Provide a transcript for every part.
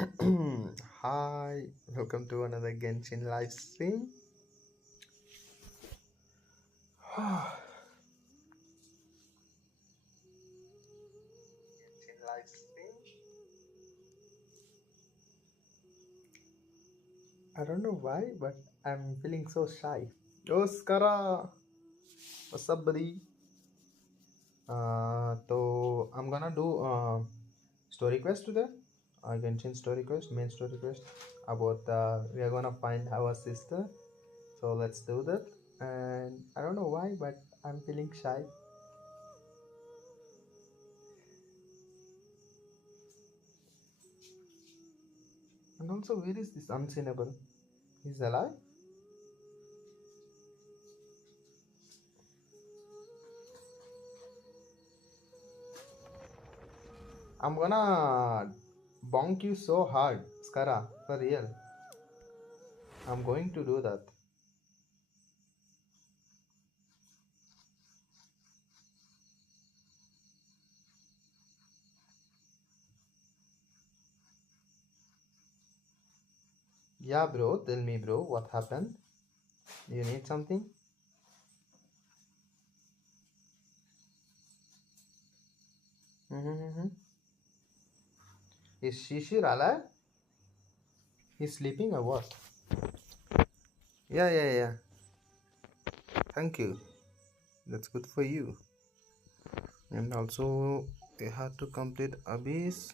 Hi, welcome to another Genshin live stream. Genshin live stream. I don't know why, but I'm feeling so shy. Oh, Skara, what's up, buddy? So I'm gonna do story quest today. Genshin story quest, main story quest about we are gonna find our sister. So let's do that. And I don't know why, but I'm feeling shy. And also, where is this unseenable? He's alive? I'm gonna bonk you so hard, Skara, for real. I'm going to do that. Yeah, bro, tell me, bro, what happened? You need something? Mm-hmm. Is Shishir alive? He's sleeping or what? Yeah. Thank you. That's good for you. And also, you had to complete Abyss.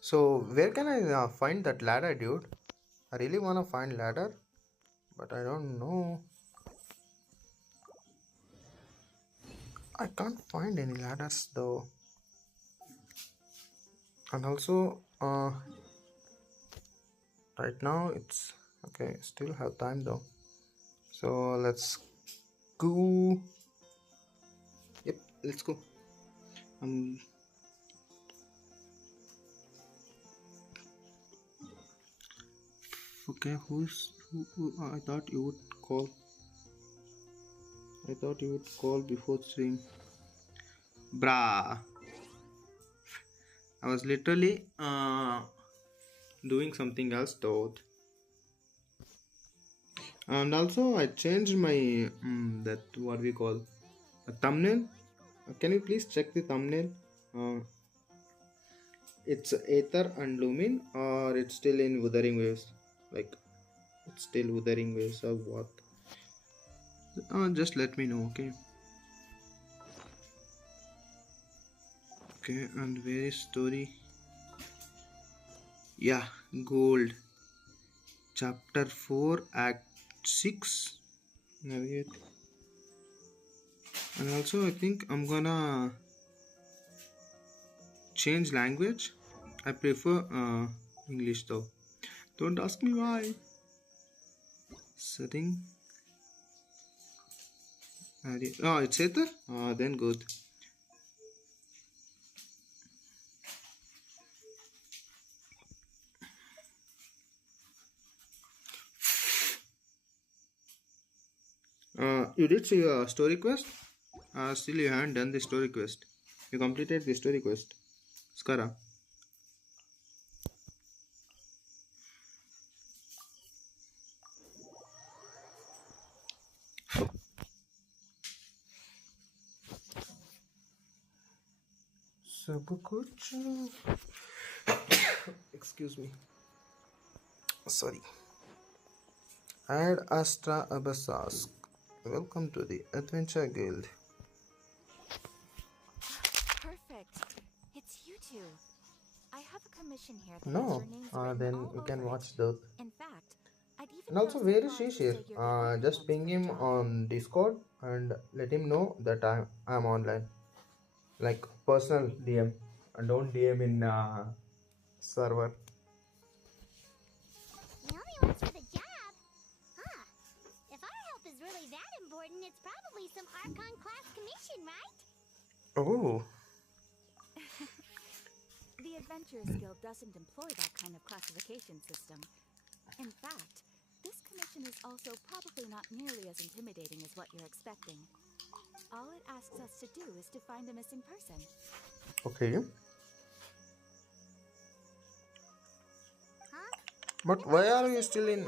So, where can I find that ladder, dude? I really wanna find ladder, but I don't know. I can't find any ladders though. And also, right now it's okay. Still have time though. So let's go. Yep, let's go. Um, okay. Who? I thought you would call. I thought you would call before stream. Brah. I was literally doing something else though. And also I changed my that what we call a thumbnail. Can you please check the thumbnail? Uh, it's Aether and Lumin, or it's still in Wuthering Waves? Like, it's still Wuthering Waves or what? Just let me know, okay? Okay, and where is story? Yeah, Gold. Chapter 4, Act 6. Navigate. And also, I think I'm gonna change language. I prefer English though. Don't ask me why. Setting. Oh, it's Aether? Then good. You did see a story quest? Still you haven't done the story quest. You completed the story quest. Skara. Sabukuchu. Excuse me. Sorry. Add Astra Abasask. Welcome to the Adventure Guild. Perfect. It's you two. I have a commission here that has No, your names then written all we can over it. watch that. In fact, I'd even And go also, so where is far as to say Shishir? you're the only Just ones ping for the him job. on Discord and let him know that I'm online. Like personal DM. And don't DM in server. The only ones for the job? Huh. If our help is really that important, it's probably some Archon class commission, right? Oh, The Adventurers Guild doesn't employ that kind of classification system. In fact, this commission is also probably not nearly as intimidating as what you're expecting. All it asks us to do is to find a missing person. Okay. Huh? But why are you still in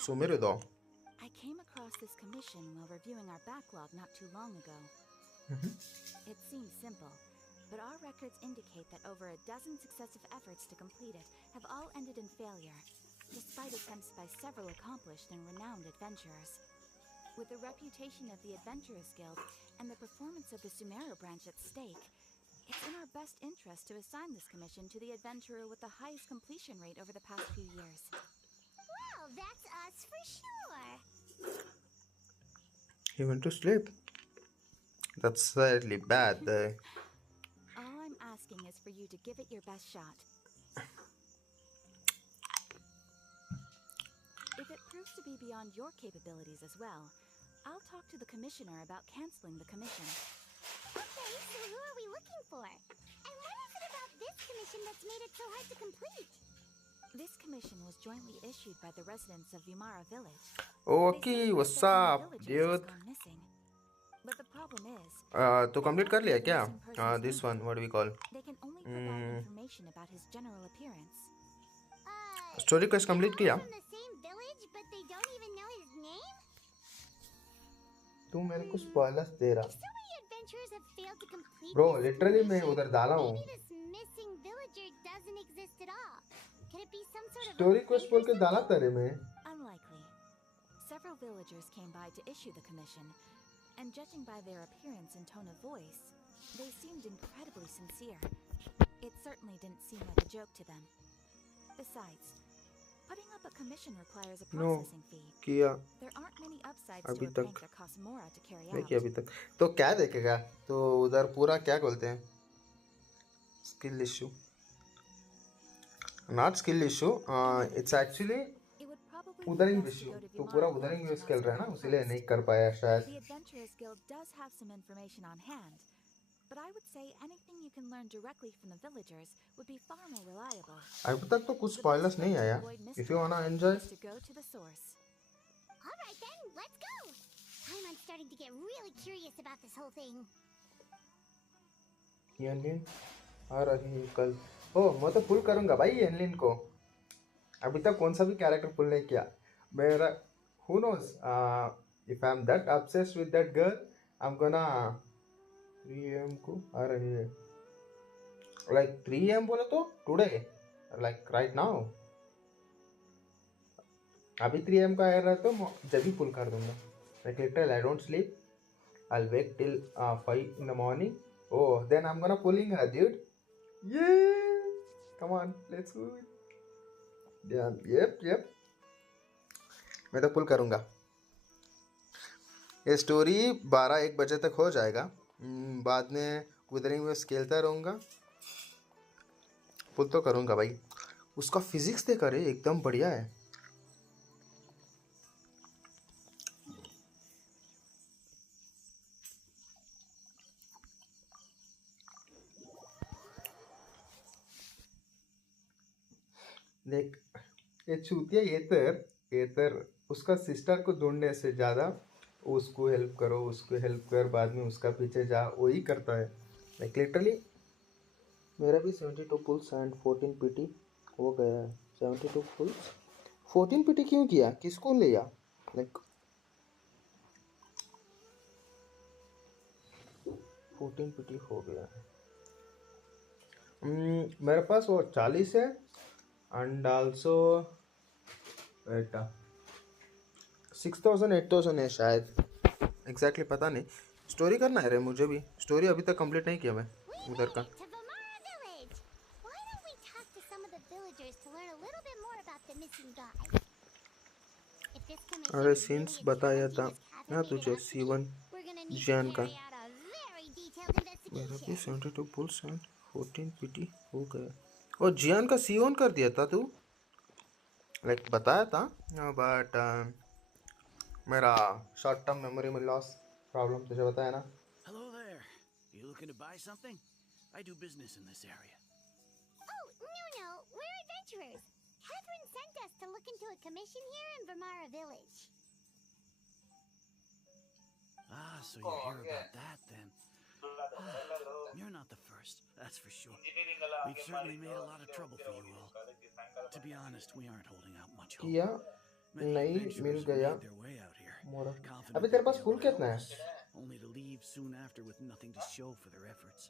Sumire though? I came across this commission while reviewing our backlog not too long ago. It seems simple, but our records indicate that over a dozen successive efforts to complete it have all ended in failure, despite attempts by several accomplished and renowned adventurers. With the reputation of the Adventurers Guild and the performance of the Sumeru branch at stake, it's in our best interest to assign this commission to the adventurer with the highest completion rate over the past few years. Well, that's us for sure. He went to sleep. That's slightly bad. All I'm asking is for you to give it your best shot. If it proves to be beyond your capabilities as well, I'll talk to the commissioner about canceling the commission. Okay, so who are we looking for? And what is it about this commission that's made it so hard to complete? This commission was jointly issued by the residents of Vimara Village. Okay, what's up, dude? But the problem is, तो complete कर लिया क्या? This one, what do we call? they can only provide information about his general appearance. Story quest complete किया? From the same village, but they don't even know his name? तू मेरे को spoilers दे रहा. If so many adventurers have failed to complete Bro, this literally मैं commission, उधर डाला हूँ. maybe this missing villager doesn't exist at all. Could it be some sort of Story a quest fake बोल or के डाला something? तेरे में. Unlikely. Several villagers came by to issue the commission, and judging by their appearance and tone of voice, they seemed incredibly sincere. It certainly didn't seem like a joke to them. Besides, putting up a commission requires a No, processing fee. किया. There aren't many upsides अभी to a तक prank that costs Mora to carry नहीं out. किया अभी तक. तो क्या देखेगा? तो उधर पूरा क्या बोलते हैं? Skill issue. Not skill issue. It's actually It would probably उधर be he best to issue. go to तो Vimara पूरा उधर ही Village यूज and कर ask रहा है ना, around इसलिए first. नहीं कर पाया शायद. The Adventurers Guild does have some information on hand, but I would say anything you can learn directly from the villagers would be far more reliable. अभी तक तो कुछ spoilers नहीं आया. If you wanna enjoy. Is to go to the source. All right then, let's go. I'm starting to get really curious about this whole thing. एनलिन आ रही है कल. ओ मैं तो पुल करूँगा भाई एनलिन को. अभी तक कौन सा भी कैरेक्टर पुल नहीं किया. मेरा who knows if I'm that obsessed with that girl, I'm gonna 3 AM को आ रही है. Like 3 AM बोले तो today, like right now. अभी 3 AM का आ रहा है तो जब भी पुल कर दूँगा. Like literally I don't sleep. I'll wait till 5 in the morning. Oh, then I'm gonna pulling her, dude. Yeah, come on, let's go. Yeah, yep. मैं तो पुल करूँगा. ये स्टोरी 12-1 बजे तक हो जाएगा. बाद में विदरिंग में खेलता रहूँगा. पुल तो करूँगा भाई. उसका फिजिक्स देखा रे, एकदम बढ़िया है. देख ये चूतिया एतर उसका सिस्टर को ढूंढने से ज़्यादा उसको हेल्प करो, उसको हेल्प कर, बाद में उसका पीछे जा, वही करता है. लाइक लिटरली मेरा भी 72 पुल्स एंड 14 पीटी हो गया है. 72 पुल्स 14 पीटी क्यों किया? किसको लिया? लाइक 14 पीटी हो गया है. मेरे पास वो 40 है and also wait 6000 8000 है शायद. एग्जैक्टली पता नहीं. स्टोरी करना है रे मुझे भी. स्टोरी अभी तक कंप्लीट नहीं किया मैं उधर का. To Vimara Village. Why don't we talk to some of the villagers to learn a little bit more about the missing guy? If this commission अरे is सीन्स really as बताया challenging था as Kazan ना made it तुझे out to be, C1 we're gonna need to जियान का. carry out a very detailed मेरा भी investigation. 72 pools and 14 PT हो गया. और जियान का C1 कर दिया था तू? लाइक बताया था बट मेरा शॉर्ट टर्म मेमोरी में लॉस प्रॉब्लम तुझे बताया ना. Hello there. You looking to buy something? I do business in this area. adventurers. Catherine sent us to look into a commission here in Vermara village. Ah, so you're here about that then. You're not the first, that's for sure. We've certainly made a lot of trouble for you all. To be honest, we aren't holding out much hope. किया Many नहीं मिल adventurers have गया made their way out here, मोरा confident अभी they'll तेरे be पास able फूल to कितना help है us, only to leave soon after with nothing to show for their efforts.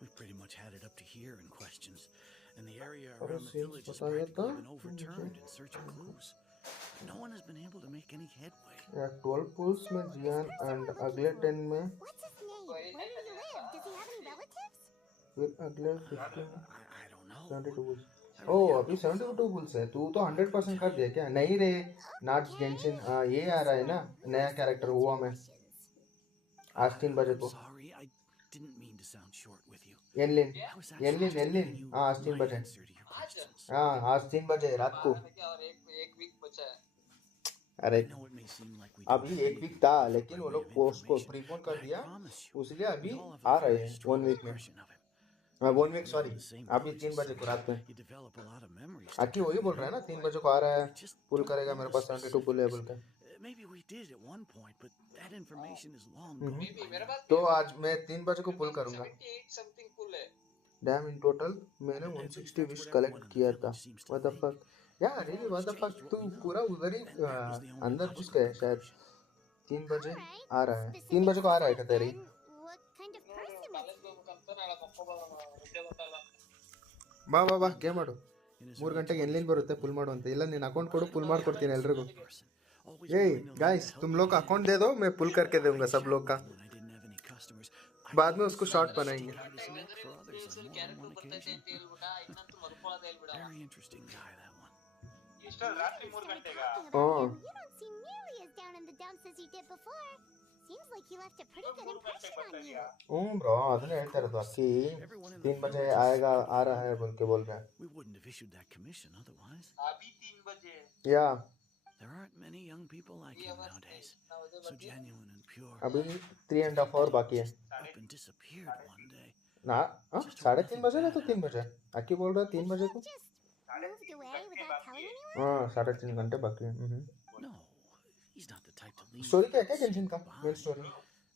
We've pretty much had it up to here in questions, and the area और around the सीन village has बताया था practically been overturned in search of clues. No one has been able to make any headway. या 12 pools में जियान and अगले 10 में What's his name? Where did he live? Does he have any relatives? फिर अगले 15 I don't know. 72 pulls I oh really अभी don't know. 72 pools है तू तो 100% कर दिया क्या नहीं रे नॉट गेंशिन ये आ रहा है ना नया कैरेक्टर हुआ मैं आज 3 बजे I'm को sorry, I didn't mean to sound short with you. येनलिन I was actually येनलिन just येनलिन giving you हाँ आज 3 my बजे answer to your questions. हाँ आज 3 बजे रात को अरे I know it may seem like we don't अभी have एक वीक anything था to offer लेकिन by वो way लोग of पोस्ट को information, प्रीपोन but कर I दिया promise you, इसलिए अभी we all have आ a रहे very हैं strong 1 वीक में impression of him. 1 week We sorry all have the same अभी village, 3 बजे को रात में you develop a lot of memories आखिर together, वही बोल you रहा है know? ना 3 बजे को आ रहा है We just पुल don't करेगा know मेरे the पास 72 पुल है बोल specifics. के Maybe we did at one point, but that information is long gone by now. तो आज मैं 3 बजे को पुल करूंगा डैम इन टोटल मैंने At least 160 that's wish what collect everyone in the किया था village seems to what the think. Fuck यार We've really all what the fuck exchanged तू what we know, पूरा उधर ही and that was the only अंदर घुस logical गया शायद conclusion. 3 बजे Alright. आ रहा है 3 बजे को आ रहा है क्या तेरी Then, what kind of person is he? ಬಾ ಬಾ ಬಾ ಗೇಮ್ ಆಡು In his 3 early ಗಂಟೆಗೆ 20s, ಎನ್ಲೈನ್ ಬರುತ್ತೆ ಪುಲ್ ಮಾಡು ಅಂತ ಇಲ್ಲ ನಿನ್ನ ಅಕೌಂಟ್ ಕೊಡು ಪುಲ್ ಮಾಡ್ಕೊಡ್ತೀನಿ ಎಲ್ರಿಗೂ person, always ಏಯ್ willing to lend guys a तुम helping लोग का hand. अकाउंट दे दो मैं पुल करके दूंगा सब लोग का When I didn't have any customers, I बाद में even उसको saw शॉर्ट him बनाएंगे stick out his neck for others on more than one occasion. Very interesting guy, that one. Started talking about Oh. him. You don't seem nearly as down in the dumps as you did before. Seems like he left a pretty good impression on you. Bro ಅದನ್ನ ಹೇಳ್ತಾ ಇರೋದು ಅಕ್ಕಿ Everyone in the 3 बजे village is आएगा saying आ रहा है बोल के बोल रहे हैं we wouldn't have issued that commission otherwise. या There aren't many young people like him nowadays. So genuine and pure. अभी 3.5 और बाकी है Up and disappeared one day. ना 3:30 बजे ना तो 3 बजे अक्की बोल रहा है 3 बजे को Just moved away without telling anyone? हाँ 3.5 घंटे बाकी है No, he's not the type to leave. Story क्या है क्या without गेंशिन का saying main goodbye. Story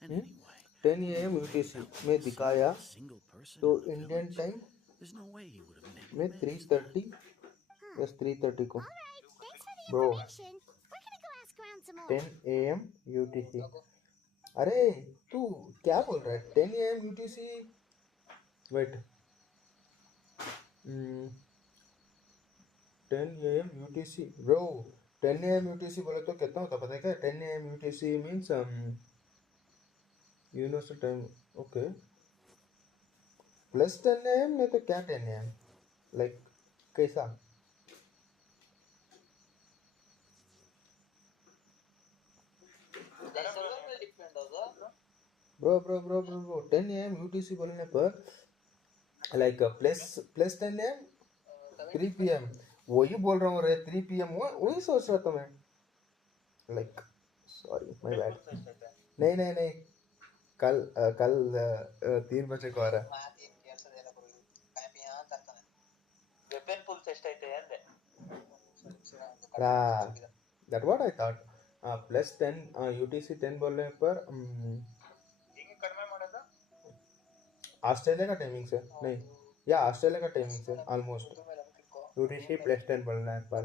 And anyway, 10 AM UTC में दिखाया a single person तो in the Indian village, time there's no way he would have made में it. 3:30 बस 3:30 को Alright, thanks for the Bro. information. We're gonna go ask around some more. 10 AM UTC अरे तू क्या बोल रहा है 10 AM UTC wait 10 AM UTC bro 10 AM UTC बोले तो कितना होता पता है क्या 10 AM UTC means universal time okay plus 10 AM में तो क्या 10 AM लाइक कैसा ब्रो 10 AM UTC बोलने पर लाइक प्लस 10 AM 3 PM वही बोल रहा हूँ रे 3 PM वही सोच रहा था मैं लाइक सॉरी माय बैड नहीं कल 3 बजे को आ रहा है that what I thought plus 10 UTC 10 बोलने पर ऑस्ट्रेलिया का टाइमिंग से नहीं या ऑस्ट्रेलिया का टाइमिंग से ऑलमोस्ट UTC प्लस 10 बोलना है पर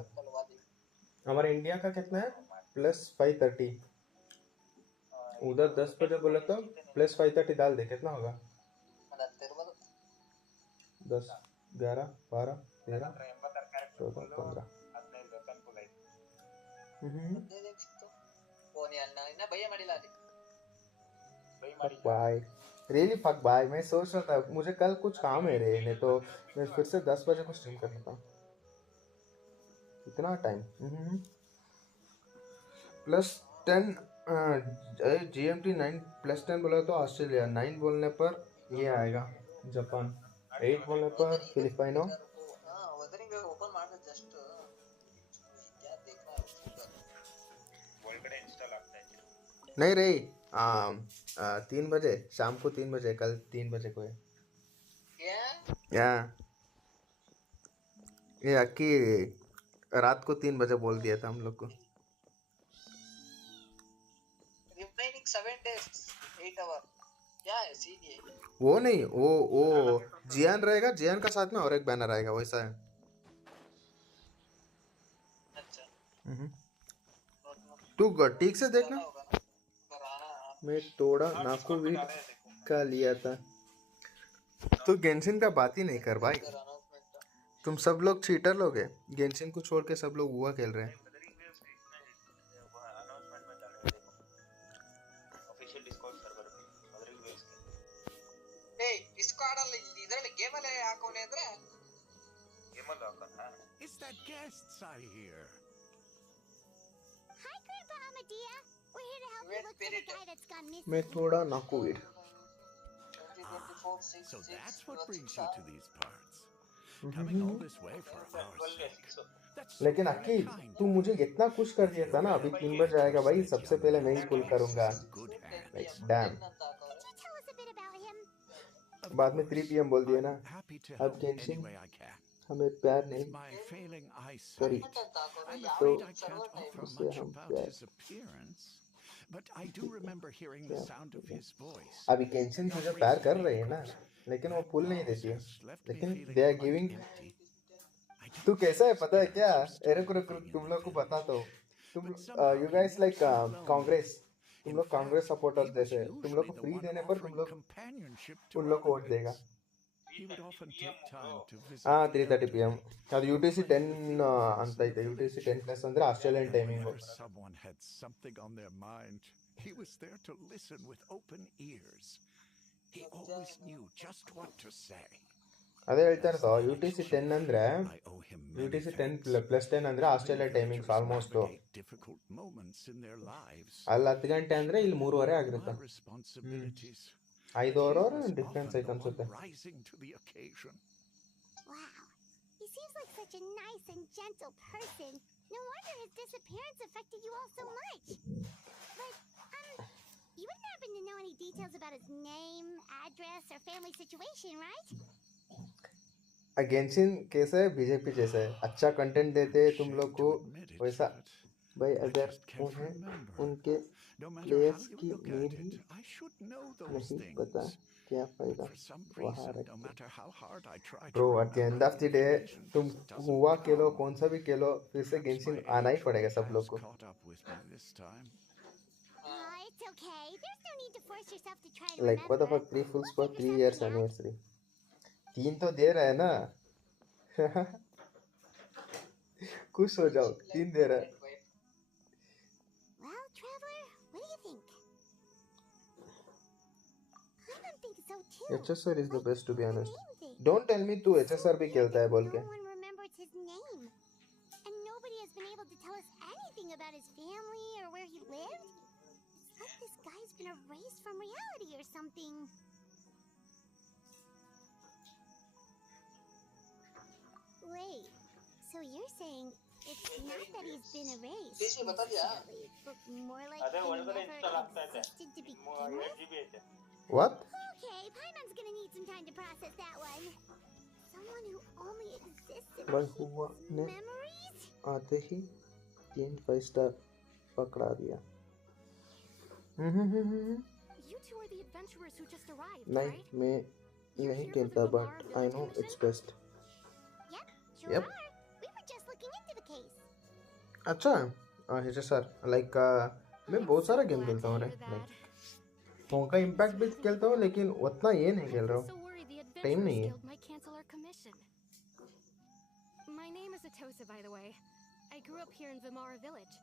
हमारे इंडिया का कितना है प्लस 5:30 उधर 10 बजे बोले तो प्लस 5:30 डाल दे कितना होगा 10 11 12 13 14 15 बाय रियली फक बाय मैं सोच रहा था मुझे कल कुछ काम है रे नहीं तो मैं फिर से 10 बजे को स्ट्रीम कर लेता हूँ इतना टाइम प्लस 10 GMT 9 प्लस 10 बोला तो ऑस्ट्रेलिया 9 बोलने पर ये आएगा जापान 8 बोलने पर फिलिपाइनो नहीं रे 3 बजे शाम को 3 बजे कल 3 बजे को है या ये अक्की रात को 3 बजे बोल दिया था हम लोग को। Remaining 7 days, 8 hour. क्या है सीन ये? वो नहीं, वो जियान रहेगा, जियान का साथ में और एक बैनर आएगा, वैसा है। अच्छा तू ठीक से देखना। होगा ना कराना। मैं थोड़ा नाकुविड का लिया था। तो गेंशिन का बात ही नहीं कर भाई, तुम सब लोग चीटर लोग हैं। गेंशिन को छोड़ के सब लोग हुआ खेल रहे हैं। It's that guests I hear. Hi, Grandpa Amadea. We're here to help you look for the guy that's gone missing. मैं थोड़ा नाकुविड। So that's what brings you to these parts. Coming all this way for our sake. That's so लेकिन अक्की very kind तू of मुझे इतना कुछ कर दिया था ना, अभी 3 बजे आएगा भाई, सबसे पहले मैं ही पुल करूंगा। good hands. Like damn। Could you tell us a bit about him? बाद में 3 PM बोल दिया ना। I'm happy to अब help Genshin any way I can. हमें प्यार With नहीं my failing करी, eyesight, I'm तो afraid I can't offer उससे much हम about प्यार। his appearance. But I do remember hearing the sound of his voice. अभी गेंशिन तुझे प्यार कर रही है ना, लेकिन वो पुल नहीं देती है। लेकिन दे आर गिविंग। तू कैसा है पता है क्या? तुम लोग को बता दो, तुम यू गाइस लाइक कांग्रेस, तुम लोग कांग्रेस सपोर्टर्स जैसे, तुम लोग को फ्री देने पर तुम लोग उन लोग को वोट देगा। हाँ 3:30 PM ಅದು UTC 10 ಅಂತ ಐತೆ, UTC 10+ ಅಂದ್ರೆ Australian timing. Someone had something on their mind. He was there to listen with open ears. He always knew just what to say. ಅದೇ ಹೇಳ್ತಾ ಇರೋದು, UTC 10 ಅಂದ್ರೆ I owe him UTC 10+10 ಅಂದ್ರೆ Australia timings almost. difficult moments in their lives. ಅಲ್ಲಿ 10 ಗಂಟೆ ಅಂದ್ರೆ ಇಲ್ಲಿ 3:30 ಆಗಿರುತ್ತೆ. My responsibilities. 5 ಅವರ್ ಡಿಫ್ರೆನ್ಸ್ ಐತೆ ಅನ್ಸುತ್ತೆ. Rising to the occasion. Wow. He seems like such a nice and gentle person. No wonder his disappearance affected you all so much. But, you wouldn't happen to know any details about his name, address, or family situation, right? Genshin कैसा है? BJP जैसा है, अच्छा content देते हैं तुम लोग को वैसा। भाई अगर उन्हें उनके प्लेयर्स की नीड ही नहीं पता क्या फायदा वहाँ रखे। Bro at the end of the day तुम हुआ खेलो, कौन सा भी खेलो, फिर से गेंशिन आना ही पड़ेगा सब लोग को। It's okay. There's no need to force yourself to try to Like what the remember. fuck, 3 fulls for 3 years anniversary. 3 तो दे रहा है ना। खुश हो जाओ, 3 दे रहा है। Well, Traveler, what do you think? I don't think so too. HSR is the best to be honest. Name thing. Don't tell me तू HSR भी खेलता है बोल के। No one remembers his name. And nobody has been able to tell us anything about his family or where he lived. It's like this guy's been erased from reality or something. Wait, so you're saying it's not that he's been erased necessarily, but more like he never existed to begin with? What? Okay, Paimon's gonna need some time to process that one. Someone who only existed भाई in हुआ ने memories? आते ही 3 5 star पकड़ा दिया। You two are the adventurers who just arrived, नहीं, right? मैं नहीं खेलता, but I know it's best. Yep, sure Yep. are. We were just looking into the case. अच्छा HSR लाइक मैं बहुत सारा गेम Glad खेलता to हूँ रे, hear that. लाइक का इम्पैक्ट भी खेलता हूँ, लेकिन उतना ये नहीं खेल रहा So हूँ। worried the Time Adventurers नहीं है। Guild might cancel our commission. My name is Atosa, by the way. I grew up here in Vimara Village.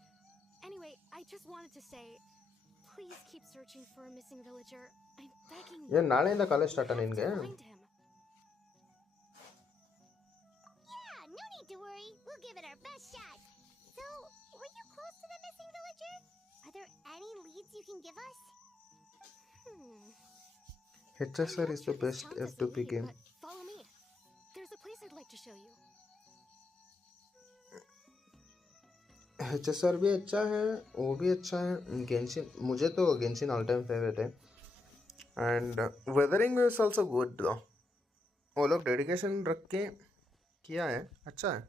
Anyway, I just wanted to say, please keep searching for a missing villager. I'm begging you. ये ನಾಳೆಯಿಂದ college start We have ನಿನ್ಗೆ? to find him. Yeah, no need to worry. We'll give it our best shot. So, were you close to the missing villager? Are there any leads you can give us? HSR I'm is not the sure this best counts as a F2P lead, game. but follow me. There's a place I'd like to show you. HSR भी अच्छा है, वो भी अच्छा है। Genshin, मुझे तो Genshin all time favourite है। And weathering is also good. वो लोग डेडिकेशन रख के किया है, अच्छा है।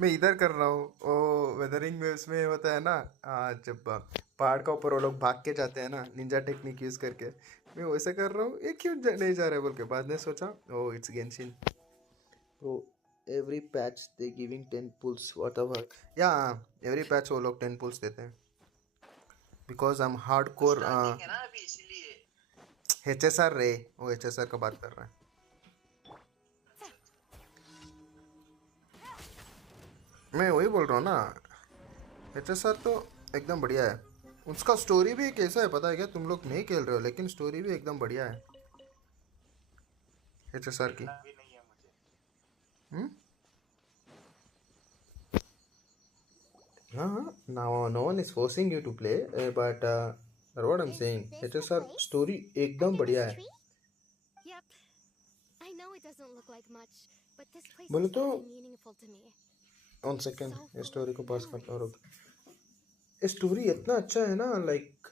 मैं इधर कर रहा हूँ ओ वेदरिंग में उसमें होता है ना जब पहाड़ का ऊपर वो लोग भाग के जाते हैं ना निंजा टेक्निक यूज करके मैं वैसे कर रहा हूँ ये क्यों नहीं जा रहा है बोल के बाद में सोचा oh it's Genshin bro every patch they giving 10 pulls whatever या एवरी पैच वो लोग 10 पुल्स देते हैं because I am hardcore starting है ना अभी इसीलिए एचएसआर रे वो एचएसआर का बात कर रहा है मैं वही बोल रहा हूँ ना एचएसआर तो एकदम बढ़िया है उसका स्टोरी भी कैसा है पता है क्या तुम लोग नहीं खेल रहे हो लेकिन स्टोरी भी एकदम बढ़िया है एचएसआर की भी नहीं है मुझे हम्म हाँ हाँ no one is forcing you to play but what I am saying HSR story एकदम बढ़िया है Yep. I know it doesn't look like much, but this place बोले is तो really meaningful to me. One second So ये full story of को पास करता हूँ memories. रुक ये स्टोरी इतना अच्छा है ना लाइक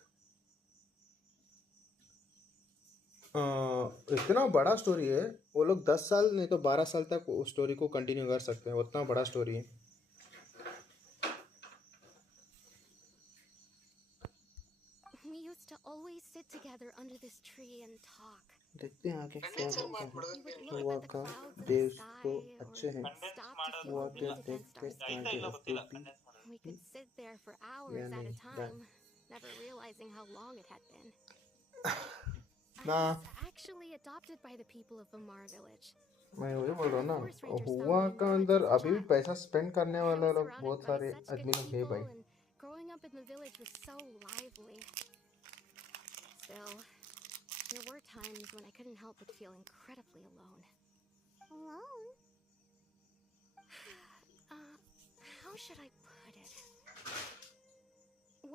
इतना बड़ा स्टोरी है वो लोग 10 साल नहीं तो 12 साल तक उस स्टोरी को कंटिन्यू कर सकते हैं उतना बड़ा स्टोरी है We used to always sit together under this tree and talk. देखते हैं आगे क्या कंडेंसर होता है ಮಾಡ್ಬಿಡೋದಕ್ಕೆ We would हुआ look at the का clouds in the देश तो sky अच्छे हैं or ಕಂಡೆನ್ಸ್ stop to ಮಾಡೋದು feel हुआ the क्या wind देख against के our ಆಯ್ತಾ skin. ಇಲ್ಲ कांटे ಗೊತ್ತಿಲ್ಲ FTP ಕಂಡೆನ್ಸ್ ಮಾಡೋದು We could sit there for hours या at a नहीं time, never realizing how long it had been. I ना was actually adopted by the people of Bamar village. मैं वही बोल रहा हूँ ना Forest rangers found हुआ me in का the अंदर woods as a अभी भी child. पैसा स्पेंड करने I वाले was लोग surrounded बहुत by सारे such good आदमी लोग हैं people, भाई and growing up in the village was so lively. Still, there were times when I couldn't help but feel incredibly alone. Alone? How should I put it?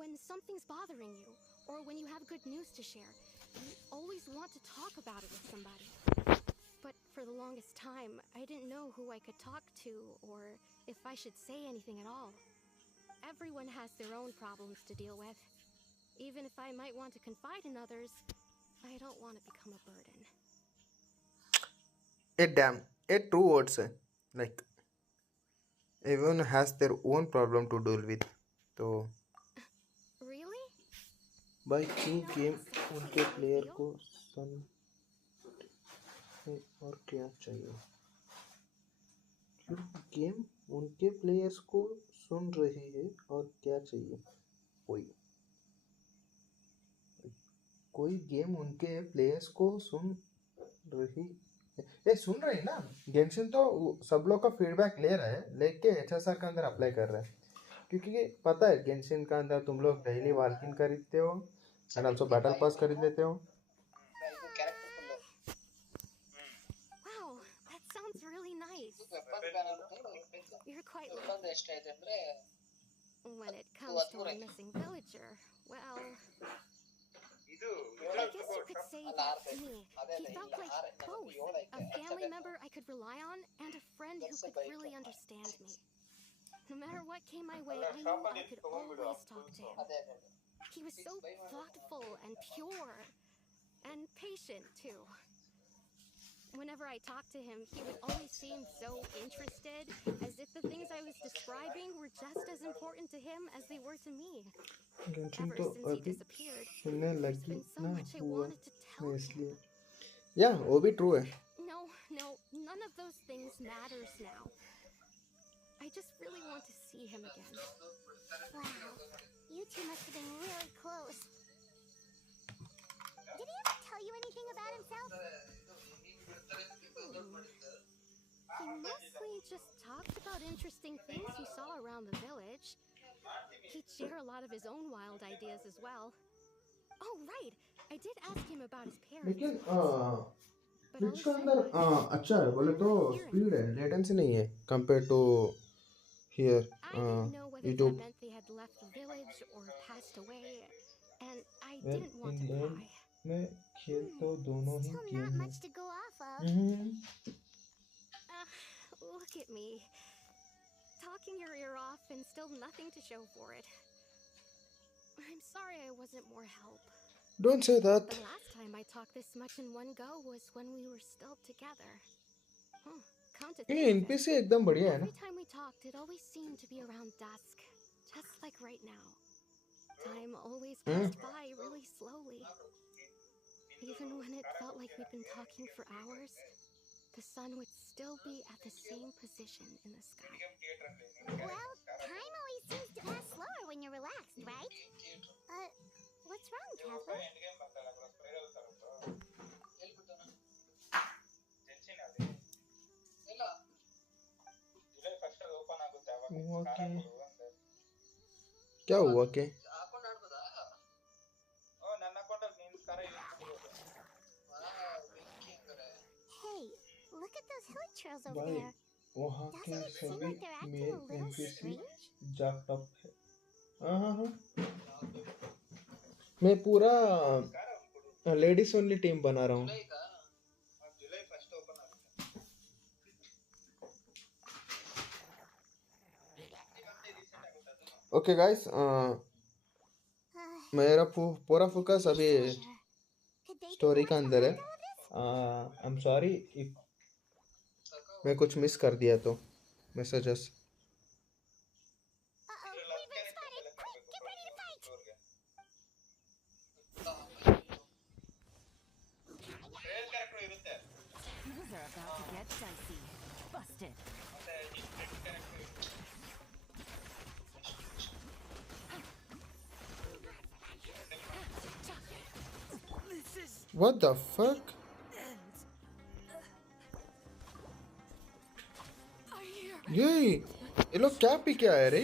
When something's bothering you, or when you have good news to share, you always want to talk about it with somebody. But for the longest time, I didn't know who I could talk to, or if I should say anything at all. Everyone has their own problems to deal with. Even if I might want to confide in others, I don't want to become a burden. ये true words है like everyone has their own problem to deal with तो Really? भाई क्यों No, game that's not उनके how I player feel. को सुन और क्या चाहिए क्यों गेम उनके प्लेयर्स को सुन रही है और क्या चाहिए कोई गेम उनके प्लेयर्स को सुन रही है ये सुन रही है ना गेंशिन तो सब लोग का फीडबैक ले रहा है लेके एचएसआर के अंदर अप्लाई कर रहा है क्योंकि पता है गेंशिन का अंदर तुम लोग डेली वाल्किन खरीदते हो एंड ऑल्सो बैटल पास खरीद लेते हो ಇದು character full Wow, that sounds really nice. Weapon ban You're quite ಇನ್ನೊಂದು ಎಷ್ಟೈತೆ ಅಂದ್ರೆ When it comes to a missing villager, well, ಇದು I guess you could say that to me. He felt like both a family member I could rely on and a friend who could really understand me. No matter what came my way, I knew I could always talk to him. ಅದೇ ಅದೇ He was so thoughtful and pure and patient too. Whenever I talked to him, he would always seem so interested, as if the things I was describing were just as important to him as they were to me. Genshin Ever तो since he अभी disappeared, सुनने there's लगी been so ना much I हुआ wanted to tell इसलिए him. या वो भी ट्रू है No, none of those things matters now. I just really want to see him again. Wow, you two must have been really close. Did he ever tell you anything about himself? He mostly just talked about interesting things he saw around the village. He'd share a lot of his own wild ideas as well. Oh, right. I did ask him about his parents. लेकिन But all switch he के said अंदर was, अच्छा है बोले तो speed है latency नहीं है compare to here I didn't know whether that YouTube meant they had left the village or passed away, and I well didn't want in to lane pry. में खेल तो दोनों ही Still गेम not है much to go off of. Look at me. Talking your ear off and still nothing to show for it. I'm sorry I wasn't more help. Don't say that The last time I talked this much in one go was when we were still together. come to ये think of it, NPC एकदम बढ़िया है ना. every time we talked, it always seemed to be around dusk, just like right now. Time always passed by really slowly. Even when it felt like we'd been talking for hours, the sun would still be at the same position in the sky. Well, time always seems to pass slower when you're relaxed, right? What's wrong, Kevlar? हुआ क्या? क्या हुआ क्या? Hey, look at those hilichurls over भाई there. वहाँ के Doesn't it seem सभी like they're acting मेल a little एनपीसी strange? जागता है. हाँ. मैं पूरा लेडीज ओनली टीम बना रहा हूँ. ओके गाइस, मेरा पूरा फोकस अभी Could they be story the का ones अंदर है. behind all of this? I am sorry if मैं कुछ मिस कर दिया तो messages. Uh-oh, we've been spotted! Quick, get ready to fight! Things are about to get dicey. Busted. What the fuck? ये लोग क्या पी के आए रे?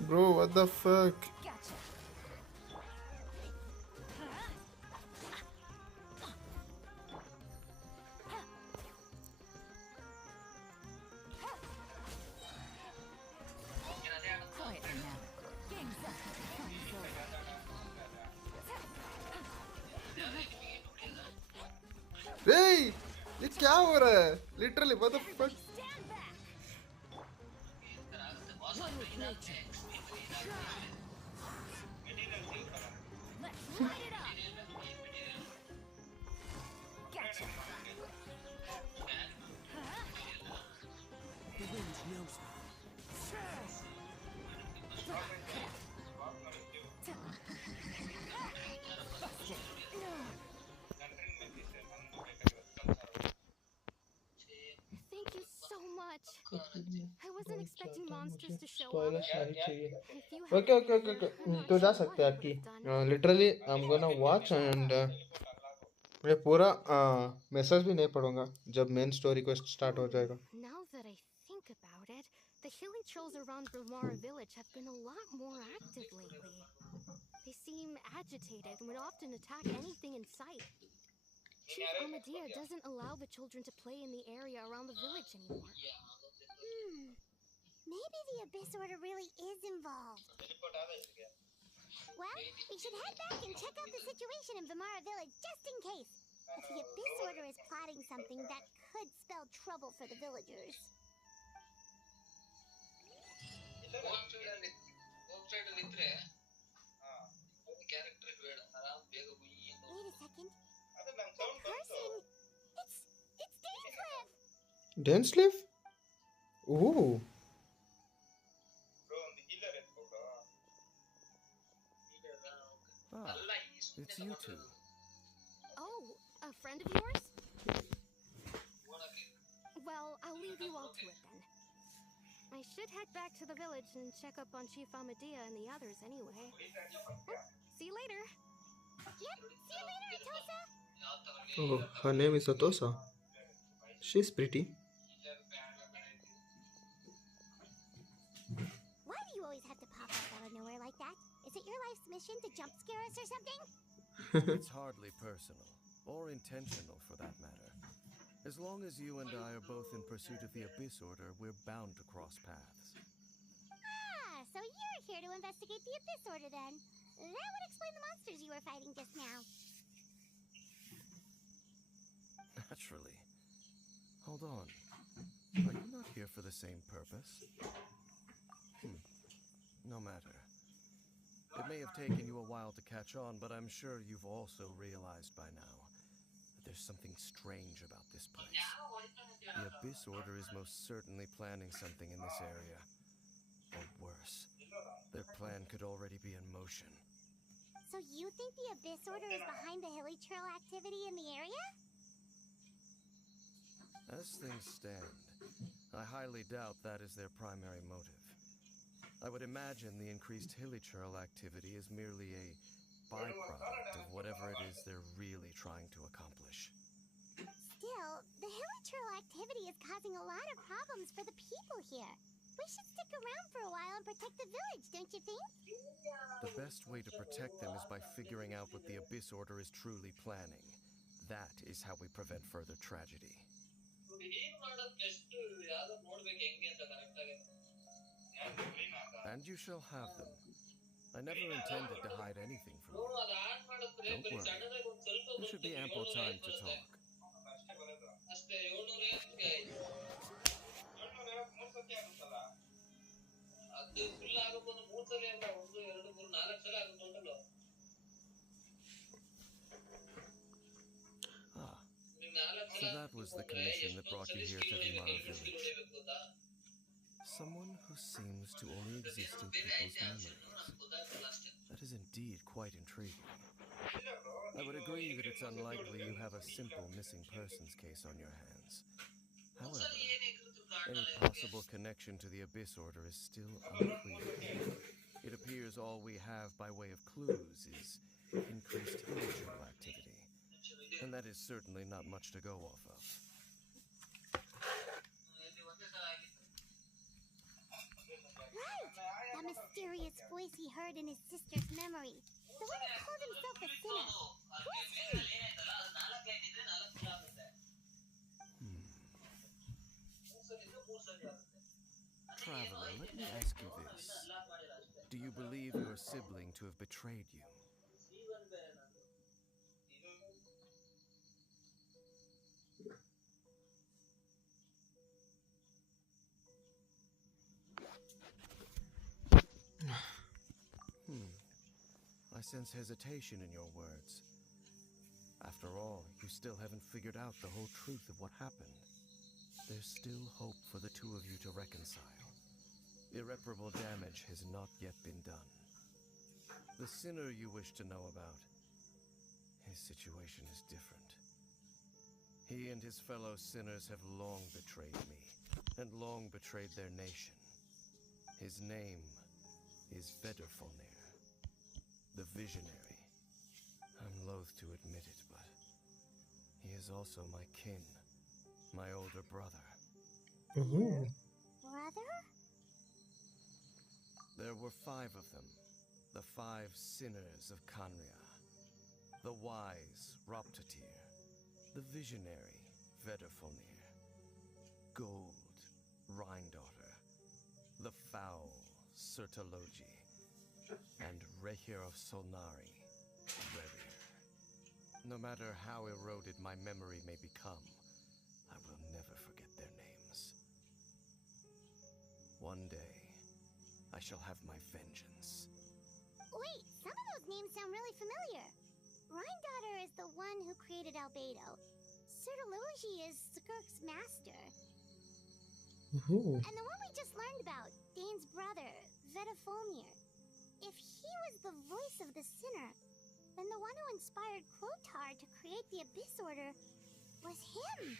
Bro, what the fuck? Gotcha. Quietly now. Game's up. Time's over. Hey, ये क्या हो रहा है? Literally, what the fuck? Stand back. One with nature. Let's light it up. Gotcha. The wind knows me. Thank you so much. I wasn't expecting monsters to show Spoilers up. नहीं चाहिए. If you Okay, hadn't okay, been okay, here, okay. I'm not तो जा sure सकते what हैं I आपकी. would have done. Literally, I'm gonna watch and मैं पूरा message भी नहीं पढ़ूंगा जब मेन स्टोरी को स्टार्ट हो जाएगा. Now that I think about it, the hilly trolls around Bramara village have been a lot more active lately. They seem agitated and would often attack anything in sight. Chief Amadea doesn't allow the children to play in the area around the village anymore. Maybe the Abyss Order really is involved. Well, we should head back and check out the situation in Vimara village just in case. If the Abyss Order is plotting something that could spell trouble for the villagers. Wait a second. That person! It's Dainslev! Densleaf? Ooh. Ah, it's you two. Oh, a friend of yours? Well, I'll leave you all to it then. I should head back to the village and check up on Chief Amadea and the others anyway. See you later. Yep, see you later, Atosa! Oh, her name is Atosa. She's pretty. Why do you always have to pop up out of nowhere like that? Is it your life's mission to jump scare us or something? It's hardly personal, or intentional for that matter. As long as you and I are both in pursuit of the Abyss Order, we're bound to cross paths. Ah, so you're here to investigate the Abyss Order then. That would explain the monsters you were fighting just now. Naturally. Hold on. Are you not here for the same purpose? No matter. It may have taken you a while to catch on, but I'm sure you've also realized by now that there's something strange about this place. The Abyss Order is most certainly planning something in this area. Or worse, their plan could already be in motion. So you think the Abyss Order is behind the hilly trail activity in the area? As things stand, I highly doubt that is their primary motive. I would imagine the increased hilly trail activity is merely a byproduct of whatever it is they're really trying to accomplish. Still, the hilly trail activity is causing a lot of problems for the people here. We should stick around for a while and protect the village, don't you think? The best way to protect them is by figuring out what the Abyss Order is truly planning. That is how we prevent further tragedy. And you shall have them. I never intended to hide anything from you. Don't worry. There should be ample time to talk. Ah, so that was the commission that brought you here to Vimara Village. Someone who seems to only exist in people's memories. That is indeed quite intriguing. I would agree that it's unlikely you have a simple missing persons case on your hands. However, any possible connection to the Abyss Order is still unclear. It appears all we have by way of clues is increased hilly-trail activity, and that is certainly not much to go off of. Right! That mysterious voice he heard in his sister's memory. The one who called himself a sinner. Who is he? Traveler, let me ask you this. Do you believe your sibling to have betrayed you? I sense hesitation in your words. After all, you still haven't figured out the whole truth of what happened. There's still hope for the two of you to reconcile. Irreparable damage has not yet been done. The sinner you wish to know about, his situation is different. He and his fellow sinners have long betrayed me, and long betrayed their nation. His name is Vedderfolnir, the Visionary. I'm loath to admit it, but he is also my kin, my older brother. Brother? There were 5 of them, the 5 sinners of Kanria. The wise, Roptatir. The visionary, Vedderfolnir. Gold, Rhindaughter. The foul, Sertologi. And Rehir of Solnari, Rerir. No matter how eroded my memory may become, I will never forget their names. One day, I shall have my vengeance. Wait, some of those names sound really familiar. Rhindaughter is the one who created Albedo. Sertologi is Skirk's master. And the one we just learned about, Dane's brother, Vedderfolnir. If he was the voice of the sinner, then the one who inspired Clotar to create the Abyss Order was him.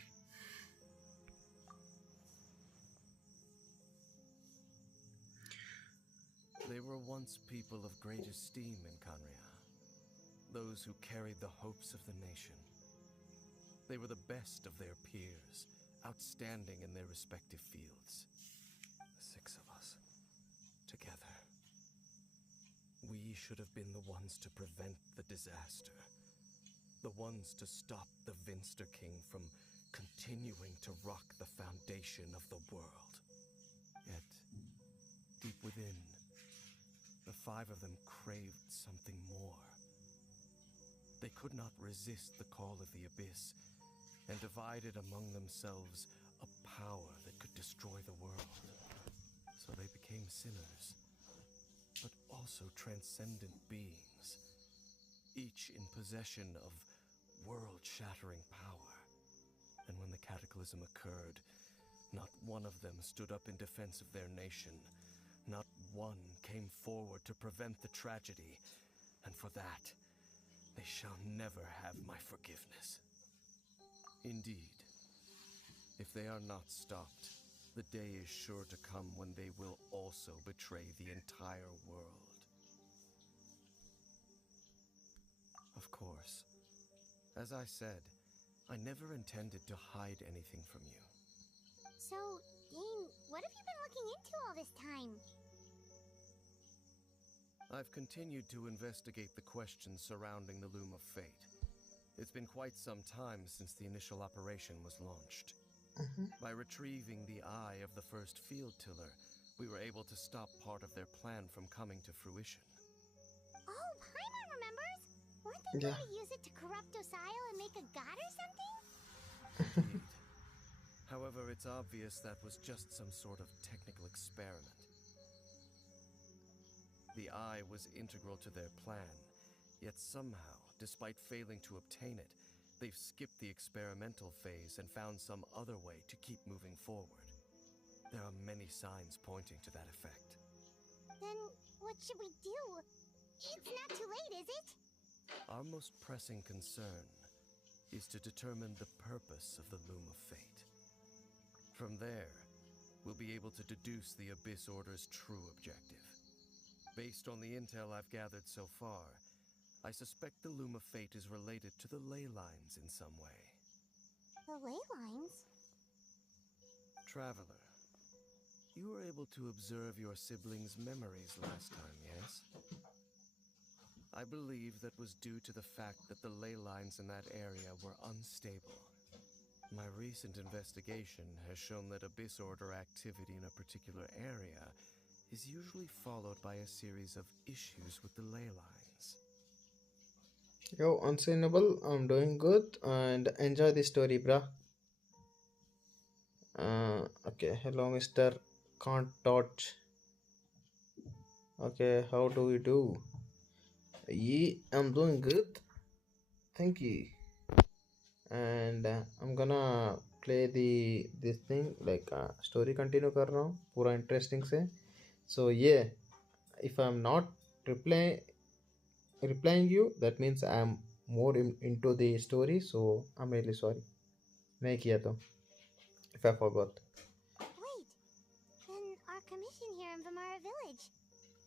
They were once people of great esteem in Kanria. Those who carried the hopes of the nation. They were the best of their peers, outstanding in their respective fields. The 6 of us, together. We should have been the ones to prevent the disaster. The ones to stop the Vinster King from continuing to rock the foundation of the world. Yet, deep within, the 5 of them craved something more. They could not resist the call of the Abyss, and divided among themselves a power that could destroy the world. So they became sinners, but also transcendent beings, each in possession of world-shattering power. And when the cataclysm occurred, not one of them stood up in defense of their nation. Not one came forward to prevent the tragedy. And for that, they shall never have my forgiveness. Indeed, if they are not stopped, the day is sure to come when they will also betray the entire world. Of course, as I said, I never intended to hide anything from you. So, Dane, what have you been looking into all this time? I've continued to investigate the questions surrounding the Loom of Fate. It's been quite some time since the initial operation was launched. By retrieving the eye of the first field tiller, we were able to stop part of their plan from coming to fruition. Oh, Paimon remembers! Weren't they Yeah. going to use it to corrupt Osile and make a god or something? Indeed. However, it's obvious that was just some sort of technical experiment. The eye was integral to their plan, yet somehow, despite failing to obtain it, they've skipped the experimental phase and found some other way to keep moving forward. There are many signs pointing to that effect. Then, what should we do? It's not too late, is it? Our most pressing concern is to determine the purpose of the Loom of Fate. From there, we'll be able to deduce the Abyss Order's true objective. Based on the intel I've gathered so far, I suspect the Loom of Fate is related to the ley lines in some way. The ley lines? Traveler, you were able to observe your siblings' memories last time, yes? I believe that was due to the fact that the ley lines in that area were unstable. My recent investigation has shown that Abyss Order activity in a particular area is usually followed by a series of issues with the ley lines. Yo, Unsignable, I'm doing good and enjoy the story, bruh. Okay, hello, Mr. Can't Touch. Okay, how do we do? Yeah, I'm doing good. Thank you. And I'm gonna play this thing like story continue कर रहा हूँ पूरा interesting से. So yeah, if I'm not replying you, that means I'm more into the story. So I'm really sorry. नहीं किया तो if I forgot. Wait, then our commission here in Vamara Village.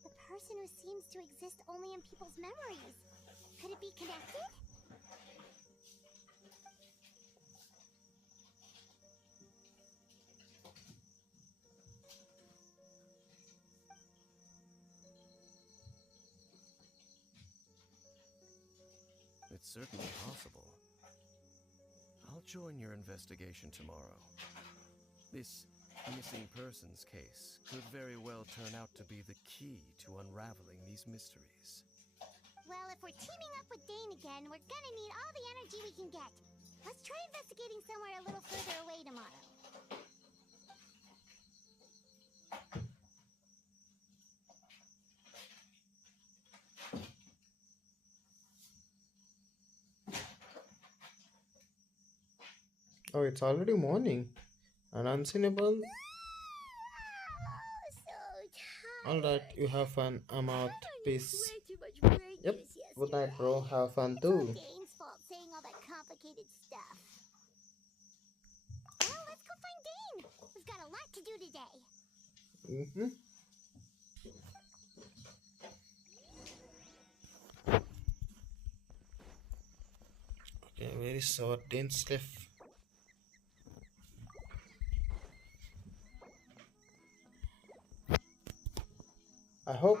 The person who seems to exist only in people's memories. Could it be connected? It's certainly possible. I'll join your investigation tomorrow. This missing persons case could very well turn out to be the key to unraveling these mysteries. Well, if we're teaming up with Dane again, we're gonna need all the energy we can get. Let's try investigating somewhere a little further away tomorrow. Oh, it's already morning. And Unsignable. Oh, so tired. Alright, you have fun. I'm out. Peace. Way too much brain Yep. juice Good night, yesterday. bro. Have fun It's all too. Dane's fault saying all that complicated stuff. Well, let's go find Dane. We've got a lot to do today. Okay, where is our Dane's left? I hope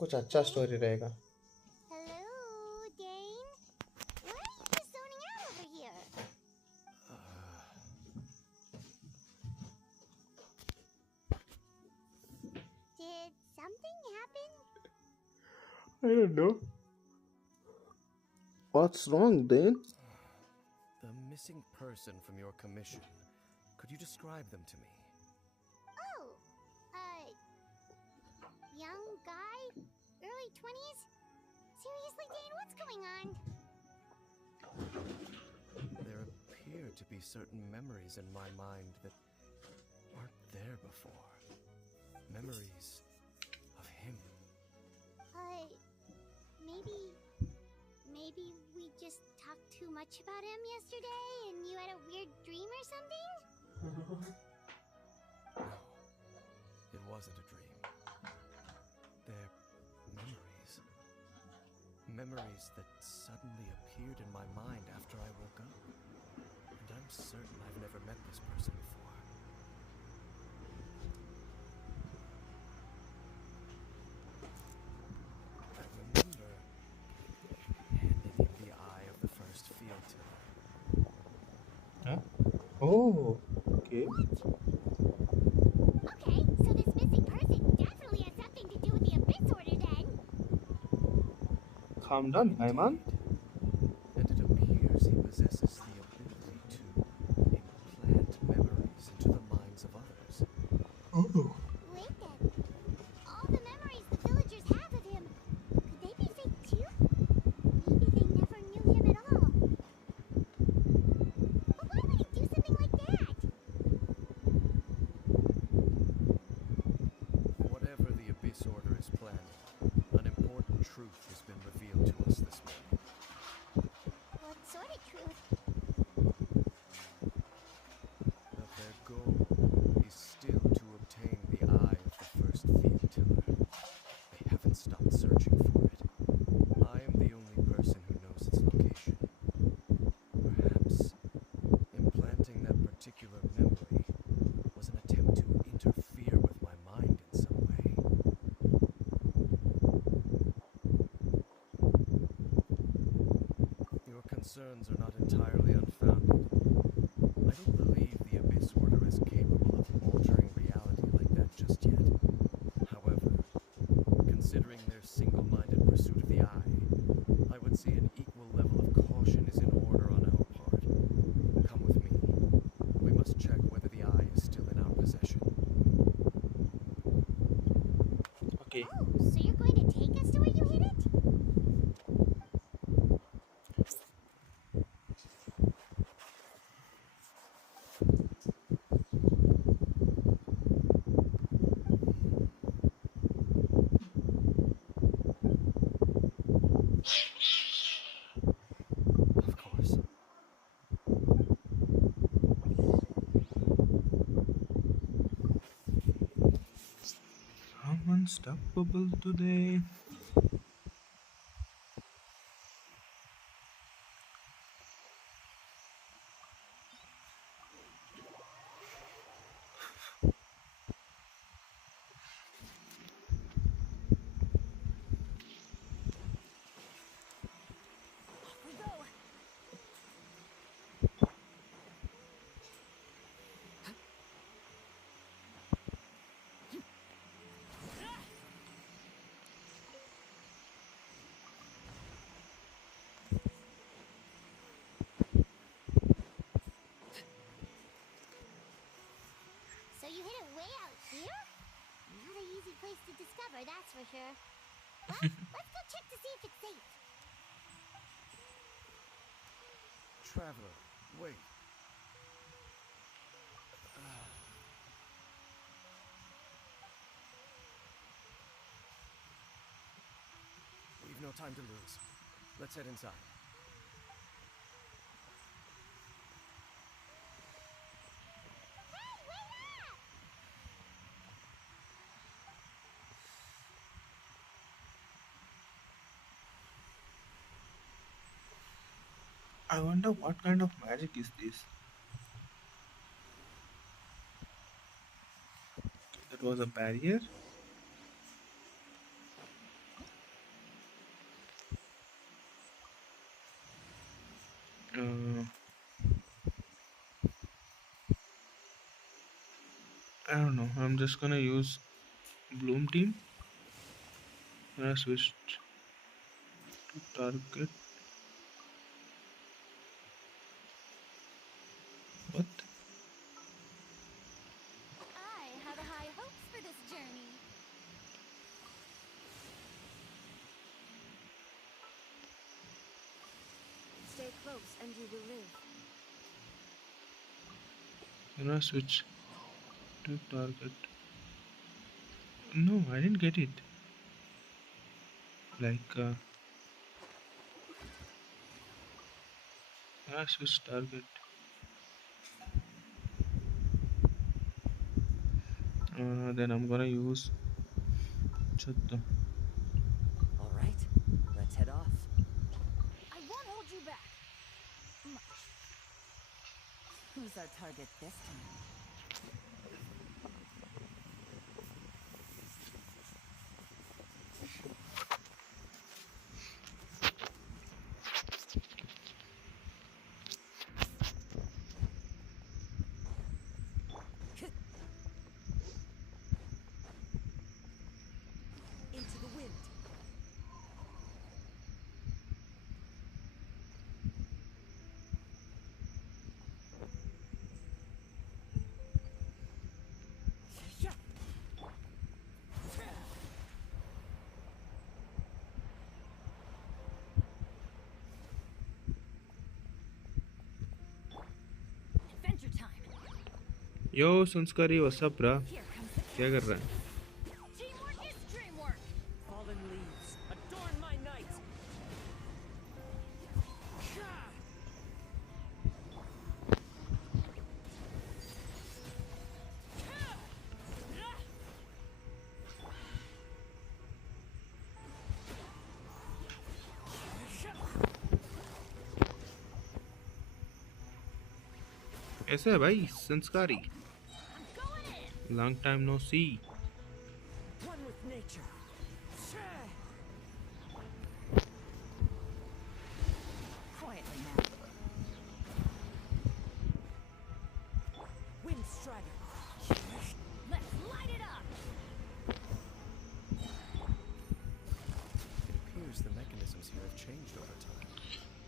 कुछ अच्छा story रहेगा. Hello, Dane? Why are you just zoning out over here? Did something happen? I don't know. What's wrong, Dane? The missing person from your commission. Could you describe them to me? Oh, young guy, 20s? Seriously, Dane, what's going on? There appear to be certain memories in my mind that weren't there before. Memories of him. Maybe we just talked too much about him yesterday and you had a weird dream or something? No, it wasn't a dream. They're memories. Memories that suddenly appeared in my mind after I woke up. And I'm certain I've never met this person before. I remember handing him the eye of the first field tiller. Huh? Oh, okay. Okay, so this missing person definitely has something to do with the Abyss Order then. Calm down, Hyman. And it appears he possesses the ability to implant memories into the minds of others. Oh. Wait then. All the memories the villagers have of him, could they be fake too? Maybe they never knew him at all. But why would he do something like that? Whatever the Abyss Order is planning, an important truth has been revealed to us this morning. What sort of truth? That their goal is still to obtain the eye of the first field tiller. They haven't stopped searching for it. I am the only person who knows its location. Perhaps implanting that particular memory was an attempt to interfere with my mind in some way. Your concerns are not entirely unfounded. I don't believe the Abyss Order is capable of altering reality like that just yet. However, considering their single-minded pursuit of the eye, I would say an equal level of caution is in order on our part. Come with me. We must check whether the eye is still in our possession. Okay. Oh, so you're going to take us to where you hid it? Of course. I'm unstoppable today. We go. So you hid it way out here? Not an easy place to discover, that's for sure. Well, let's go check to see if it's safe. Traveler, wait. We've no time to lose. Let's head inside. Hey, wait up! I wonder what kind of magic is this? That was a barrier? Uh, I don't know. I'm just gonna use Bloom Team. I'm gonna switch to target. What? I have high hopes for this journey. close and you will live. Can I switch to target? No, I didn't get it. Like, can I switch target? Then I'm gonna use Chatta. All right, let's head off. I won't hold you back. Much. Who's our target this time? Into the wind. Adventure time. यो संस्कारी वसप रहा Here comes the क्या कर रहा है teamwork is dreamwork. Fallen leaves, adorn my night. ऐसा है भाई संस्कारी I'm going in. Long time no see One with nature. Quietly now. Wind strider. Let's light it up. It appears the mechanisms here have changed over time.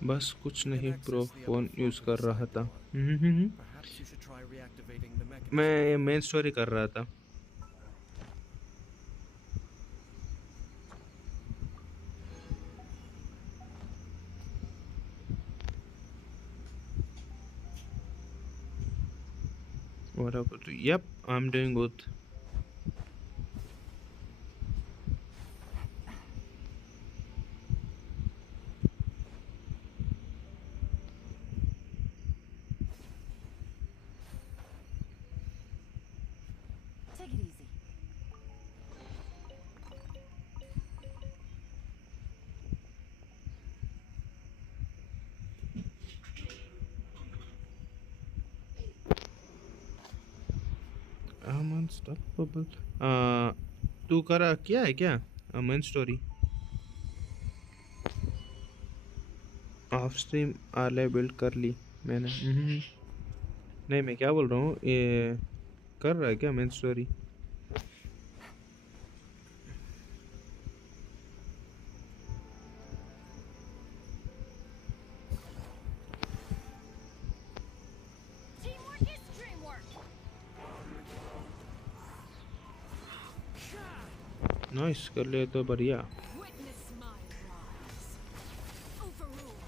बस कुछ नहीं pro phone use कर रहा था Perhaps you should try reactivating the mechanism. मैं main story कर रहा था What about you? Yep, I'm doing good. Take it easy. I'm unstoppable. तू करा क्या है क्या मेन स्टोरी ऑफ स्ट्रीम आले बिल्ड कर ली मैंने नहीं मैं क्या बोल रहा हूँ ये कर रहा है क्या main story Teamwork is dreamwork. Nice कर ले तो बढ़िया Witness my rise. Overruled.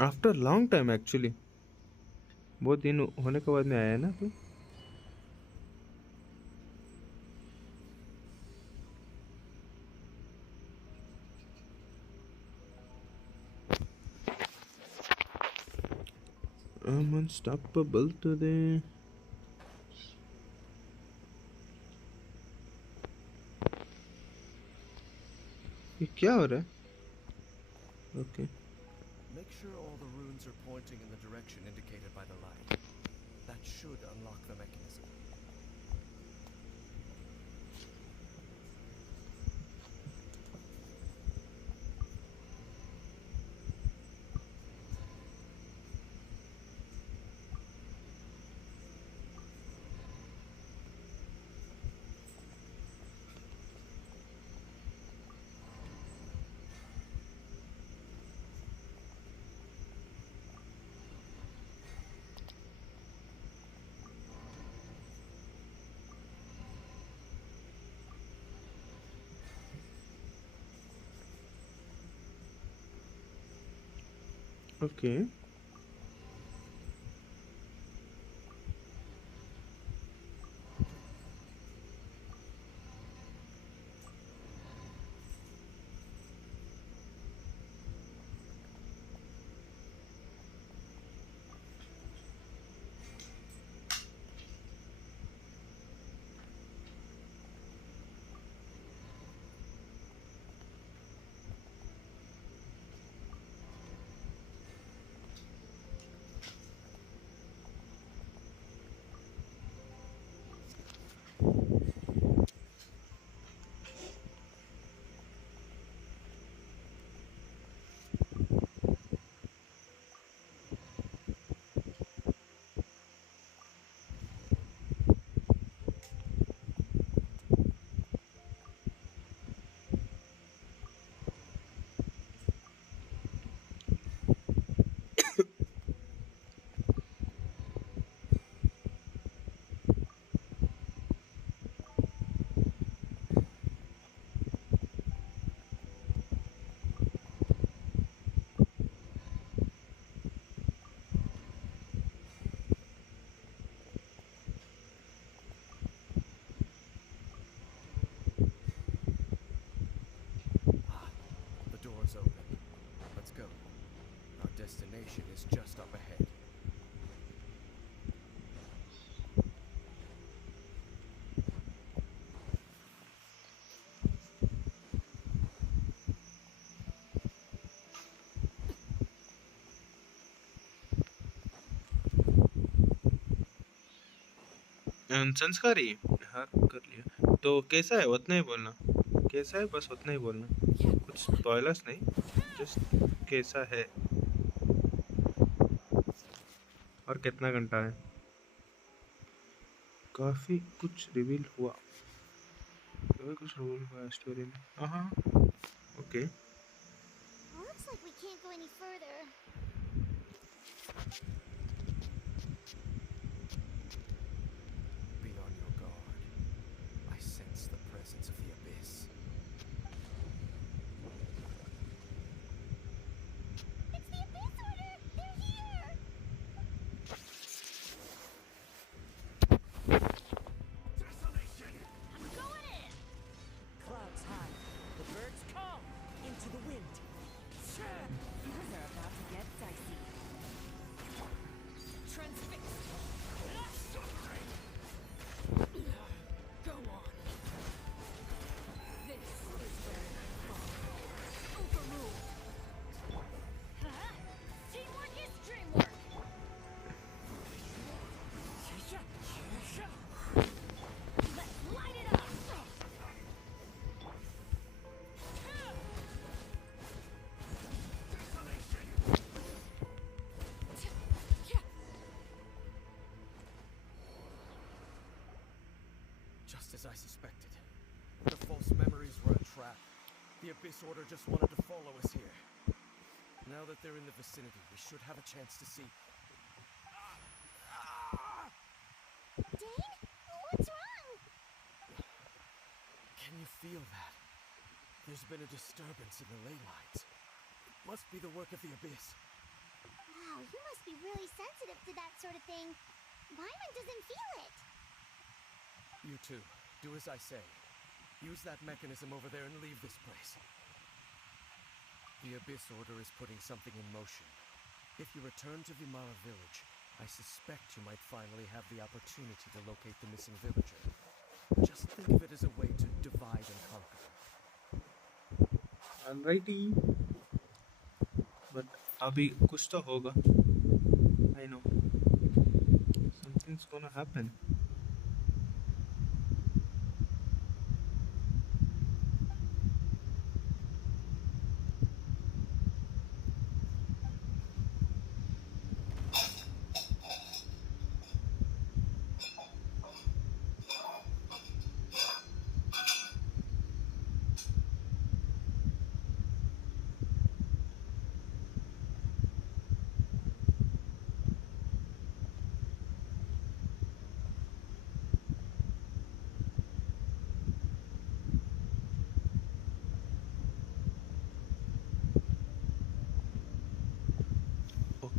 After long time actually बहुत दिन होने के बाद में आया है ना तू I'm unstoppable today. ये क्या हो रहा है? Okay. Make sure all the runes are pointing in the direction indicated by the light. That should unlock the mechanism. Okay. The door's open. Let's go. Our destination is just up ahead. संस्कारी हाँ कर लिया तो कैसा है उतना ही बोलना कैसा है बस उतना ही बोलना कुछ स्पॉयलर्स नहीं जस्ट कैसा है और कितना घंटा है काफ़ी कुछ रिवील हुआ स्टोरी में हाँ okay Looks like we can't go any further. Be on your guard. I sense the presence of the abyss. It's the Abyss Order! They're here! I'm going in! Clouds high. The birds come into the wind. Things are about to get dicey. Transfixed. Go on. This is where I fall. Overruled. Huh? Teamwork is dreamwork. Let's light it up. Just as I suspected. The false memories were a trap. The Abyss Order just wanted to follow us here. Now that they're in the vicinity, we should have a chance to see. Dane? What's wrong? Can you feel that? There's been a disturbance in the ley lines. It must be the work of the Abyss. Wow, you must be really sensitive to that sort of thing. Paimon doesn't feel it. You too. Do as I say. Use that mechanism over there and leave this place. The Abyss Order is putting something in motion. If you return to Vimara village, I suspect you might finally have the opportunity to locate the missing villager. Just think of it as a way to divide and conquer. Alrighty but अभी कुछ तो होगा I know something's gonna happen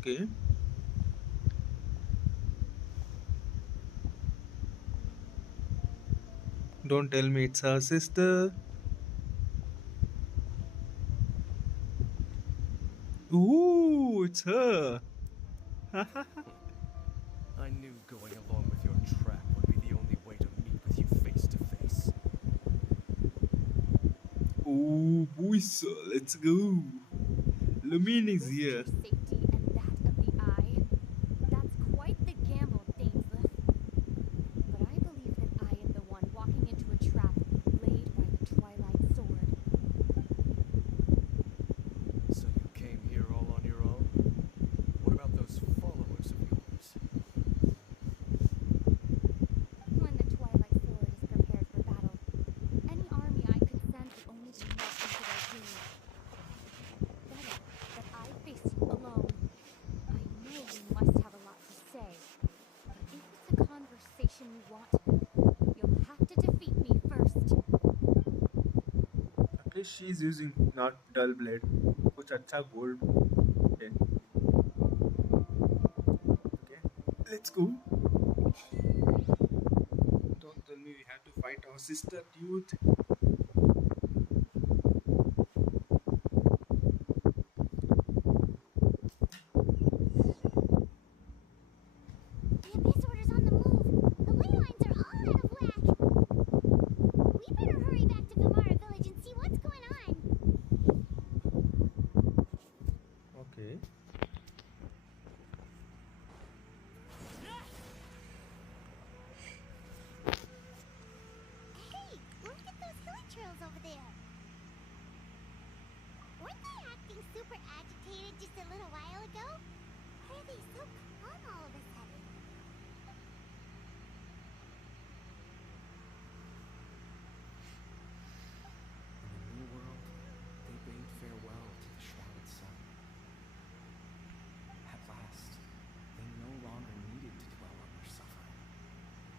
Okay. Don't tell me it's her sister. Ooh, it's her. I knew going along with your trap would be the only way to meet with you face to face. Ooh, boys, let's go. Lumine is Risk here. your safety and that of the eye. That's quite the gamble, Dainsleif. But I believe that I am the one walking into a trap laid by the Twilight Sword. So you came here all on your own? What about those followers of yours? When the Twilight Sword is prepared for battle, any army I could send would only be melt into their doom. Better that I face you alone. I know you must have a lot to say, but if it's a conversation you want, you'll have to defeat me first. Okay, she's using not dull blade. कुछ अच्छा gold. Okay. Okay. Let's go. Don't tell me we have to fight our sister, dude. The Abyss Order's on the move. The ley lines are all out of whack. We better hurry back to Vimara Village and see what's going on. Okay. Hey, look at those hilly trails over there. Weren't they acting super agitated just a little while ago? Why are they so calm all of a sudden? In the new world, they bade farewell to the shrouded sun. At last, they no longer needed to dwell on their suffering,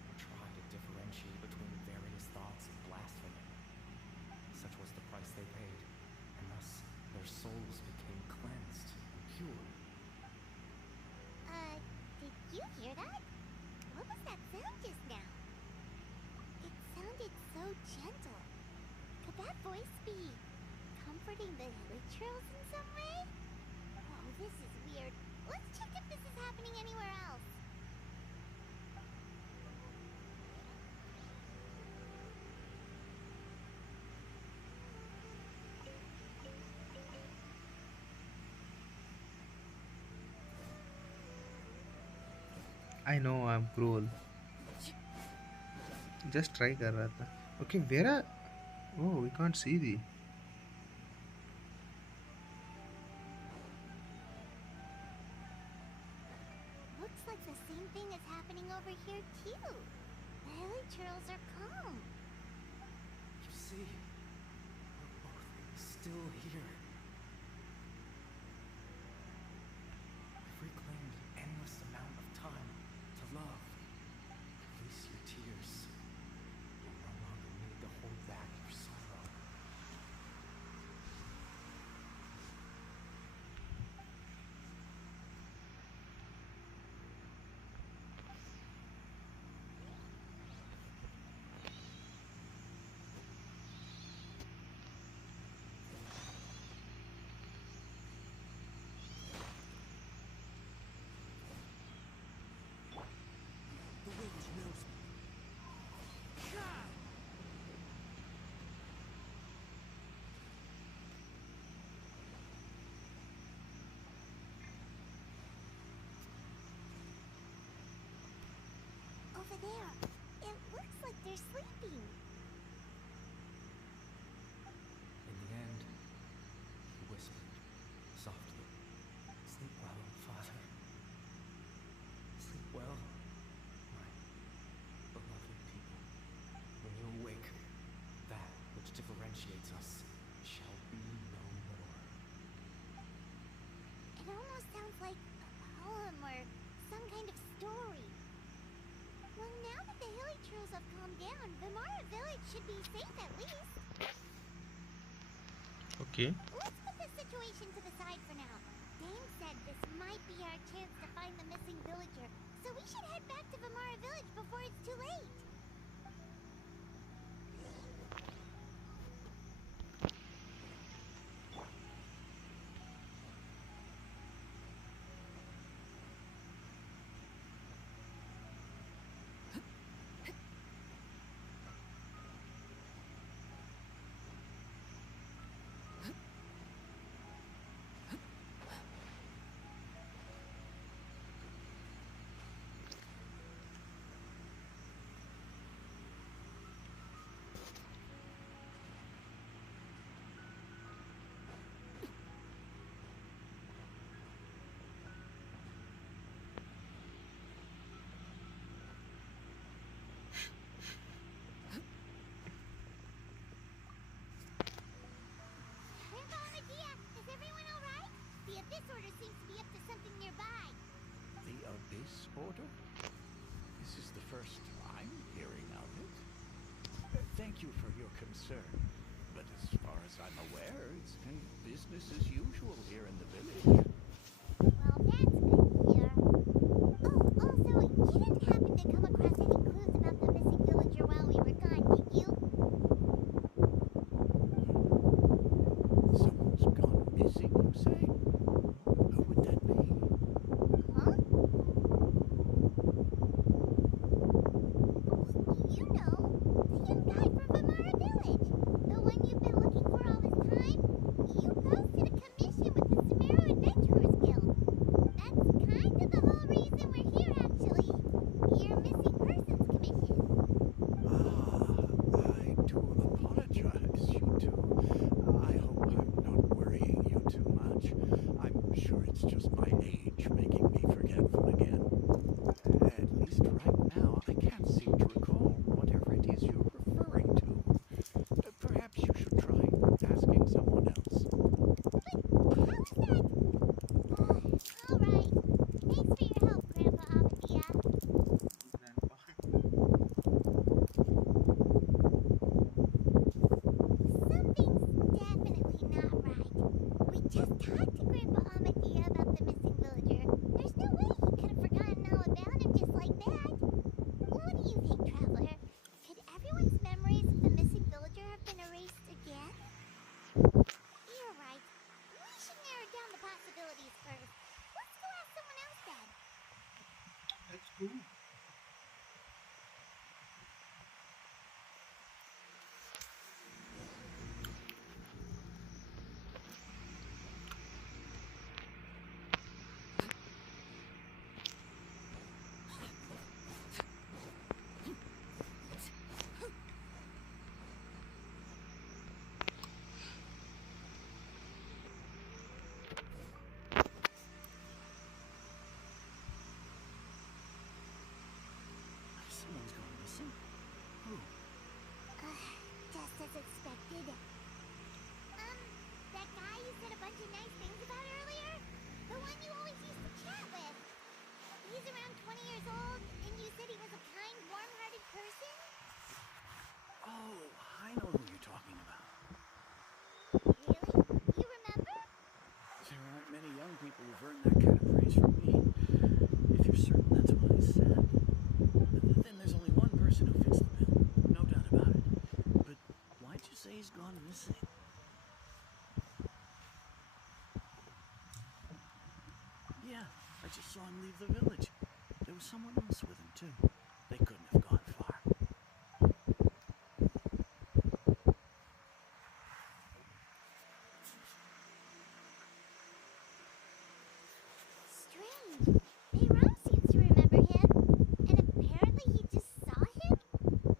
or try to differentiate between various thoughts of blasphemy. Such was the price they paid, and thus their souls became cleansed and pure. Did you hear that? What was that sound just now? It sounded so gentle. Could that voice be comforting the hilly trails in some way? Oh, this is weird. Let's check if this is happening anywhere else. I know I'm cruel. Just try कर रहा था. Okay, where are? Oh, we can't see the. Looks like the same thing is happening over here too. The hilly trails are calm. You see, we're both still here. We've reclaimed an endless amount of time to love. Release your tears. You no longer need to hold back your sorrow. The wind knows me. Over there. It looks like they're sleeping. In the end, he whispered softly, "Sleep well, Father. Sleep well, my beloved people. When you awake, that which differentiates us shall be no more." It almost sounds like a poem or some kind of story. Well, now that the hilly trails have calmed down, Vimara Village should be safe at least. Okay. Let's put this situation to the side for now. Dane said this might might be our chance to find the missing villager, so we should head back to Vamara Village before it's too late. The Abyss Order seems to be up to something nearby. The Abyss Order? This is the first I'm hearing of it. Thank you for your concern, but as far as I'm aware, it's kind of business as usual here in the village. Well, that's good to hear. Oh, also, you didn't happen to come across any clues about the missing villager while we were gone, did you? Someone's gone missing, you say? Who would that be? Huh? You know, the young guy from Vamara Village. The one you've been looking for all this time. You posted a commission with the Sumeru Adventurers Guild. That's kind of the whole reason we're here, actually. Your missing persons commission. I do apologize, you two. I hope I'm not worrying you too much. I'm sure it's just my age making me forgetful again. At least right now, I can't seem to recall whatever it is you're referring to. Perhaps you should try asking someone else. But how is that? All right. Thanks for your help, Grandpa Amadia. Grandpa. Something's definitely not right. We just talked to Grandpa Amadia about the missing villager. There's no way he could have forgotten all about him just like that. What do you think, Traveler? Could everyone's memories of the missing villager have been erased again? You're right. We should narrow down the possibilities first. Let's go ask someone else then. That's cool. Someone's gone missing? Who? Just as expected. That guy you said a bunch of nice things about earlier? The one you always used to chat with. He's around 20 years old, and you said he was a kind, warm-hearted person? Oh, I know who you're talking about. Really? You remember? There aren't many young people who've earned that kind of praise from me. If you're certain that's what I said, then there's only one person who fits the bill. No doubt about it. But why'd you say he's gone missing? Yeah, I just saw him leave the village. There was someone else with him, too. They couldn't have gone far. Strange. Bayram seems to remember him, and apparently he just saw him?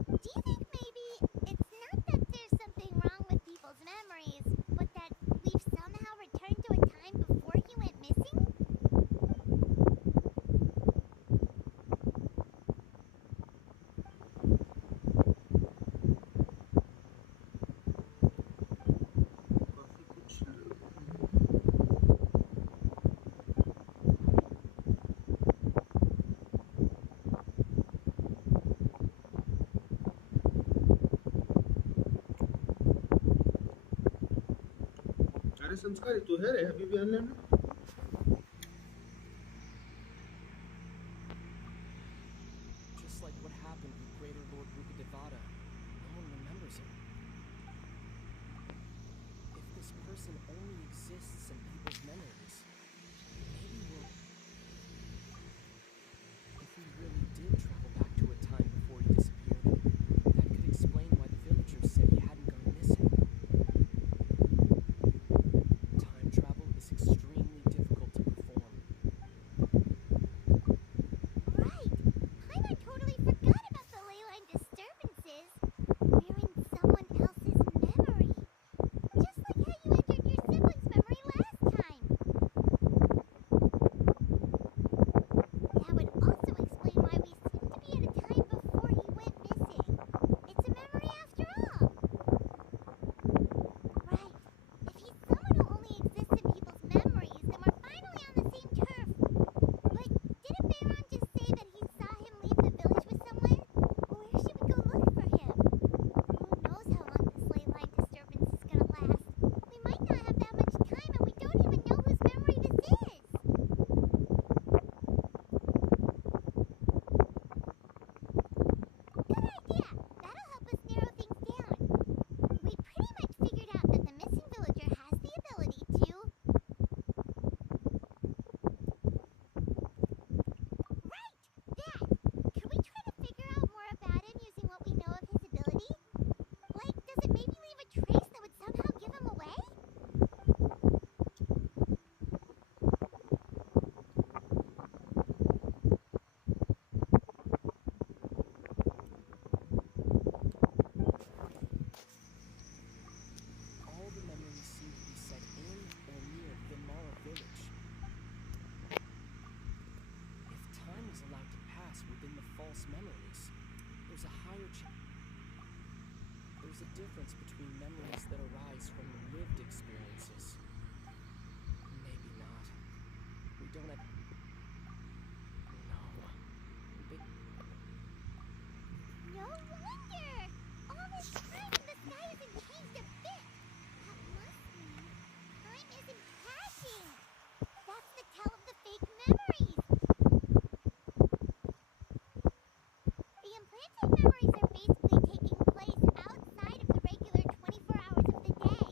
Do you think maybe it's not that there's something wrong with people's memories, but that we've somehow returned to a time before he went missing? काफी कुछ अरे संस्कारी तू है रे अभी भी online में All the memories seem to be set in or near Vimara village. If time was allowed to pass within the false memories, there's a higher chance. There's a difference between memories that arise from lived experiences. Maybe not. We don't have... No. They... No wonder! All this time and the sky hasn't changed a bit! That must mean time isn't passing! That's the tell of the fake memories! The implanted memories are basically taking place outside of the regular 24 hours of the day.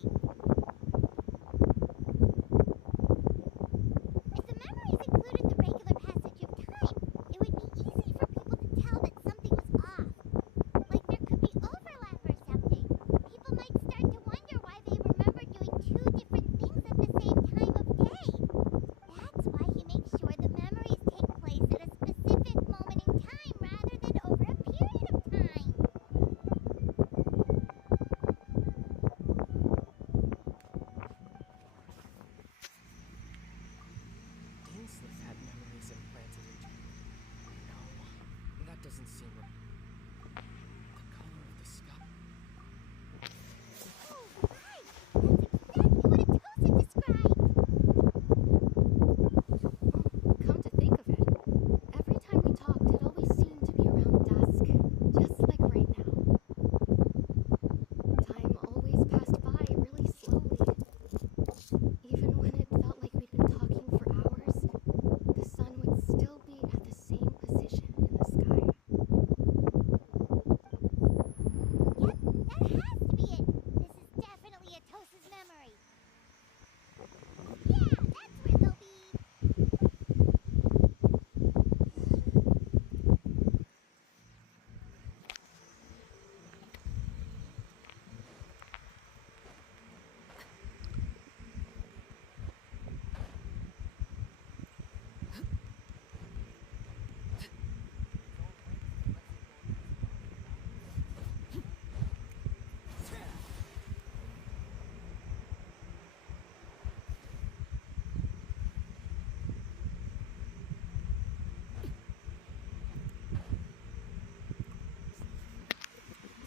If the memories included the regular passage of time, it would be easy for people to tell that something was off. Like there could be overlap or something. People might start to wonder why they remember doing two different things at the same time of day. That's why he makes sure the memories take place at a specific moment in time rather than over a period of time. Ainsley had memories implanted into... No, that doesn't seem right. The color of the sky... Oh, right! That's exactly what Atosa described! Come to think of it, every time we talked, it always seemed to be around dusk, just like right now. Time always passed by really slowly. Even when it felt like we'd been talking for hours, the sun would still be at the same position in the sky. Yep, that has to be it! This is definitely Atosa's memory. Yeah, that's where they'll be.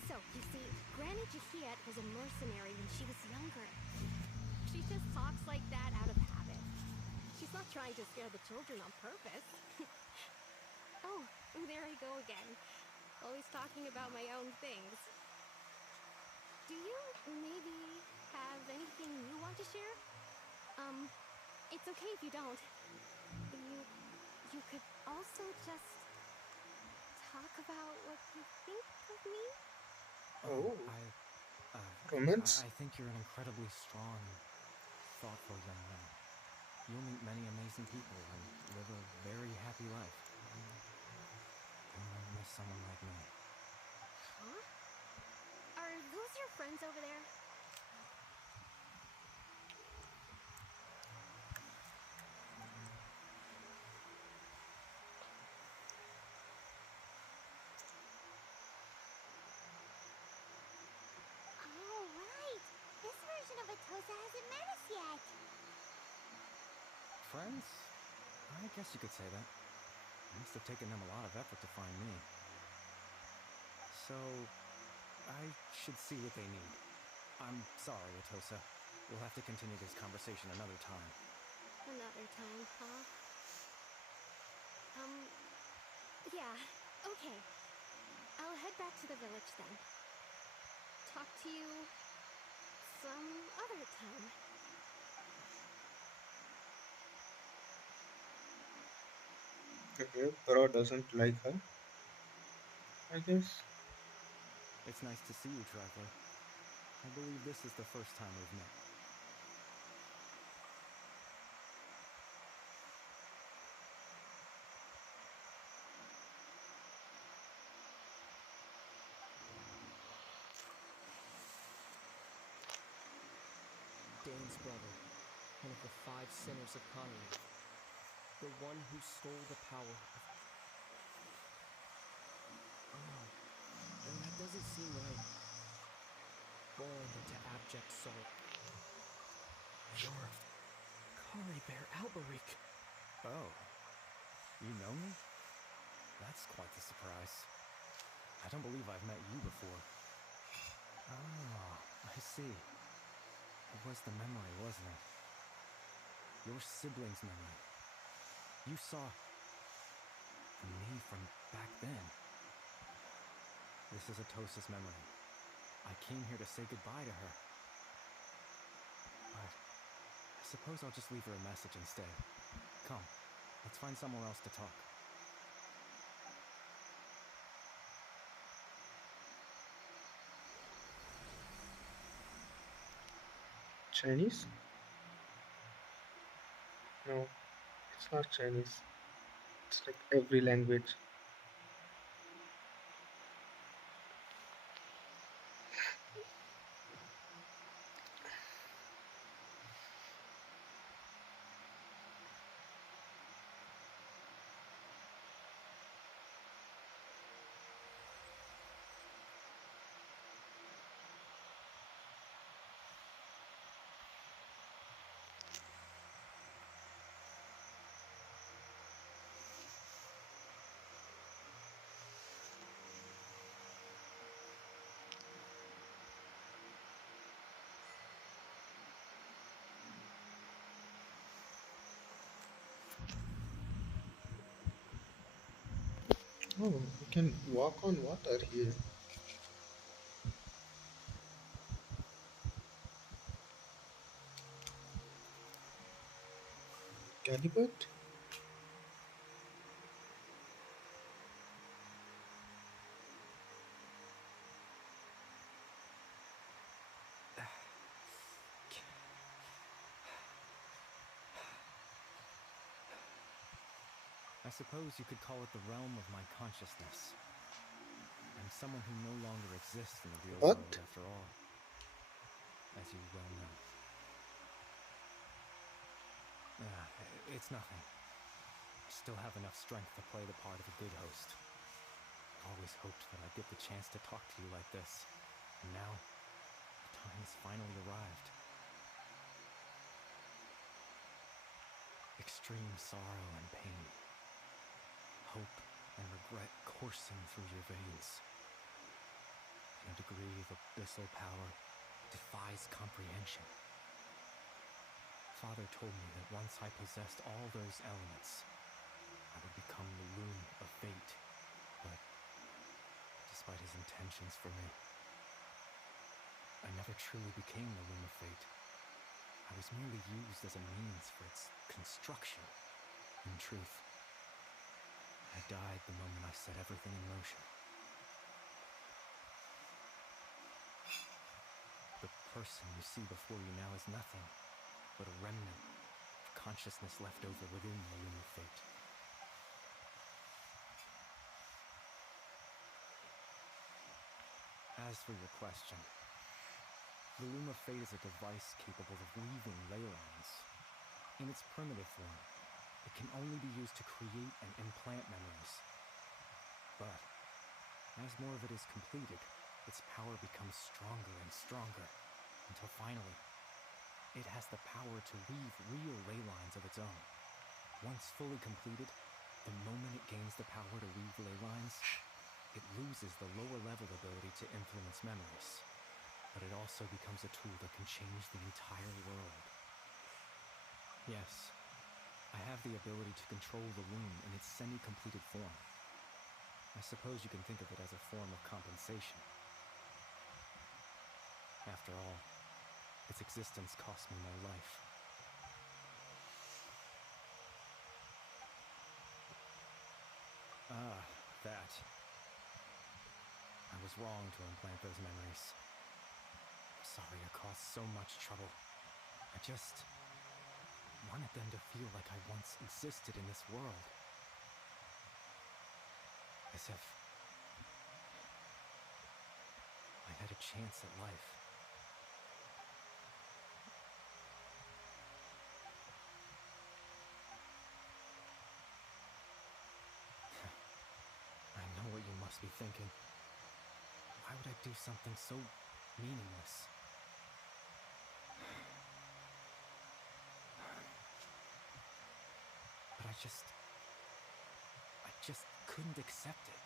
So, you see, Granny Jahiet was a mercenary when she was younger. She just talks like that out of habit. She's not trying to scare the children on purpose. Oh, there I go again. Always talking about my own things. Do you maybe have anything you want to share? It's okay if you don't. You could also just talk about what you think of me? Oh, I romance? think you're an incredibly strong, thoughtful young man. You'll meet many amazing people and live a very happy life. You won't miss someone like me. Huh? Are those your friends over there? Oh, right! This version of Atosa hasn't met us yet. Friends? I guess you could say that. It must have taken them a lot of effort to find me. So, I should see what they need. I'm sorry, Atosa. We'll have to continue this conversation another time. Another time, huh? Yeah, okay. I'll head back to the village then. Talk to you some other time. Okay, Bro doesn't like her, I guess. It's nice to see you, Traveler. I believe this is the first time we've met. Dane's brother. five sinners of Conria. The one who stole the power of... Oh, that doesn't seem right. Born into abject sorrow. You're Kari Bear Alberic. Oh, you know me? That's quite the surprise. I don't believe I've met you before. Oh, I see. It was the memory, wasn't it? Your sibling's memory. You saw me from back then. This is Atosa's memory. I came here to say goodbye to her. But I suppose I'll just leave her a message instead. Come, let's find somewhere else to talk. Chinese? No, it's not Chinese. It's like every language. Oh, you can walk on water here. Calibut? I suppose you could call it the realm of my consciousness. I'm someone who no longer exists in the real What? world after all, as you well know. It's nothing. I still have enough strength to play the part of a good host. I've always hoped that I'd get the chance to talk to you like this, and now the time has finally arrived. Extreme sorrow and pain, hope and regret coursing through your veins. In a degree of abyssal power defies comprehension. Father told me that once I possessed all those elements, I would become the loom of fate. But despite his intentions for me, I never truly became the loom of fate. I was merely used as a means for its construction. In truth, I died the moment I set everything in motion. The person you see before you now is nothing but a remnant of consciousness left over within the loom of fate. As for your question, the loom of fate is a device capable of weaving ley lines. In its primitive form, it can only be used to create and implant memories. But as more of it is completed, its power becomes stronger and stronger, until finally, it has the power to weave real ley lines of its own. Once fully completed, the moment it gains the power to weave ley lines, it loses the lower level ability to influence memories. But it also becomes a tool that can change the entire world. Yes, I have the ability to control the loom in its semi-completed form. I suppose you can think of it as a form of compensation. After all, its existence cost me my life. Ah, that. I was wrong to implant those memories. I'm sorry I caused so much trouble. I just wanted them to feel like I once existed in this world. As if I had a chance at life. do something so meaningless. But I just couldn't accept it.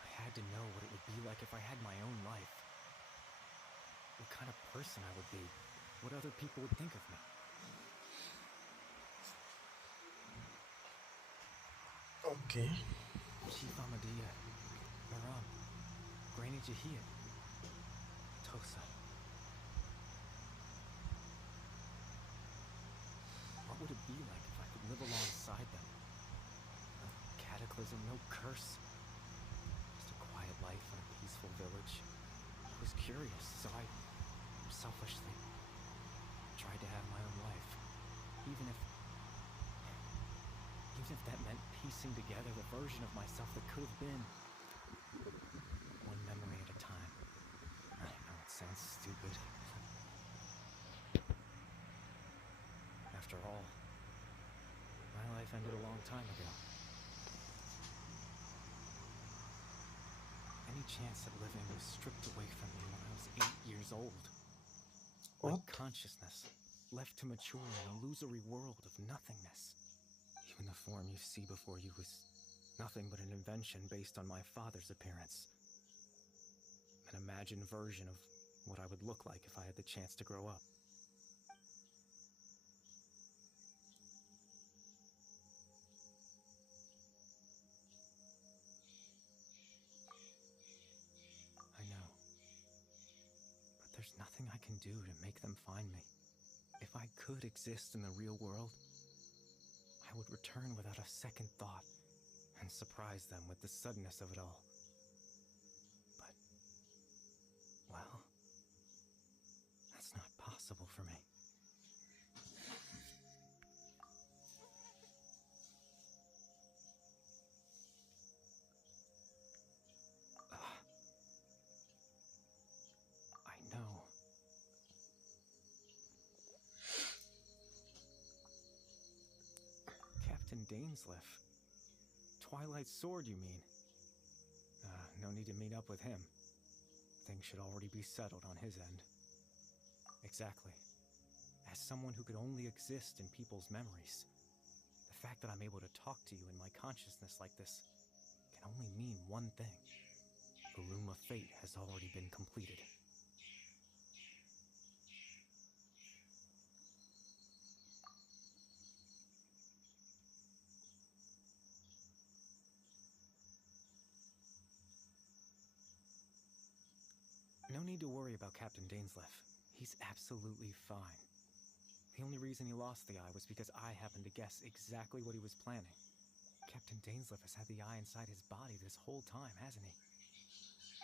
I had to know what it would be like if I had my own life. What kind of person I would be. What other people would think of me. Okay. Chief Ahmadiyya, Maram, Granny Jahia, Tosa. What would it be like if I could live alongside them? No cataclysm, no curse. Just a quiet life in a peaceful village. I was curious, so I selfishly tried to have my own life. Even if that meant piecing together the version of myself that could have been. One memory at a time. I know it sounds stupid. After all, my life ended a long time ago. Any chance at living was stripped away from me when I was 8 years old. What? My consciousness left to mature in an illusory world of nothingness. Even the form you see before you was nothing but an invention based on my father's appearance. An imagined version of what I would look like if I had the chance to grow up. I know. But there's nothing I can do to make them find me. If I could exist in the real world, I would return without a second thought and surprise them with the suddenness of it all. But, well, that's not possible for me. I know. Captain Dainsleif. Twilight Sword, you mean? No need to meet up with him. Things should already be settled on his end. Exactly. As someone who could only exist in people's memories, the fact that I'm able to talk to you in my consciousness like this can only mean one thing. The Loom of Fate has already been completed. No need to worry about Captain Dainsleif. He's absolutely fine. The only reason he lost the eye was because I happened to guess exactly what he was planning. Captain Dainsleif has had the eye inside his body this whole time, hasn't he?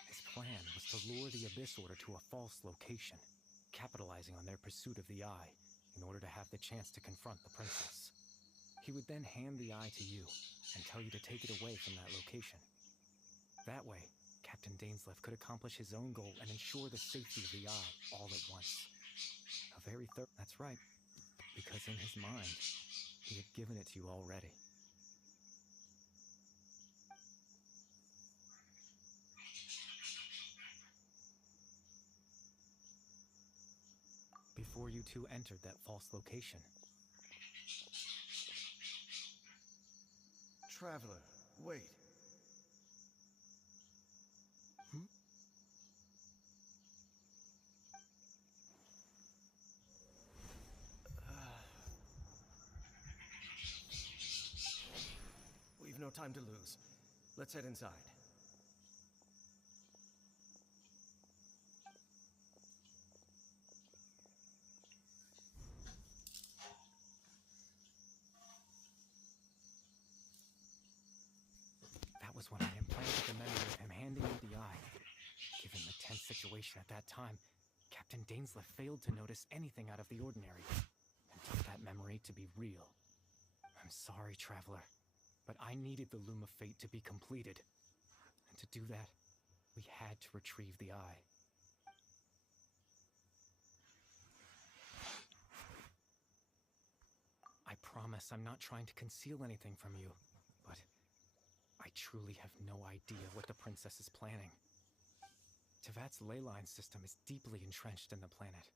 His plan was to lure the Abyss Order to a false location, capitalizing on their pursuit of the eye in order to have the chance to confront the princess. He would then hand the eye to you and tell you to take it away from that location. That way, Captain Dainsleif could accomplish his own goal and ensure the safety of the eye all at once. A very That's right, because in his mind, he had given it to you already. Before you two entered that false location. Traveler, wait. We've no time to lose. Let's head inside. That was when I implanted the memory of him handing me the eye. Given the tense situation at that time, Captain Dainsleif failed to notice anything out of the ordinary, and took that memory to be real. I'm sorry, Traveler, but I needed the Loom of Fate to be completed. And to do that, we had to retrieve the eye. I promise I'm not trying to conceal anything from you, but I truly have no idea what the princess is planning. Tevat's ley line system is deeply entrenched in the planet.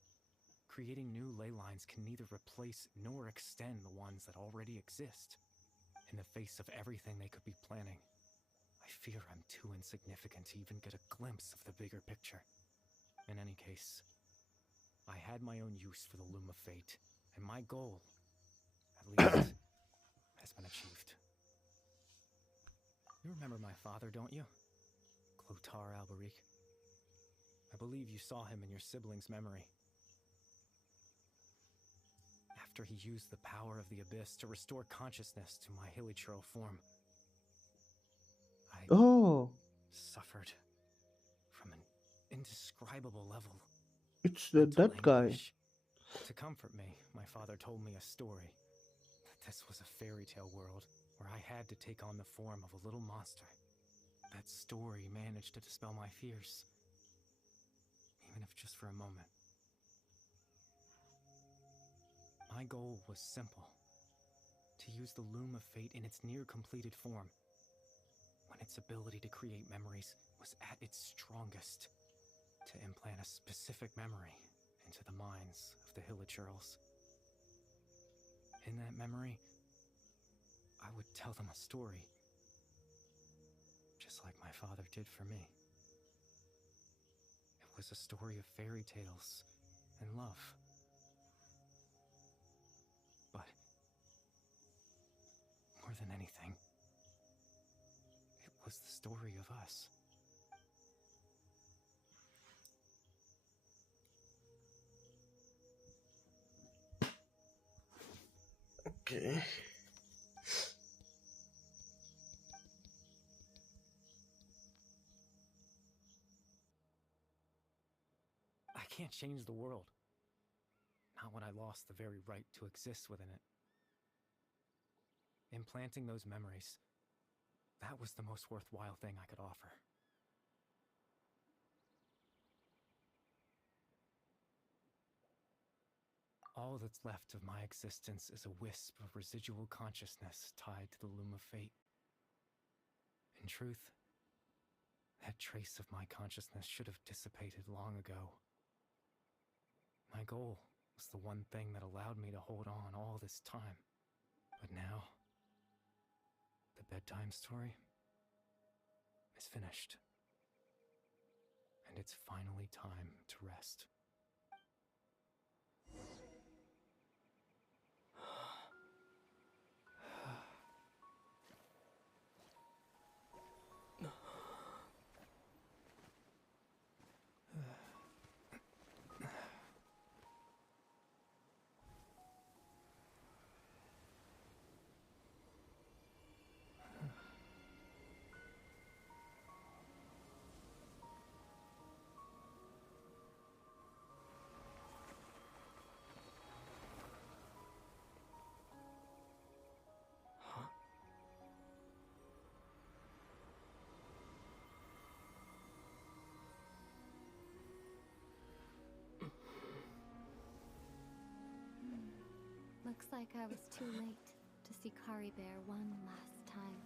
Creating new ley lines can neither replace nor extend the ones that already exist. In the face of everything they could be planning, I fear I'm too insignificant to even get a glimpse of the bigger picture. In any case, I had my own use for the Loom of Fate, and my goal, at least, has been achieved. You remember my father, don't you? Clotar Alberic. I believe you saw him in your sibling's memory. After he used the power of the Abyss to restore consciousness to my hilichurl form, I Oh, suffered from an indescribable level. it's Mental that guy. anguish. To comfort me, my father told me a story. That this was a fairy tale world where I had to take on the form of a little monster. That story managed to dispel my fears, even if just for a moment. My goal was simple: to use the Loom of Fate in its near-completed form, when its ability to create memories was at its strongest, to implant a specific memory into the minds of the hilichurls. In that memory, I would tell them a story, just like my father did for me. It was a story of fairy tales and love. But more than anything, it was the story of us. Okay. I can't change the world. Not when I lost the very right to exist within it. Implanting those memories, that was the most worthwhile thing I could offer. All that's left of my existence is a wisp of residual consciousness tied to the Loom of Fate. In truth, that trace of my consciousness should have dissipated long ago. My goal was the one thing that allowed me to hold on all this time. But now, the bedtime story is finished. And it's finally time to rest. Looks like I was too late to see Kari Bear one last time.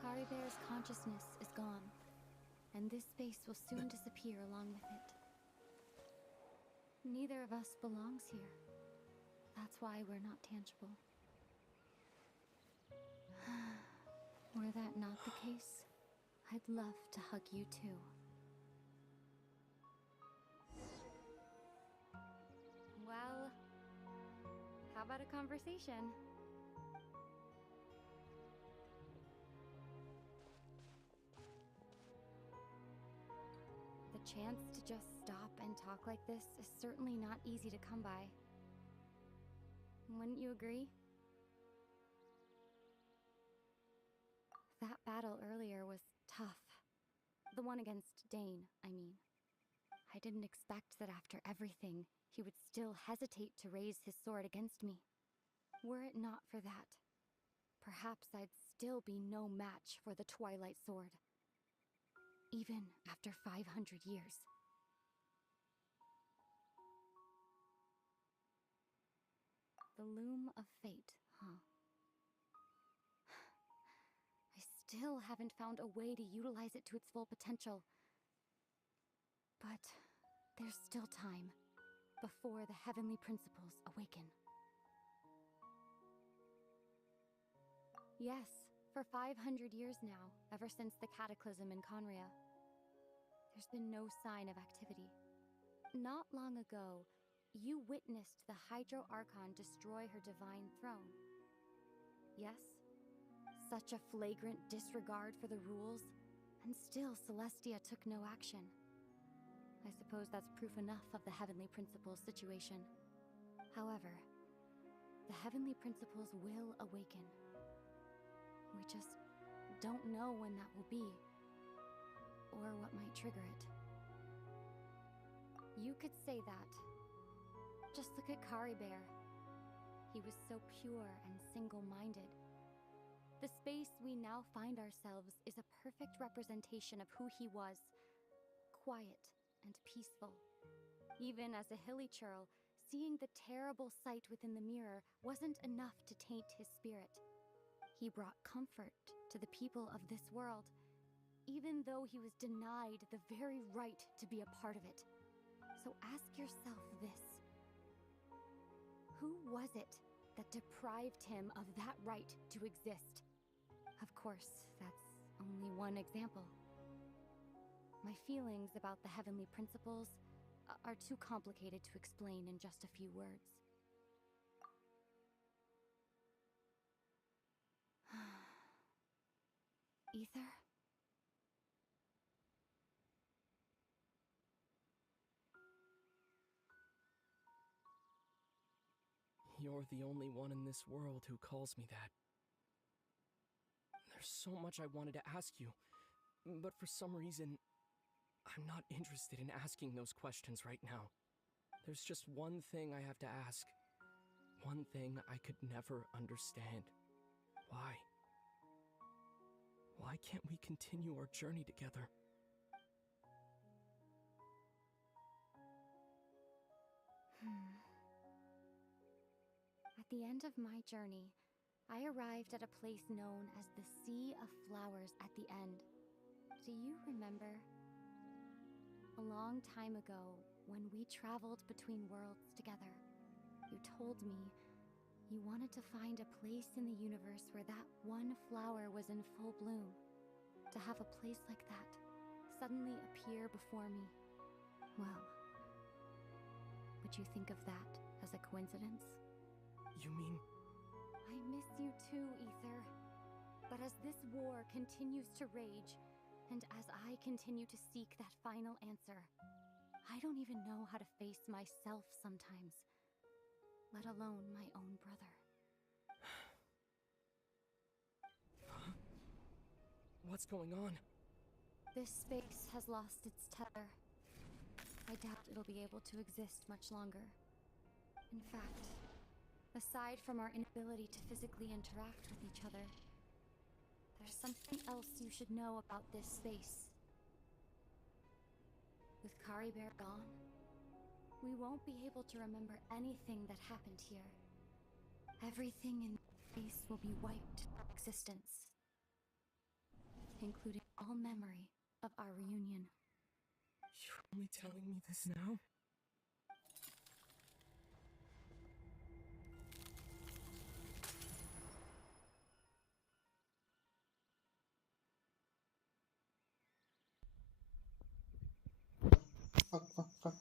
Kari Bear's consciousness is gone, and this space will soon disappear along with it. Neither of us belongs here. That's why we're not tangible. Were that not the case, I'd love to hug you too. Well, how about a conversation? The chance to just stop and talk like this is certainly not easy to come by. Wouldn't you agree? That battle earlier was tough. The one against Dane, I mean. I didn't expect that after everything, he would still hesitate to raise his sword against me. Were it not for that, perhaps I'd still be no match for the Twilight Sword. Even after 500 years. The Loom of Fate, huh? I still haven't found a way to utilize it to its full potential. But there's still time before the heavenly principles awaken. Yes, for 500 years now, ever since the cataclysm in Conria, there's been no sign of activity. Not long ago, you witnessed the Hydro Archon destroy her divine throne. Yes? Such a flagrant disregard for the rules, and still Celestia took no action. I suppose that's proof enough of the Heavenly Principles situation. However, the Heavenly Principles will awaken. We just don't know when that will be, or what might trigger it. You could say that. Just look at Kari Bear. He was so pure and single-minded. The space we now find ourselves is a perfect representation of who he was. Quiet and peaceful. Even as a hilly churl, seeing the terrible sight within the mirror wasn't enough to taint his spirit. He brought comfort to the people of this world, even though he was denied the very right to be a part of it. So ask yourself this. Who was it that deprived him of that right to exist? Of course, that's only one example. My feelings about the heavenly principles are too complicated to explain in just a few words. Ether? You're the only one in this world who calls me that. There's so much I wanted to ask you, but for some reason, I'm not interested in asking those questions right now. There's just one thing I have to ask. One thing I could never understand. Why? Why can't we continue our journey together? At the end of my journey, I arrived at a place known as the Sea of Flowers at the end. Do you remember? A long time ago, when we traveled between worlds together, you told me you wanted to find a place in the universe where that one flower was in full bloom. To have a place like that suddenly appear before me. Well, would you think of that as a coincidence? You mean... I miss you too, Ether. But as this war continues to rage, and as I continue to seek that final answer, I don't even know how to face myself sometimes, let alone my own brother. What's going on? This space has lost its tether. I doubt it'll be able to exist much longer. In fact, aside from our inability to physically interact with each other, there's something else you should know about this space. With Kari Bear gone, we won't be able to remember anything that happened here. Everything in space will be wiped from existence, including all memory of our reunion. You're only telling me this now? Fuck.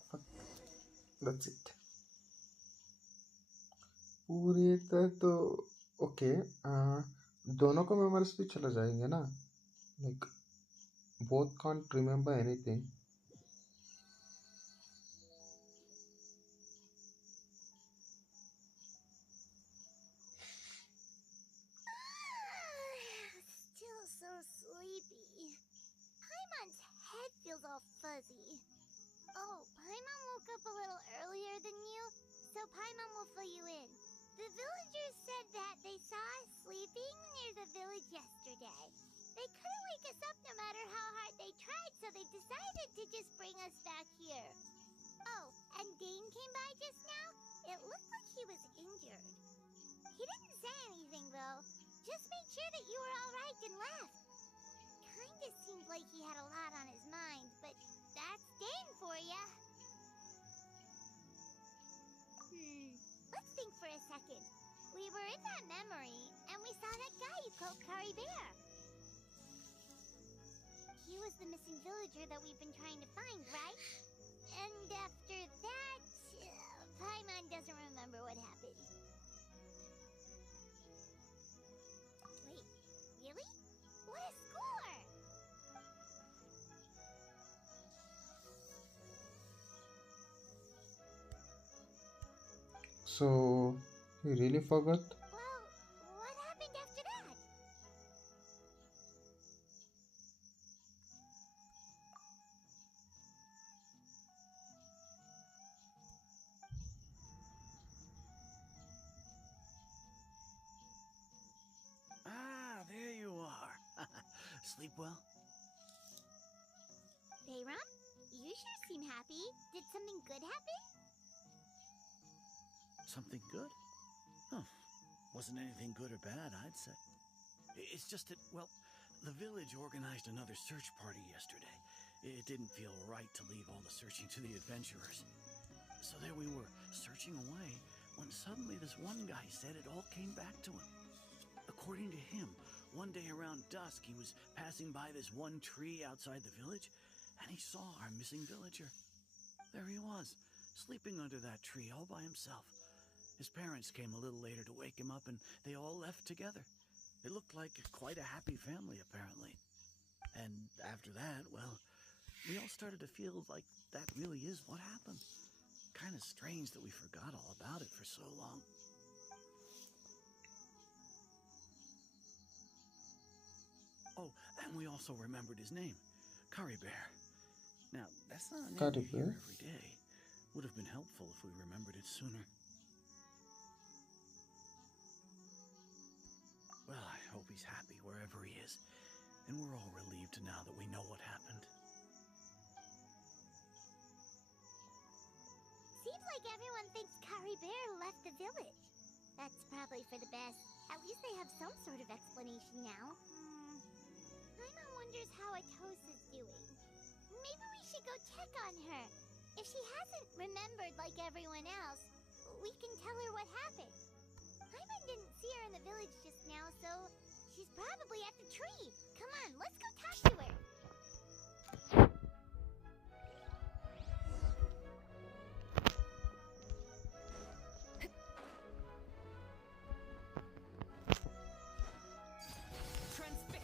That's it. पूरे तक तो okay दोनों को memories भी चला जाएंगे ना like both can't remember anything. Still so sleepy. Paimon's head feels all fuzzy. Oh, Paimon woke up a little earlier than you, so Paimon will fill you in. The villagers said that they saw us sleeping near the village yesterday. They couldn't wake us up no matter how hard they tried, so they decided to just bring us back here. Oh, and Dane came by just now. It looked like he was injured. He didn't say anything, though. Just made sure that you were all right and left. Kinda seemed like he had a lot on his mind, but that's Dane for ya. Let's think for a second. We were in that memory, and we saw that guy you called Kari Bear. He was the missing villager that we've been trying to find, right? And after that, Paimon doesn't remember what happened. Wait, really? What a score! So, he really forgot? Well, what happened after that? Ah, there you are. Sleep well? Bayram, you sure seem happy. Did something good happen? Something good? Huh. Wasn't anything good or bad, I'd say. It's just that, well, the village organized another search party yesterday. It didn't feel right to leave all the searching to the adventurers. So there we were, searching away, when suddenly this one guy said it all came back to him. According to him, one day around dusk, he was passing by this one tree outside the village, and he saw our missing villager. There he was, sleeping under that tree all by himself. His parents came a little later to wake him up, and they all left together. It looked like quite a happy family, apparently. And after that, well, we all started to feel like that really is what happened. Kind of strange that we forgot all about it for so long. Oh, and we also remembered his name, Kari Bear. Now, that's not a name Kari you hear Bear? every day. Would have been helpful if we remembered it sooner. Well, I hope he's happy wherever he is. And we're all relieved now that we know what happened. Seems like everyone thinks Kari Bear left the village. That's probably for the best. At least they have some sort of explanation now. Paimon wonders how Atosa's doing. Maybe we should go check on her. If she hasn't remembered like everyone else, we can tell her what happened. Paimon didn't see her in the village just now, so she's probably at the tree. Come on, let's go talk to her. Transfixed.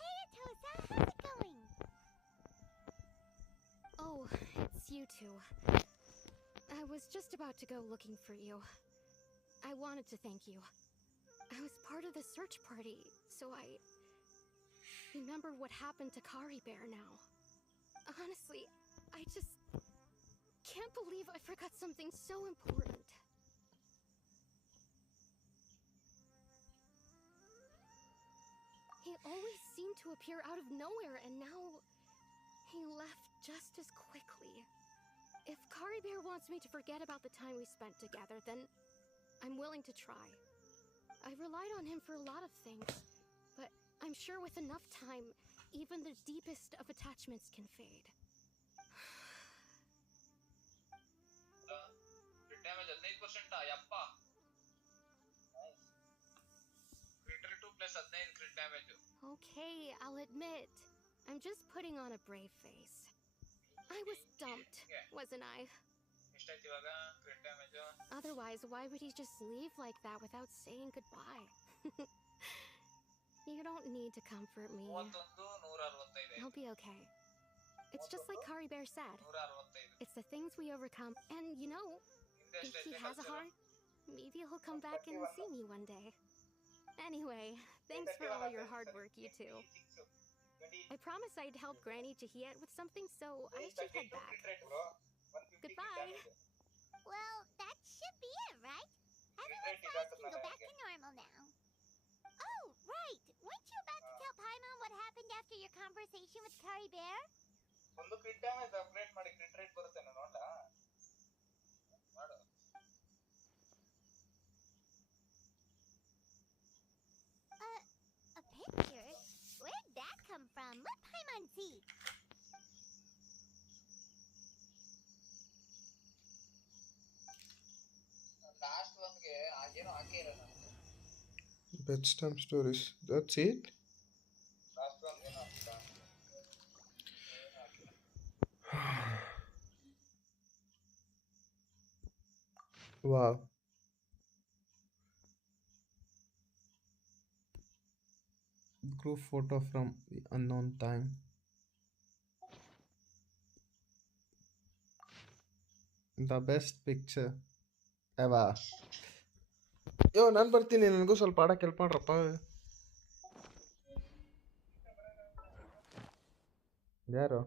Hey, Atosa, how's it going? Oh, it's you two. I was just about to go looking for you. I wanted to thank you. I was part of the search party, so I remember what happened to Kari Bear now. Honestly, I just can't believe I forgot something so important. He always seemed to appear out of nowhere, and now he left just as quickly. If Kari Bear wants me to forget about the time we spent together, then I'm willing to try. I relied on him for a lot of things, but I'm sure with enough time, even the deepest of attachments can fade. Crit damage 15% ಯಪ್ಪ Critter 2 plus 15 crit damage. Okay, I'll admit. I'm just putting on a brave face. I was dumped, wasn't I? Otherwise, why would he just leave like that without saying goodbye? You don't need to comfort me. I'll be okay. It's just like Kari Bear said. It's the things we overcome. And you know, if he has a heart, maybe he'll come back and see me one day. Anyway, thanks for all your hard work, you two. I promised I'd help Granny Jahiet with something, so I should head back. Goodbye. Well, that should be it, right? Everyone's lives can go back to normal now. Oh, right! Weren't you about to tell Paimon what happened after your conversation with Kari Bear? A picture? Where'd that come from? Let Paimon see. Bedtime stories. That's it? Wow. Group photo from the unknown time. The best picture ever. ಯೋ ನಾನು ಬರ್ತೀನಿ ನನಗೂ ಸ್ವಲ್ಪ ಆಡಕ್ಕೆ help ಮಾಡ್ರಪ್ಪ. ಯಾರು?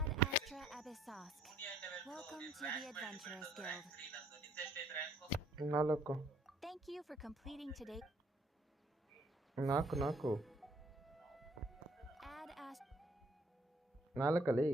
Ad Astra Abyssosk. Welcome to the Adventurers Guild. 4. Thank you for completing today. 4. Ad Astra. 4 ಅಲ್ಲಿ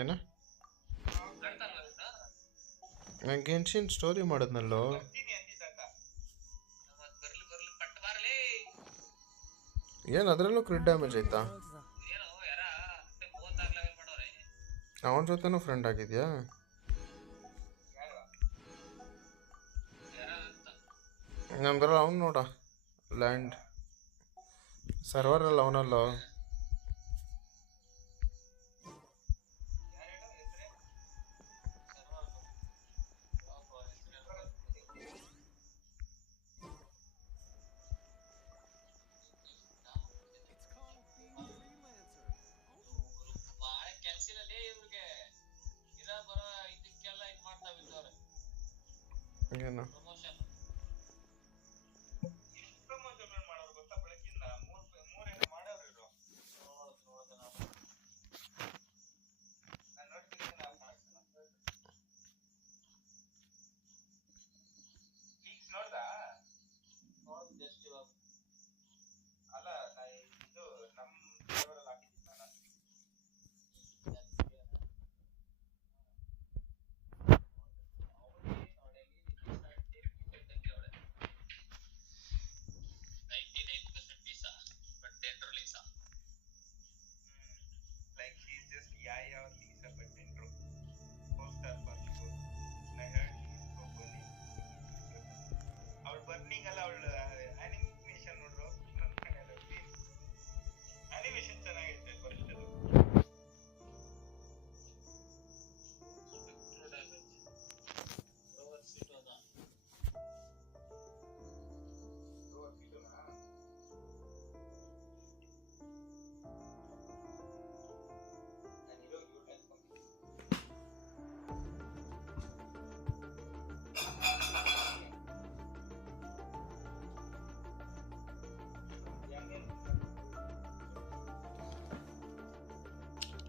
ಏನ ನಾನು ಗೆನ್ಶಿನ್ story ಮಾಡಿದ್ನಲ್ಲೋ. ಏನು ಅದರಲ್ಲೂ ಕ್ರಿಟ್ ಡ್ಯಾಮೇಜ್ ಆಯ್ತಾ? ಅವನ ಜೊತೆನೂ ಫ್ರೆಂಡ್ ಆಗಿದ್ಯಾ? ನಮ್ದ್ರಲ್ಲಿ ಅವನು ನೋಡ ಲ್ಯಾಂಡ್ ಸರ್ವರಲ್ಲಿ ಅವನಲ್ಲೋ. ಏನು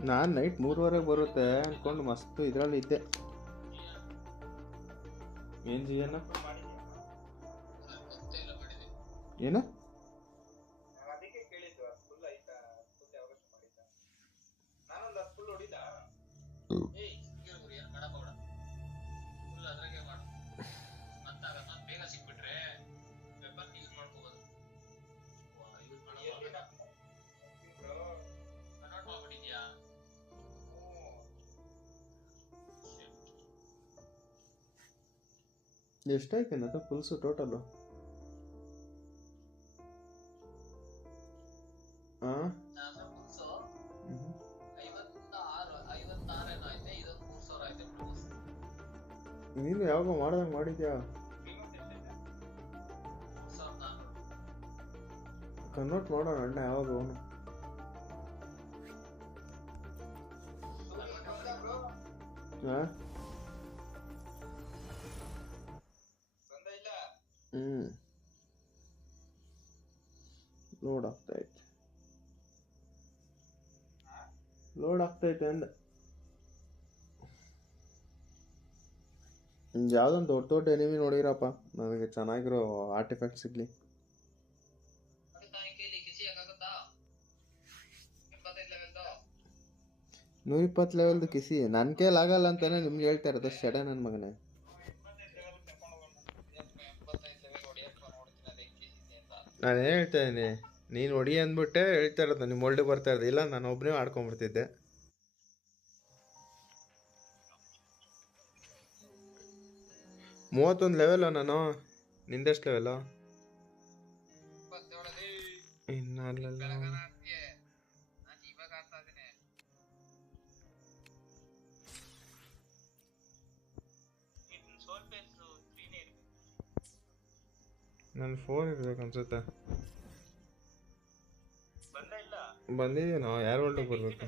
ನಾನು ನೈಟ್ 3:30 ಬರುತ್ತೆ ಅಂದ್ಕೊಂಡು ಮಸ್ತ್ ಇದರಲ್ಲಿ ಇದ್ದೆ. ಏನು ಜಿಯನ್ನ ಏನು ಅದಕ್ಕೆ ಕೇಳಿದ್ದು ಫುಲ್ ಆಯ್ತಾ ಫುಲ್ ಯಾವಾಗ ಮಾಡಿದ್ದ ನಾನೊಂದು ಫುಲ್ ಹೊಡಿದ ಏಯ್ ಕೇಳ್ಬಿಡು ಏನು ಮಾಡಕ್ ಹೋಗ್ಬೇಡ ಫುಲ್ ಅದ್ರಾಗೆ ಮಾಡು ಮತ್ತೆ ಅದನ್ನ ಬೇಗ ಸಿಕ್ಬಿಟ್ರೆ ವೆಪನ್ ಯೂಸ್ ಮಾಡ್ಕೋಬೋದು ಯೂಸ್ ಮಾಡೋ ಕನ್ವರ್ಟ್ ಮಾಡ್ಬಿಟ್ಟಿದ್ಯಾ ಎಷ್ಟಾಯ್ತು ನನ್ನ ಫುಲ್ಸು ಟೋಟಲು ಹಾಂ ನೀನು ಯಾವಾಗ ಮಾಡ್ದಂಗೆ ಮಾಡಿದ್ಯಾ ಕನ್ವರ್ಟ್ ಮಾಡೋಣ ಅಣ್ಣ ಯಾವಾಗ ಅವನು ಹಾಂ ಲೋಡ್ ಆಗ್ತೈತೆ ಅಂದ ಯಾವುದೊಂದು ದೊಡ್ಡ ದೊಡ್ಡ ಎನಿಮಿ ನೋಡಿರಪ್ಪ ನನಗೆ ಚೆನ್ನಾಗಿರೋ ಆರ್ಟಿಫ್ಯಾಕ್ಟ್ ಸಿಗ್ಲಿ 120 ಲೆವೆಲ್ದು ಕಿಸಿ ನನ್ನ ಕೈಲಿ ಆಗಲ್ಲ ಅಂತಾನೆ ನಿಮ್ಗೆ ಹೇಳ್ತಾ ಇರೋದು ಶಡ ನನ್ನ ಮಗನೇ ನಾನು ಏನು ಹೇಳ್ತಾ ಇದ್ದೀನಿ ನೀನು ಹೊಡಿ ಅಂದ್ಬಿಟ್ಟೆ ಹೇಳ್ತಾ ಇರೋದು ನಿಮ್ಮ ಒಳ್ಳೆ ಬರ್ತಾ ಇರೋದು ಇಲ್ಲ ನಾನು ಒಬ್ಬನೇ ಆಡ್ಕೊಂಡ್ಬಿಡ್ತಿದ್ದೆ 31 ಲೆವೆಲ್ಲ ನಾನು ನಿಂದೆಷ್ಟು ಲೆವೆಲ್ಲ ಇನ್ನಲ್ಲ ನನ್ನ 4 ಇರ್ಬೇಕು ಅನ್ಸುತ್ತೆ ಬಂದಿದ್ದೀನೋ ಯಾರು ಒಳ್ಳೆ ಬರ್ಬೇಕು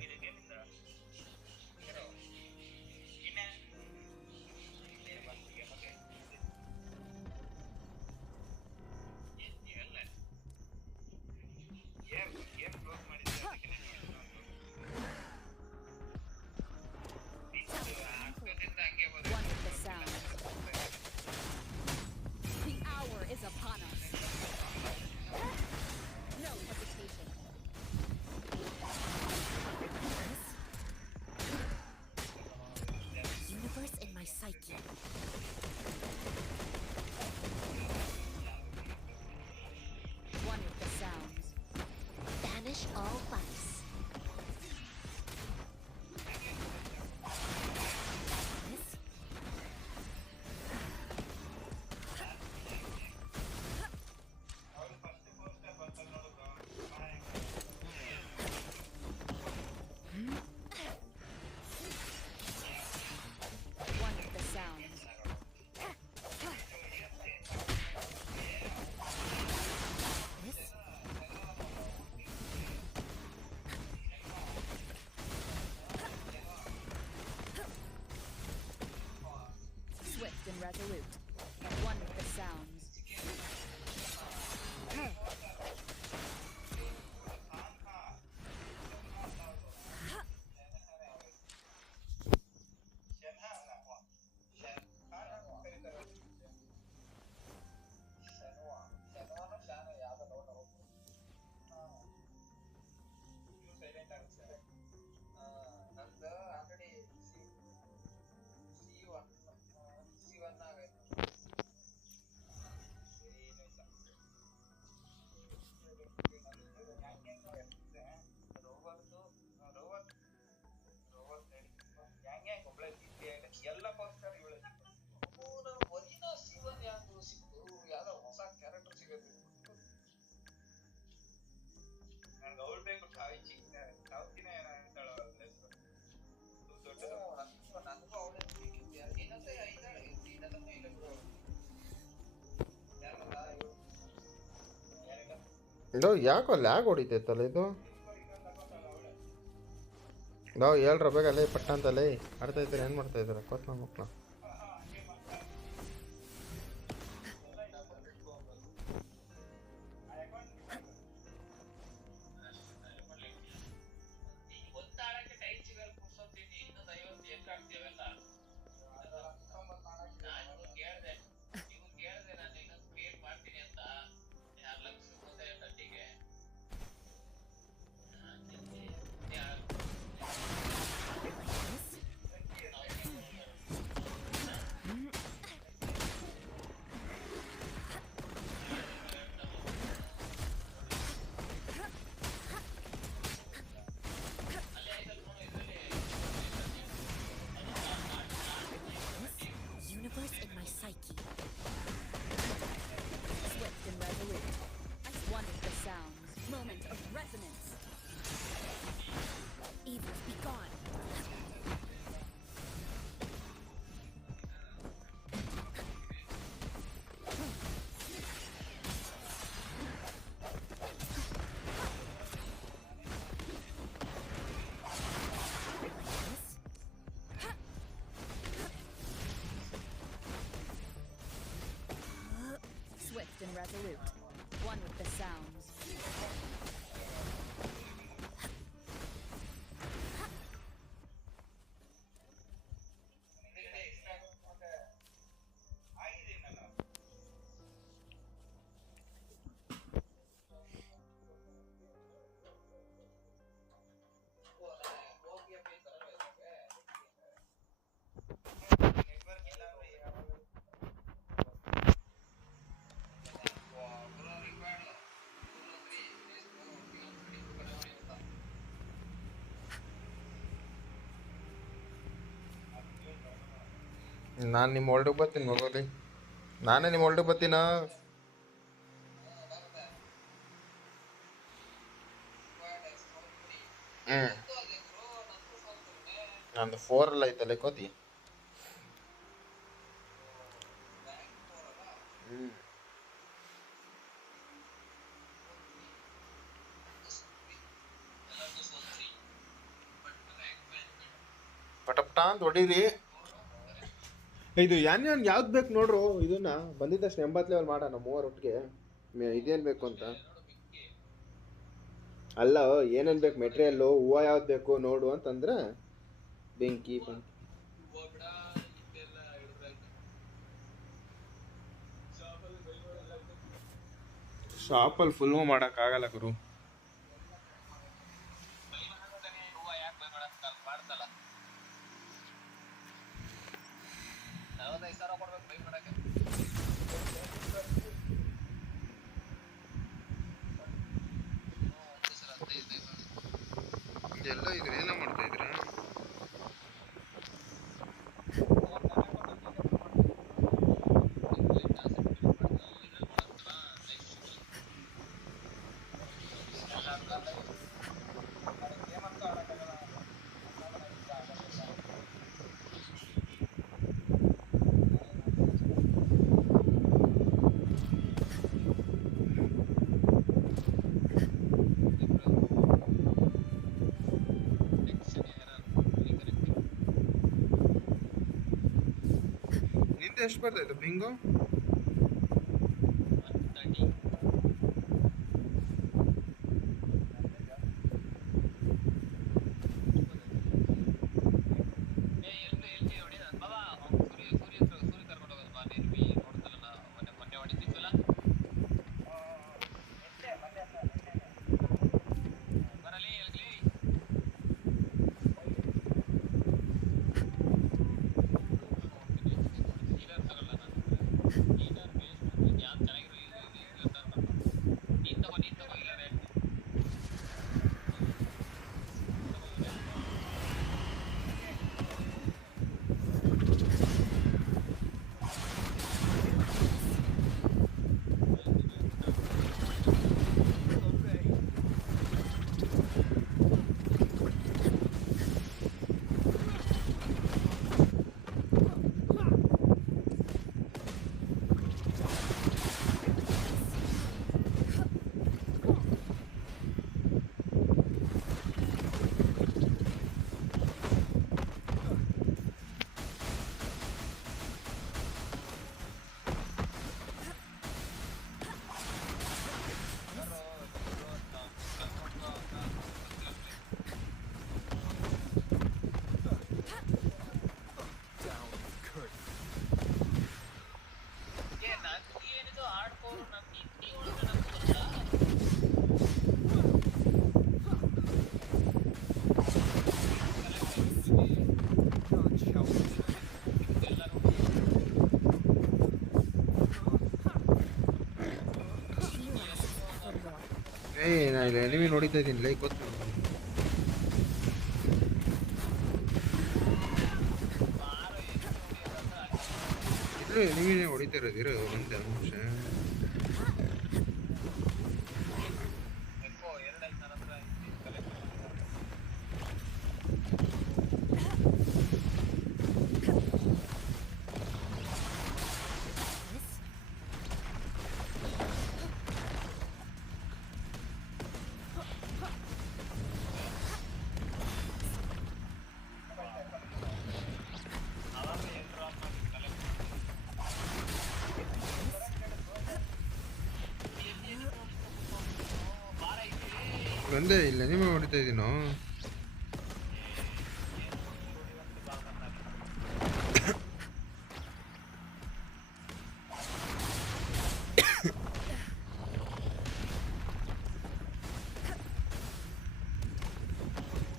Resolute. One with the sounds. ಇದು ಯಾಕೋ ಲ್ಯಾಗ್ ಹೊಡಿತೈತಲ್ಲ ಇದು ನಾವು 7 ರೂಪಾಯಿಗೆ ಅಲ್ಲೇ ಪಟ್ಟ ಅಂತಲ್ಲೇ ಆಡ್ತಾ ಇದ್ದಾರೆ ಏನು ಮಾಡ್ತಾ ಇದ್ದಾರೆ ಕೊತ್ತ ಮಕ್ಕಳು resolute. One with the sounds. ನಾನು ನಿಮ್ಮ ಒಳಗೆ ಬರ್ತೀನಿ ಮೊದಲೇ. ನಾನೇ ನಿಮ್ಮ ಒಳಗೆ ಬರ್ತೀನಾ? ನಂದು 4 ಅಲ್ಲ ಐತಲ್ಲ ಕೋತಿ. ಪಟಪಟ ಅಂತ ಹೊಡೀರಿ. ಇದು ಯಾವ್ದು ಬೇಕು ನೋಡ್ರು. ಇದನ್ನ ಬಂದಿದ್ದಷ್ಟು 80 ಲೆವೆಲ್ ಮಾಡೋಣ 3 ಒಟ್ಟಿಗೆ. ಇದೇನು ಬೇಕು ಅಂತ ಅಲ್ಲ, ಏನೇನು ಬೇಕು ಮೆಟೀರಿಯಲ್ಲು, ಹೂವು ಯಾವ್ದು ಬೇಕು ನೋಡು ಅಂತಂದ್ರೆ ಬೆಂಕಿ ಶಾಪಲ್ಲಿ ಫುಲ್ ಮಾಡೋಕ್ಕಾಗಲ್ಲ ಗುರು. ಎಲ್ಲ ಇದ್ರೆ ಏನೋ ಮಾಡ್ತಾ ಇದ್ರ? ಎಷ್ಟು ಬರ್ತಾಯಿತ್ತು ಪಿಂಗು? ನಾನು ಎನಿಮಿ ನೋಡಿತಾ ಇದ್ದೀನಿ ಲೈಕ್ ಗೊತ್ತು. ಇದು ಎನಿಮಿನೇ ಹೊಡಿತಾ ಇರೋದಿರೋ ಒಂದು ನಿಮಿಷ. ಬಂದೆ ಇಲ್ಲ ನಿಮ್ಮ ಹೊಡಿತಾ ಇದ್ದೀನೋ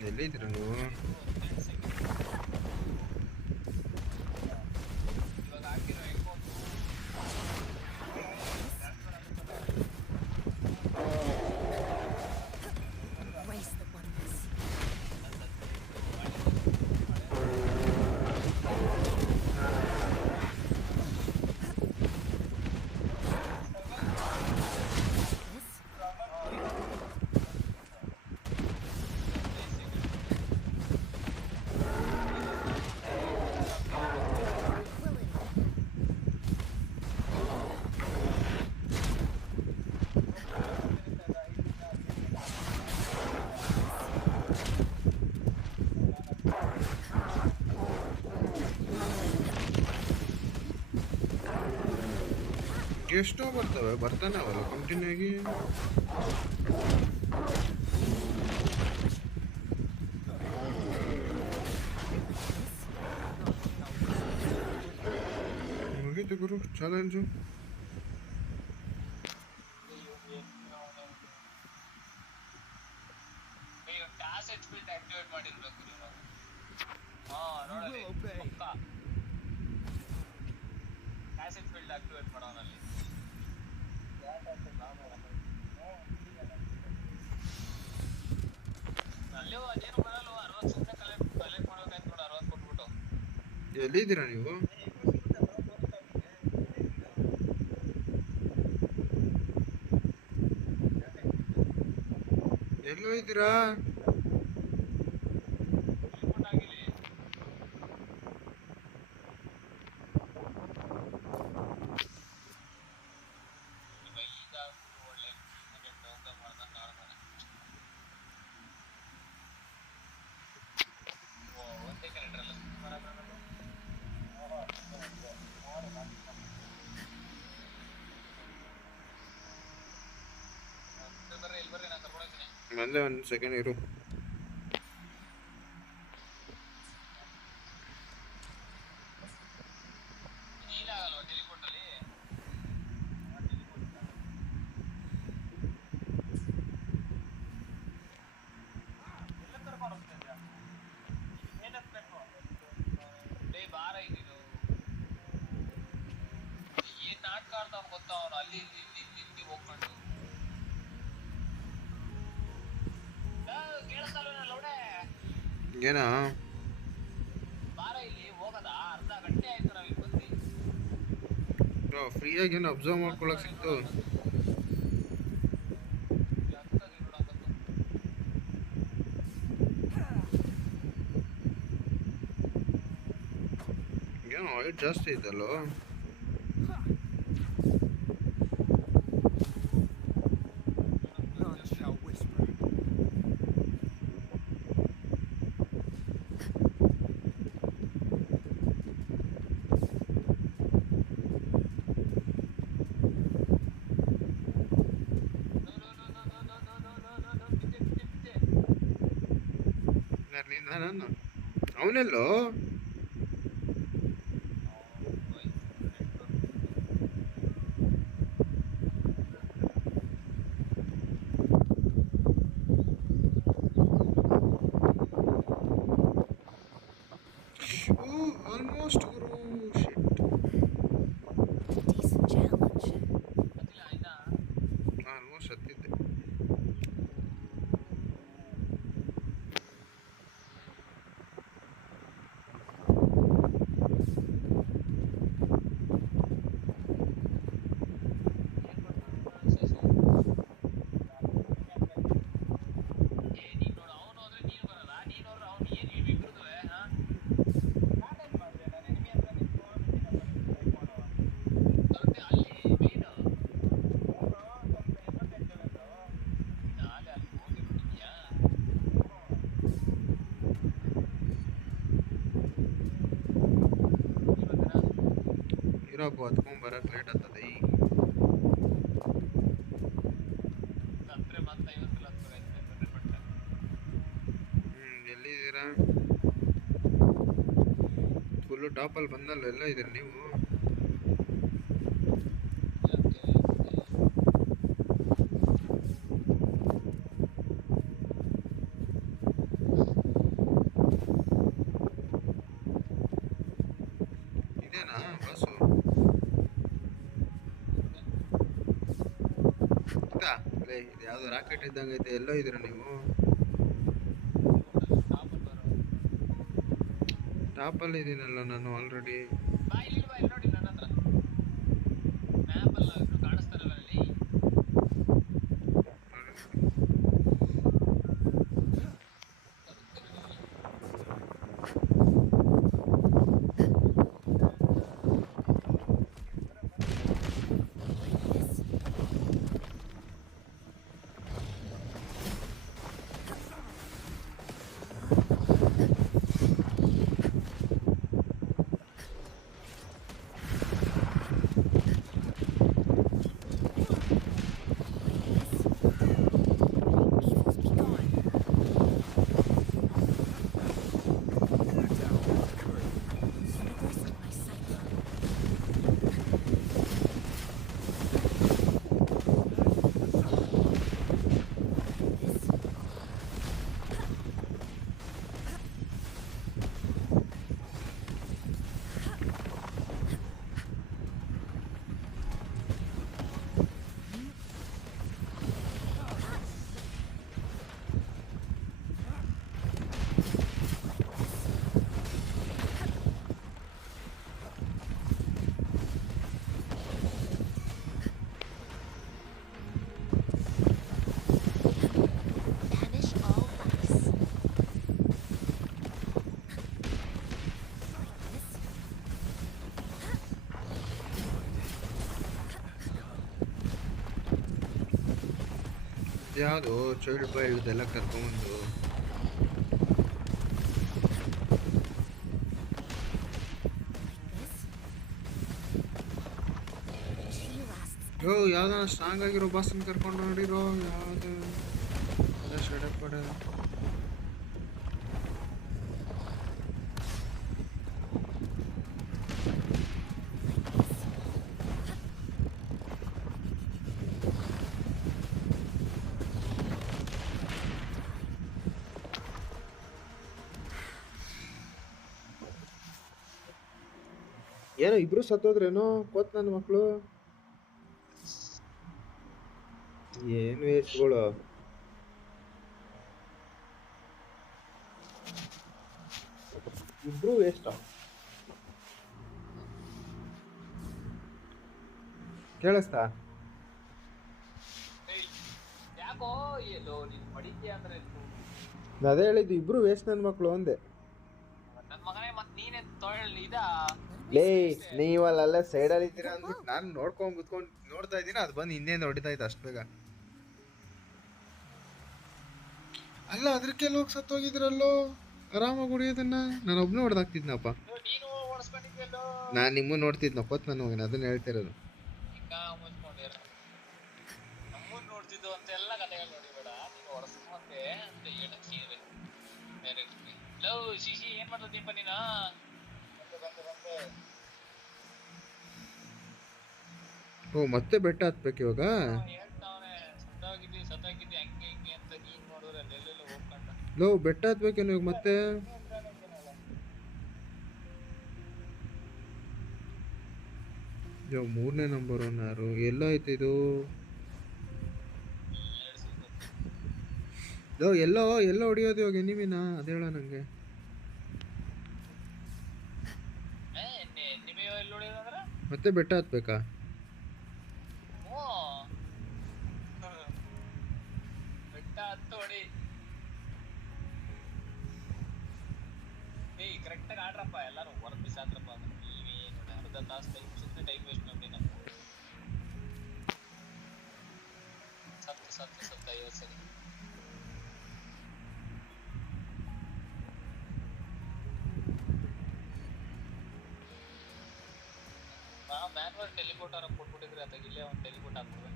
ಎಲ್ಲಿದ್ದೀರ ನೀವು ಎಷ್ಟೋ ಬರ್ತವೆ ಬರ್ತಾನೆ ಅವಲ್ಲ ಕಂಟಿನ್ಯೂ ಆಗಿ ಮುಗೀತು ಗುರು ಚಾಲೆಂಜು ಆಕ್ಟಿವೇಟ್ ಮಾಡಿರ್ಬೇಕು ನೀವು ನೋಡಲಿ ಕ್ಯಾಸೆಟ್ ಫೀಲ್ಡ್ ಆಕ್ಟಿವೇಟ್ ಮಾಡೋನಲ್ಲಿ ಅಲ್ಲೇ ಅದೇನು ಬರಲ್ವ 60 ಸುಮ್ಮನೆ ಕಲೆಕ್ಟ್ ಮಾಡ್ಬೇಕಾಯ್ತು ನೋಡು 60 ಕೊಟ್ಬಿಟ್ಟು ಎಲ್ಲಿದ್ದೀರಾ ನೀವು ಎಲ್ಲೋ ಇದ್ದೀರಾ ಬಂದೆ ಒಂದು ಸೆಕೆಂಡ್ ಇರು ಏನ್ ನಾಟಕ ಆಡ್ತಾವ ಗೊತ್ತಾ ಅವನು ಅಲ್ಲಿ ಇಲ್ಲಿ ಹೋಗ್ಕೊಂಡು ಏನಾ ಬಾರ ಇಲ್ಲಿ ಹೋಗದ ಅರ್ಧ ಗಂಟೆ ಆಯ್ತು ನಾವ್ ಇಲ್ಲಿ ಬಂದು ಫ್ರೀಯಾಗಿ ಏನು ಅಬ್ಸರ್ವ್ ಮಾಡ್ಕೊಳಕ್ ಸಿಕ್ತು ಏನೋ ಹೈಟ್ ಜಾಸ್ತಿ ಐತಲ್ಲೋ ಅವನೆಲ್ಲೋ ಆಲ್ಮೋಸ್ಟ್ ಗುರು ಶಿಟ್ ಆಲ್ಮೋಸ್ಟ್ ಹತ್ತಿದ್ದೆ ಇರಪ್ಪ ಹತ್ಕೊಂಡ್ ಬರಕ್ ಲೇಟ್ ಆಗ್ತದೆ ಈಗ ಫುಲ್ಲು ಟಾಪಲ್ಲಿ ಬಂದಲ್ಲ, ಎಲ್ಲ ಇದ್ದೀರಿ ನೀವು? ಇದೇನಾ ಬಸ್ಸು? ಇದಾ? ಅಲ್ಲೇ ಇದು ಯಾವುದು ರಾಕೆಟ್ ಇದ್ದಂಗೆ ಐತೆ, ಎಲ್ಲ ಇದ್ದೀರಾ ನೀವು? ಟಾಪಲ್ಲಿ ಇದ್ದೀನಲ್ಲ ನಾನು ಆಲ್ರೆಡಿ. ನೋಡಿ ನನ್ನ ಹತ್ರ ಮ್ಯಾಪಲ್ಲಿ ಕಾಣಿಸ್ತಾರಲ್ಲ ಅಲ್ಲಿ. ಯಾವುದು ಚೈಲ್ಡ್ ಬೈಲ್ಡ್ ಎಲ್ಲ ಕರ್ಕೊಂಬಂದು ಯೋ ಯಾವ್ದಾನ ಸ್ಟ್ರಾಂಗ್ ಆಗಿರೋ ಬಾಸನ್ ಕರ್ಕೊಂಡು ನೋಡಿರೋ ಯಾವ್ದು ಶಡಪಡ. ಏನೋ ಇಬ್ರು ಸತ್ತೋದ್ರೇನೋ ಕೋತ್ ನನ್ನ ಮಕ್ಕಳು. ಏನು ವೇಸ್ಟ್ಗಳು. ಇಬ್ರು ವೇಸ್ಟ್. ಕೇಳಿಸ್ತಾ? ಯಾಕೋ ಎಲ್ಲೋ ನೀನು ಮಡಿಕೆ ಅಂದ್ರೆ ಅದೇ ಹೇಳಿದ್ದು, ಇಬ್ರು ವೇಸ್ಟ್ ನನ್ನ ಮಕ್ಕಳು ಅಂದೆ. ನನ್ನ ಮಗನೇ ಮತ್ತೆ ನೀನೇ ತೊಳ್ಳಿ ಇದ ಲೇ ನೀವಲ್ಲ ಸೈಡಲ್ಲಿ ಇದ್ದೀರಾ ಅಂದ್ಬಿಟ್ಟು ನಾನು ನೋಡ್ಕೊಂಡು ಕುತ್ಕೊಂಡು ನೋಡ್ತಾ ಇದ್ದೀನಿ, ಅದು ಬಂದು ಇನ್ನೇನು ಹೊಡಿತಾ ಇತ್ತು ಅಷ್ಟು ಬೇಗ. ಅಲ್ಲ ಅದಕ್ಕೆಲ್ಲ ಹೋಗಿ ಸತ್ತೋಗಿದ್ರಲ್ಲೋ ಆರಾಮಾಗಿ ಹೊಡಿಯೋದನ್ನ. ನಾನು ಒಬ್ಬನೇ ಹೊಡೆದಾಕ್ತಿದ್ನಪ್ಪ. ನೀನು ಓಡಿಸ್ಕೊಂಡಿದ್ದೆಲ್ಲೋ. ನಾನು ನಿಮ್ಮನ್ನು ನೋಡ್ತಿದ್ನ ಕೊತ್ ನಾನು ಹೋಗಿ ಅದನ್ನ ಹೇಳ್ತಿರೋದು. ನಮ್ಮನ್ನು ನೋಡ್ತಿದ್ದು ಅಂತ ಎಲ್ಲ ಕಥೆಗಳು ನೋಡಿಬೇಡ, ನೀನು ಹೊಡೆಸ್ಕೊಂಡೆ ಅಂತ ಹೇಳಕ್ಕೆ ಬೇರೆ. ಲವ್ ಶಿಶಿ ಏನ್ ಮಾಡ್ತೀಯಪ್ಪ ನೀನು? ಬಂದೆ ಓ ಮತ್ತೆ ಬೆಟ್ಟ ಹತ್ಬೇಕು ಇವಾಗ. ಹೇಳ್ತಾವನೆ ಸತ್ತಾಗಿದ್ದಿ ಹಂಗೆ ಹಿಂಗೆ ಅಂತ. ನೀನ್ ನೋಡಿದ್ರೆ ಅಲ್ಲೆಲ್ಲೆಲ್ಲ ಹೋಗ್ಕೊಂಡ. ಲೋ ಬೆಟ್ಟ ಹತ್ಬೇಕೇನು ಇವಾಗ ಮತ್ತೆ? ಇವಾಗ 3ನೇ ನಂಬರ್ ಯಾರು ಎಲ್ಲ ಐತೆ ಇದು? ಲೋ ಎಲ್ಲೋ ಹೊಡಿಯೋದು ಇವಾಗ ಎನಿಮಿನ ಅದು ಹೇಳೋ ನಂಗೆ. ಮತ್ತೆ ಬೆಟ್ಟ ಹತ್ಬೇಕಾ? ಬೆಟ್ಟ ಹತ್ತು ಹೊಡಿ. ಏಯ್ ಕರೆಕ್ಟಾಗಿ ಆಡ್ರಪ್ಪ ಎಲ್ಲರೂ. ಹೊರಗೆ ಬಿಸಾದ್ರಪ್ಪ. ನೀವೇನು ಅರ್ಧ ತಾಸು ಟೈಮ್ ಸುಮ್ಮನೆ ಟೈಮ್ ವೇಸ್ಟ್ ಮಾಡಿ ನಮ್ಮ ಸತ್ತು 50 ಸರಿ. ಮ್ಯಾನ್ವಲ್ ಟೆಲಿಪೋರ್ಟ್ ಅವ್ರ ಕೊಟ್ಬಿಟ್ಟಿದ್ರೆ ಅದಾಗ ಇಲ್ಲೇ ಒಂದು ಟೆಲಿಪೋರ್ಟ್ ಹಾಕ್ಬಿಡ್ಬೇಕು.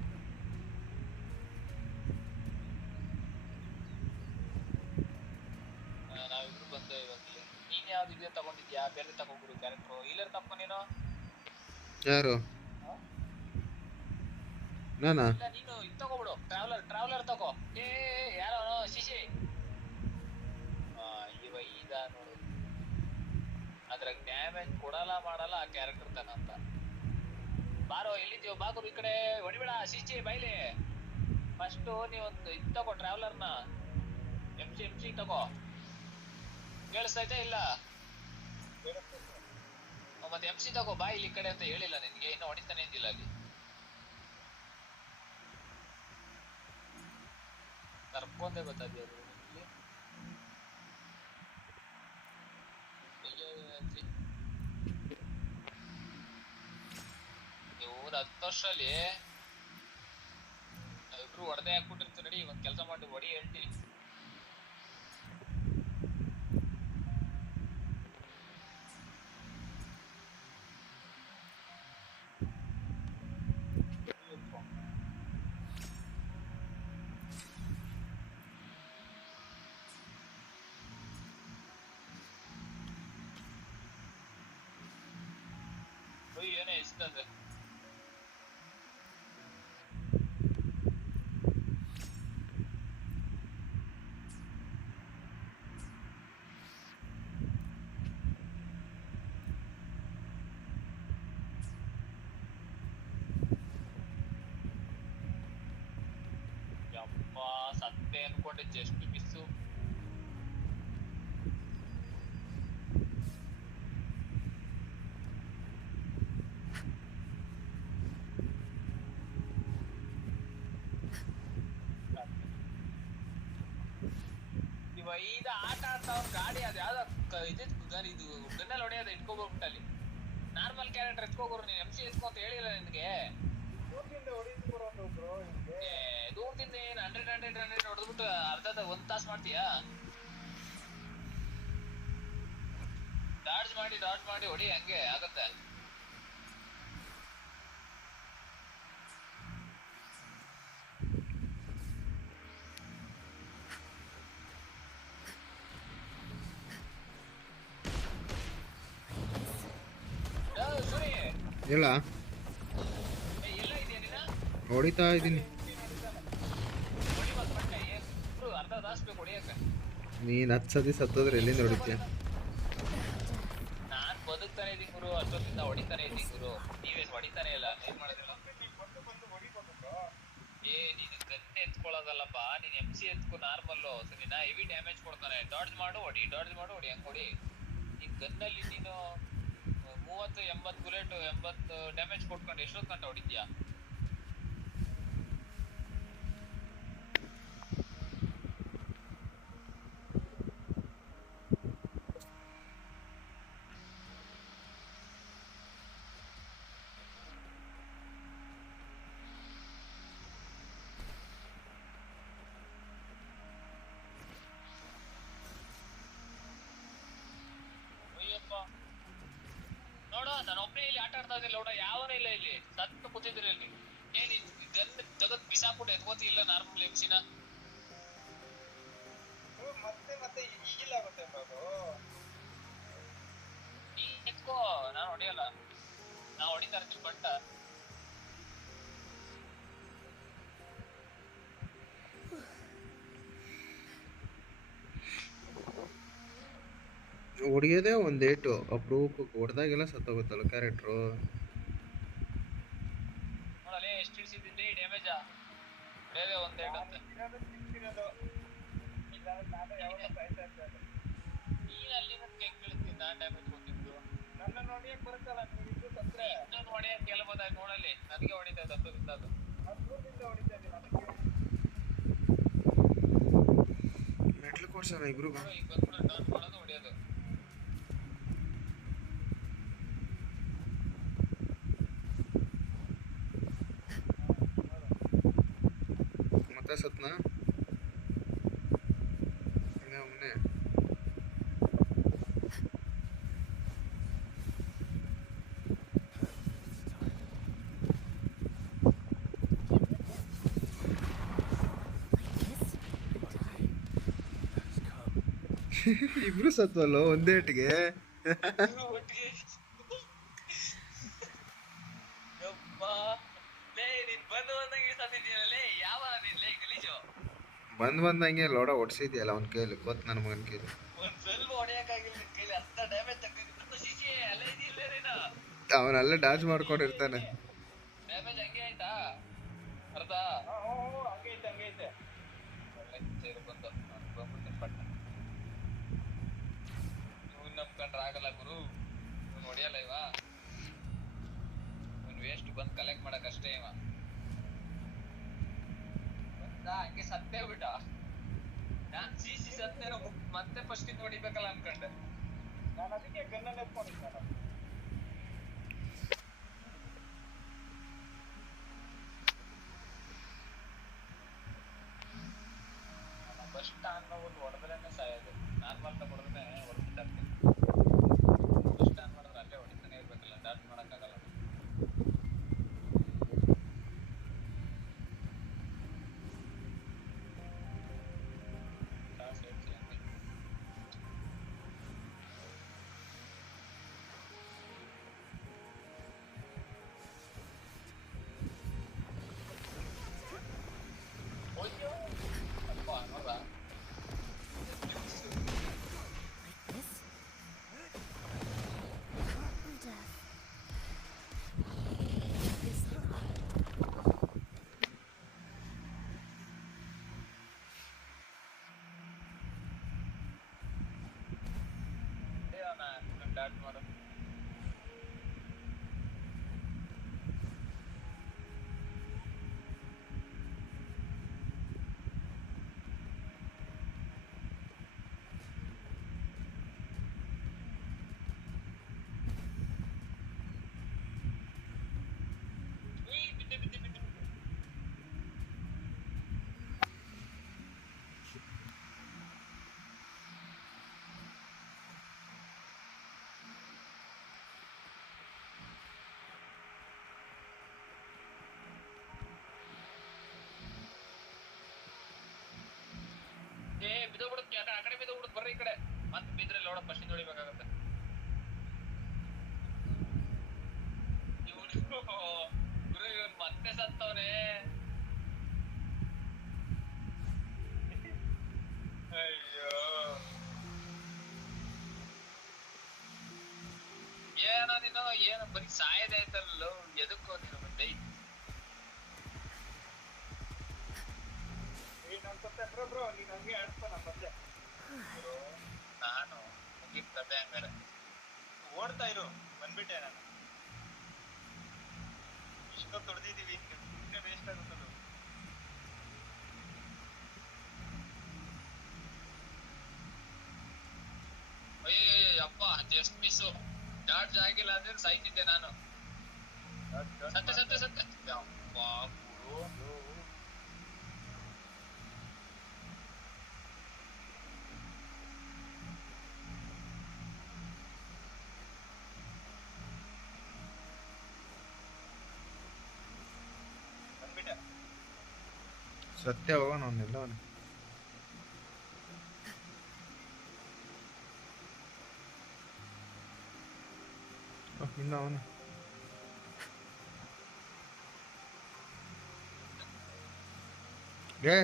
ನಾವಿಬ್ರು ಬಂದೆ ಇವಾಗ. ನೀನ್ ಯಾವ್ದು ಇದೆ ತಗೊಂಡಿದ್ಯಾ? ಬೇರೆ ತಗೋಗುರು ಕ್ಯಾರೆಕ್ಟರ್ ಹೀಲರ್ ತಪ್ಪ ನೀನು. ಯಾರು? ನಾನಾ? ಇಲ್ಲ ನೀನು ಇದು ತಗೋಬಿಡು, ಟ್ರಾವೆಲರ್ ತಗೋ. ಯಾರೋ ಶಿಶಿ ಇವ ಈಗ ನೋಡು, ಅದ್ರಾಗ ಡ್ಯಾಮೇಜ್ ಕೊಡಲ್ಲ ಮಾಡಲ್ಲ ಆ ಕ್ಯಾರೆಕ್ಟರ್ ತಗಂತ. ಬಾರೋ ಎಲ್ಲಿದ್ಯೋ ಬಾಗುರು ಈ ಕಡೆ ಹೊಡಿಬೇಡ ಶಿಶಿ ಬೈಲಿ. ಫಸ್ಟ್ ನೀವೊಂದು ಇದು ತಗೋ, ಟ್ರಾವೆಲರ್ನ ಎಂ ಸಿ ತಗೋ. ಕೇಳಿಸ್ತೈತೆ ಇಲ್ಲ? ಮತ್ತೆ ಎಂ ಸಿ ತಗೋ, ಬಾ ಇಲ್ಲಿ ಈ ಕಡೆ ಅಂತ ಹೇಳಿಲ್ಲ ನಿನ್ಗೆ, ಇನ್ನು ಹೊಡಿತಾನೆ ಇದ್ದಿಲ್ಲ ಅಲ್ಲಿ. ಕರ್ಕೊಂಡೆ ಗೊತ್ತಾದ್ಯ ಅದು ನೀವು 10 ವರ್ಷದಲ್ಲಿ ನಾವಿಬ್ರು ಹೊಡೆದೇ ಹಾಕ್ಬಿಟ್ಟಿರ್ತೀವಿ. ನಡಿ ಒಂದ್ ಕೆಲಸ ಮಾಡಿ ಹೊಡಿ ಹೇಳ್ತೀನಿ. ಏನೇ ಇಷ್ಟಂದ್ರೆ ಯಪ್ಪ ಸತ್ತೆ ಅನ್ಕೊಂಡೆ, ಜಸ್ಟ್ ಮಿಸ್ಸು. ಇದು ಆಟ ಆಡ್ತಾ ಅವ್ರ ಗಾಡಿ ಅದು ಯಾವ್ದೋ ಇದು ಗನ್ನಲ್ಲಿ ಹೊಡೆಯೋದು ಇಟ್ಕೋಬೋಗ್ಬಿಟ್ಟಲ್ಲಿ. ನಾರ್ಮಲ್ ಕ್ಯಾರೆಕ್ಟರ್ ಎತ್ಕೋಗೋರು, ನೀನ್ MC ಎತ್ಕೊ ಅಂತ ಹೇಳಿಲ್ಲ ನಿನ್ಗೆ. ದೂರದಿಂದ ಏನ್ 100 ಹೊಡೆದ್ಬಿಟ್ಟು ಅರ್ಧ 1 ತಾಸು ಮಾಡ್ತೀಯಾ? ಡಾಡ್ಜ್ ಮಾಡಿ ಹೊಡಿ, ಹಂಗೆ ಆಗತ್ತೆ. ಇಲ್ಲ ಹೊಡಿತಾ ಇದ್ದೀನಿ. ನೀನ್ 10 ಸತಿ ಸತ್ತೋದ್ರೆ ಎಲ್ಲಿಂದ ಹೊಡಿತೀಯ? ನಾನ್ ಬದುಕ್ತಾನೆ ಇದೀನಿ ಗುರು, ಅಷ್ಟೊತ್ತಿಂದ ಹೊಡಿತಾನೆ ಇದೀನಿ ಗುರು. ನೀವೇ ಹೊಡಿತಾನೆ ಇಲ್ಲ, ಏನ್ ಮಾಡೋದಿಲ್ಲ. ನೀನು ಗನ್ ಎತ್ಕೊಳ್ಳೋದಲ್ಲಪ್ಪ, ನೀನ್ MC ಎತ್ಕೊ ನಾರ್ಮಲ್ಲು, ಸರಿನಾ? ಹೆವಿ ಡ್ಯಾಮೇಜ್ ಕೊಡ್ತಾನೆ. ಡಾಡ್ಜ್ ಮಾಡು ಹೊಡಿ, ಹಂಗ್ ಹೊಡಿ. ನೀನ್ ಗನ್ನಲ್ಲಿ ನೀನು 30-80 ಬುಲೆಟ್ 80 ಡ್ಯಾಮೇಜ್ ಕೊಟ್ಕೊಂಡು ಎಷ್ಟೊತ್ತು ಗಂಟೆ ಹೊಡಿತೀಯಾ? ನೋಡು, ನಾನು ಒಬ್ಬನೇ ಇಲ್ಲಿ ಆಟ ಆಡ್ತಾ ಇದ್ದಿಲ್ಲ ನೋಡ, ಯಾವನೂ ಇಲ್ಲ ಇಲ್ಲಿ. ಸತ್ತು ಕೂತಿದ್ರು ಇಲ್ಲಿ. ಏನ್ ಗನ್ ತೆಗೆದು ಬಿಸಾಕ್ಬಿಟ್ಟು ಎತ್ಕೋತಿ ಇಲ್ಲ ನಾರ್ಮಲ್ MC-ನ? ಮತ್ತೆ ಈಗಿಲ್ಲ ಆಗುತ್ತೆ ನೀ ಎತ್ಕೋ, ನಾನು ಹೊಡಿಯಲ್ಲ. ನಾ ಹೊಡಿತಾ ಇರ್ತೀನಿ ಬಟ್ಟ. ಹೊಡಿಯೋದೇ ಒಂದೇಟು, ಅಪ್ರೂಪಕ್ಕೆ ಹೊಡೆದಾಗೆಲ್ಲ ಸತ್ತೋಗುತ್ತಲ್ಲ ಕ್ಯಾರೆಕ್ಟ್ರು. ನೋಡಲೇ ಎಷ್ಟು ಇಳಿಸಿದ್ದೀನಿ ಡ್ಯಾಮೇಜಾ? ಹೊಡೆಯೋದೇ ಒಂದೇಟು ಅಂತ. ನೀನ್ ಅಲ್ಲಿ ಹೆಂಗ್ ಬೀಳ್ತೀನಿ? ನಾನ್ ಡ್ಯಾಮೇಜ್ ಕೊಟ್ಟಿದ್ದು ನನ್ನ ನೋಡಿಯಕ್ ಬರುತ್ತಲ್ಲ, ನೀನು ಸತ್ರೆ ಇನ್ನೊಂದು ಹೊಡೆಯಕ್ಕೆ ಹೇಳ್ಬೋದಾಯ್ತು. ನೋಡಲ್ಲಿ ನನಗೆ ಹೊಡಿತಾ ಇದ್ದ ಅದು ಹೊಡಿತಾ ಇದ್ದೀನಿ. ಅದಕ್ಕೆ ಮೆಟ್ಲು ಕೊಡ್ಸೋಣ ಇಬ್ರು. ಈಗ ಬಂದ್ಬಿಟ್ಟು ಡೌನ್ ಮಾಡೋದು, ಹೊಡಿಯೋದು. ಮತ್ತೆ ಸತ್ನಾ ಒಮ್ಮೆ. ಇಬ್ರು ಸತ್ವಲ್ಲ ಒಂದೇಟಿಗೆ. ಒಟ್ಟಿಗೆ ಯಪ್ಪ ಲೇ ನೀನ್ ಬಂದು ಬಂದಂಗೆ ಸತ್ತಿದ್ದೀನಲ್ಲೇ ಯಾವ ನೀನ್ ಲೇ ಗಲೀಜು ಬಂದಂಗೆ ಲೋಡ ಹೊಡ್ಸಿದ್ಯಲ್ಲ ಅವ್ನ ಕೈಲಿ ಗೊತ್ತು ನನ್ನ ಮಗನ ಕೈಲಿ. ಒಂದ್ ಸ್ವಲ್ಪ ಹೊಡೆಯಕ್ಕಾಗಿಲ್ಲ ನಿನ್ ಕೈಲಿ ಅಂತ ಡ್ಯಾಮೇಜ್ ತಗೊಂಡಿದ್ದು ಶಿಶಿ ಅಲ್ಲೇ ಇದೆಯಲ್ಲ ನೀನು ಅವನಲ್ಲೇ ಡಾಚ್ ಮಾಡ್ಕೊಂಡಿರ್ತಾನೆ. ಡ್ಯಾಮೇಜ್ ಹಂಗೆ ಆಯ್ತಾ ಅರ್ಧ ಹಂಗೆ ಐತೆ ಹಂಗೆ ಐತೆ ಒಳ್ಳೆ ಸೇರು ಬಂದು ಬಂದ್ಬಿಡ್ತೀನಿ ಪಟ್ಟ ಇವ್ನು ನಂಬ್ಕೊಂಡ್ರೆ ಆಗಲ್ಲ ಗುರು ಇವ್ನು ಹೊಡಿಯಲ್ಲ ಇವ ಇವ್ನು ವೇಸ್ಟ್ ಬಂದು ಕಲೆಕ್ಟ್ ಮಾಡಕ್ ಅಷ್ಟೇ ಇವ ಬಂದ ಹಂಗೆ ಸತ್ತೇ ಬಿಟ್ಟ ನಾನ್ ಸಿಸಿ ಸತ್ತೇನೋ ಮತ್ತೆ ಫಸ್ಟ್ ಇಂದ ಹೊಡಿಬೇಕಲ್ಲ ಅನ್ಕೊಂಡೆ ನಾನು ಅದಕ್ಕೆ ಗನ್ನನ್ನ ಎತ್ಕೊಂಡಿದ್ದೆ ನಾನು ಫಸ್ಟ್ ಅನ್ನೋ ಒಂದು ಹೊಡೆದ್ರೇನೆ ಸಾಯೋದು ನಾರ್ಮಲ್ ಹೊಡೆದ್ರೆ ಹೊಡೆದ್ಬಿಟ್ಟು ಆಗ್ತೀನಿ ಫಸ್ಟ್ ಆನ್ ಮಾಡಿದ್ರೆ ಅಲ್ಲೇ ಹೊಡಿತಾನೆ ಇರ್ಬೇಕಲ್ಲ ಡಾಟ್ ಮಾಡೋಕ್ಕಾಗಲ್ಲ ಅಯ್ಯೋ ಅಪ್ಪ ನೋಡ್ದ ಡಾಟ್ ಮಾಡು ಬಿದ್ದೋಗ್ಬಿಡುತ್ತೆ ಆ ಕಡೆ ಬಿದ್ದೋಗ್ಬಿಡುತ್ತೆ ಬರ್ರಿ ಈ ಕಡೆ ಮತ್ತೆ ಬಿದ್ರೆ ಲೋಡ ಫಸ್ಟ್ ಹೊಡಿಬೇಕಾಗತ್ತೆ ಗುರು ಇವನ್ ಮತ್ತೆ ಸತ್ತವನೇ ಅಯ್ಯೋ ಏನೋ ನೀನು ಏನು ಬರೀ ಸಾಯದೆ ಆಯ್ತಲ್ಲ ಎದಕ್ಕೋ ನೀನು ಬಂದೆ ಬ್ರೋ ನೀನ್ ಹಂಗೆ ಆಡ್ಸ್ಕೊ ನಮ್ಮ ಮಧ್ಯೆ ನಾನು ಮುಗಿರ್ತದೆ ಹಂಗಾರೆ ಓಡ್ತಾ ಇರು ಬಂದ್ಬಿಟ್ಟೆ ನಾನು ಇಷ್ಟೊತ್ತು ಹೊಡೆದಿದ್ದೀವಿ ಸುಮ್ಮನೆ ವೇಸ್ಟ್ ಆಗುತ್ತದು ಅಯ್ಯೋ ಅಪ್ಪ ಜಸ್ಟ್ ಮಿಸ್ಸು ಡಾಡ್ಜ್ ಆಗಿಲ್ಲ ಅಂದ್ರೆ ಸಾಯ್ತಿದ್ದೆ ನಾನು ಸತ್ತೆ ಅಪ್ಪ ಸತ್ಯ ಹೋಗೋಣ ಅವನ್ನೆಲ್ಲ ಅವನು ಇನ್ನು ಅವನು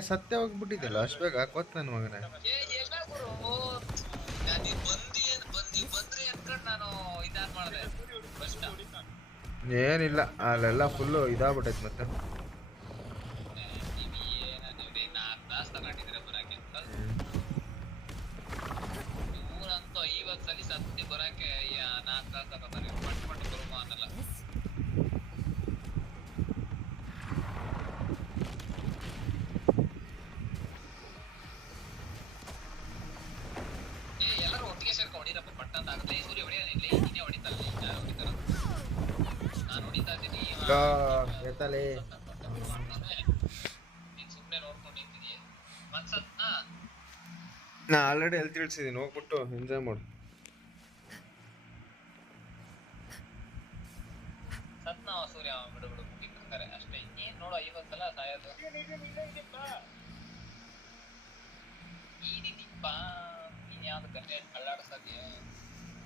ಸತ್ಯ ಹೋಗ್ಬಿಟ್ಟಿದ್ದಲ್ಲ ಅಷ್ಟು ಬೇಗ ಹಾಕೋತ್ ನನ್ನ ಮಗನೇ ಏನಿಲ್ಲ ಅಲ್ಲೆಲ್ಲ ಫುಲ್ಲು ಇದಾಗ್ಬಿಟ್ಟೈತೆ ಮತ್ತೆ ಎತ್ತಲೇ ನಾ ಆಲ್ರೆಡಿ ಎಲ್ಲಿ ತಿಳಿಸಿದ್ದೀನಿ ಹೋಗ್ಬಿಟ್ಟು ಎಂಜಾಯ್ ಮಾಡು ಸತ್ನಾವ ಸೂರ್ಯ ಬಿಡು ಮುಗಿತಾರೆ ಅಷ್ಟೇ ಏನ್ ನೋಡೋ 50 ಸಲ ಸಾಯೋದು ಈ ನಿಪ್ಪ ನೀನ್ ಯಾವ್ದು ಕನ್ನೆ ಅಳ್ಳಾಡ್ಸಕ್ಕೆ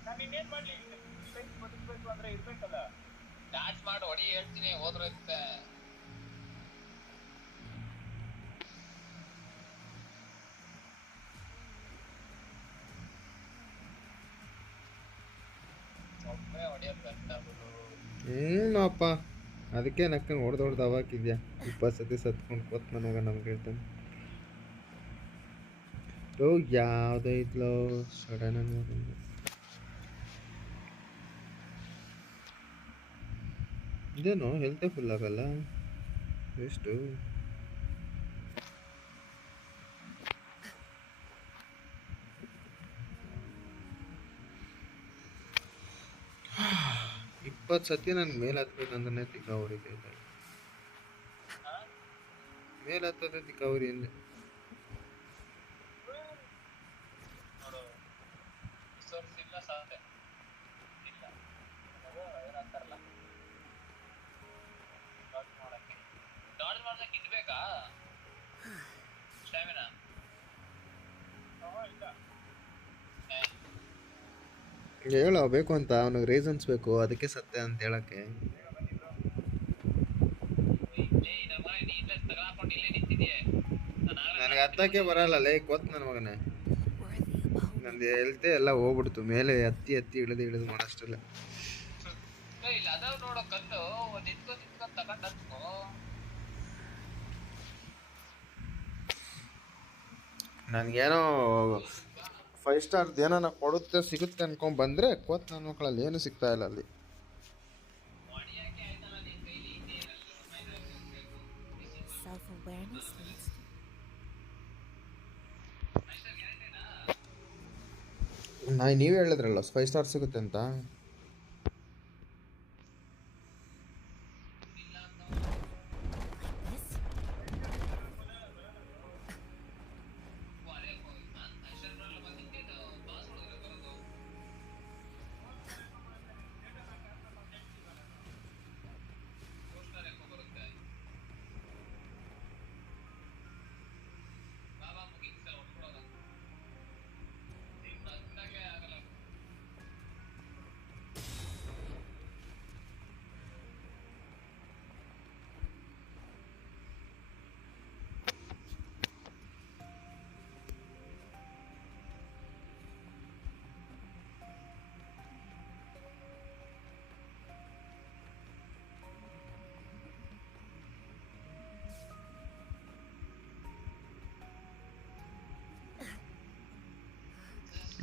ನಾನು ಇನ್ನೇನ್ ಮಾಡ್ಲಿ ಲೈಫ್ ಬದುಕಬೇಕು ಅಂದ್ರೆ ಇರ್ಬೇಕಲ್ಲ ಡ್ಯಾನ್ಸ್ ಮಾಡಿ ಹೊಡಿ ಹೇಳ್ತೀನಿ ಹೋದ್ರೆ ಇರುತ್ತೆ ಒಬ್ಬನೇ ಹೊಡಿಯೋದು ಕಷ್ಟ ಅಪ್ಪ ಅದಕ್ಕೆ ನಕ್ಕಂಗೆ ಹೊಡೆದು ಅವಾಕಿದ್ಯಾ 20 ಸತಿ ಸತ್ಕೊಂಡು ಕೂತ್ ಮನೆಯಾಗ ನಮ್ಗೆ ಹೇಳ್ತಾನೆ ಯಾವುದೈತ್ಲೋ ಸಡನ್ ಇದೇನು ಹೆಲ್ತೆ ಫುಲ್ ಆಗಲ್ಲ ಎಷ್ಟು 20 ಸತಿ ನನ್ಗೆ ಮೇಲೆ ಹತ್ಬೇಕಂದ್ರೆ ತಿಕ್ಕಾವರಿ ಮೇಲೆ ಹತ್ತದ ತಿಕ್ಕಾವರಿ ಅಂದೆ ಇಲ್ಲ ಸಾಧ್ಯ ಇಲ್ಲ ಏನಂತಾರಲ್ಲ ಡಾಡ್ಜ್ ಮಾಡ್ಸಕ್ಕೆ ಇದ್ಬೇಕಾ ಸ್ಟ್ಯಾಮಿನಾ ಇಲ್ಲ ಹೇಳೋ ಬೇಕು ಅಂತ ಅವನಿಗೆ ರೀಸನ್ಸ್ ಬೇಕು ಅದಕ್ಕೆ ಸತ್ಯ ಅಂತ ಹೇಳಕ್ಕೆ ನನಗೆ ಹತ್ತಕ್ಕೆ ಬರಲ್ಲ ಲೇ ಕೊತ್ ನನ್ನ ಮಗನೇ ನಂದು ಹೇಳ್ತೆ ಎಲ್ಲ ಹೋಗ್ಬಿಡ್ತು ಮೇಲೆ ಹತ್ತಿ ಇಳಿದು ಮಾಡಷ್ಟಲ್ಲ ಇಲ್ಲ ಅದಾವ ನೋಡೋ ಕಲ್ಲು ನಿಂತ್ಕೊಂಡ್ ತಗೊಂಡ್ ಹತ್ಕೋ ನನಗೇನೋ 5 ಸ್ಟಾರ್ದು ಏನೋ ಕೊಡುತ್ತೆ ಸಿಗುತ್ತೆ ಅನ್ಕೊಂಡ್ ಬಂದ್ರೆ ಕೋತ್ ನನ್ನ ಮಕ್ಕಳಲ್ಲಿ ಏನು ಸಿಗ್ತಾ ಇಲ್ಲ ಅಲ್ಲಿ ನೀವೇ ಹೇಳಿದ್ರಲ್ಲ 5 ಸ್ಟಾರ್ ಸಿಗುತ್ತೆ ಅಂತ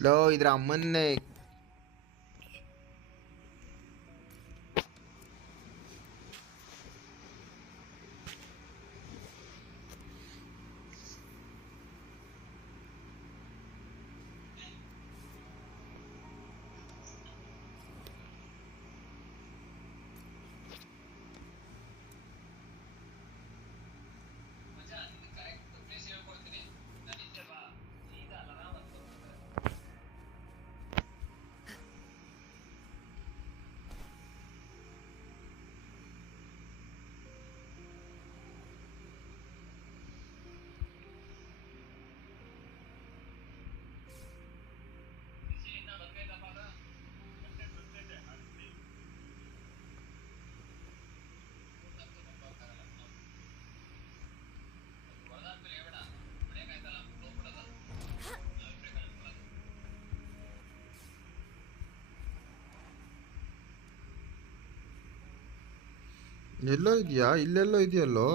ಲೋ ಇದ್ರ ಅಮ್ಮನ್ನೇ ಎಲ್ಲೋ ಇದೆಯಾ ಇಲ್ಲೆಲ್ಲೋ ಇದೆಯಲ್ಲೋ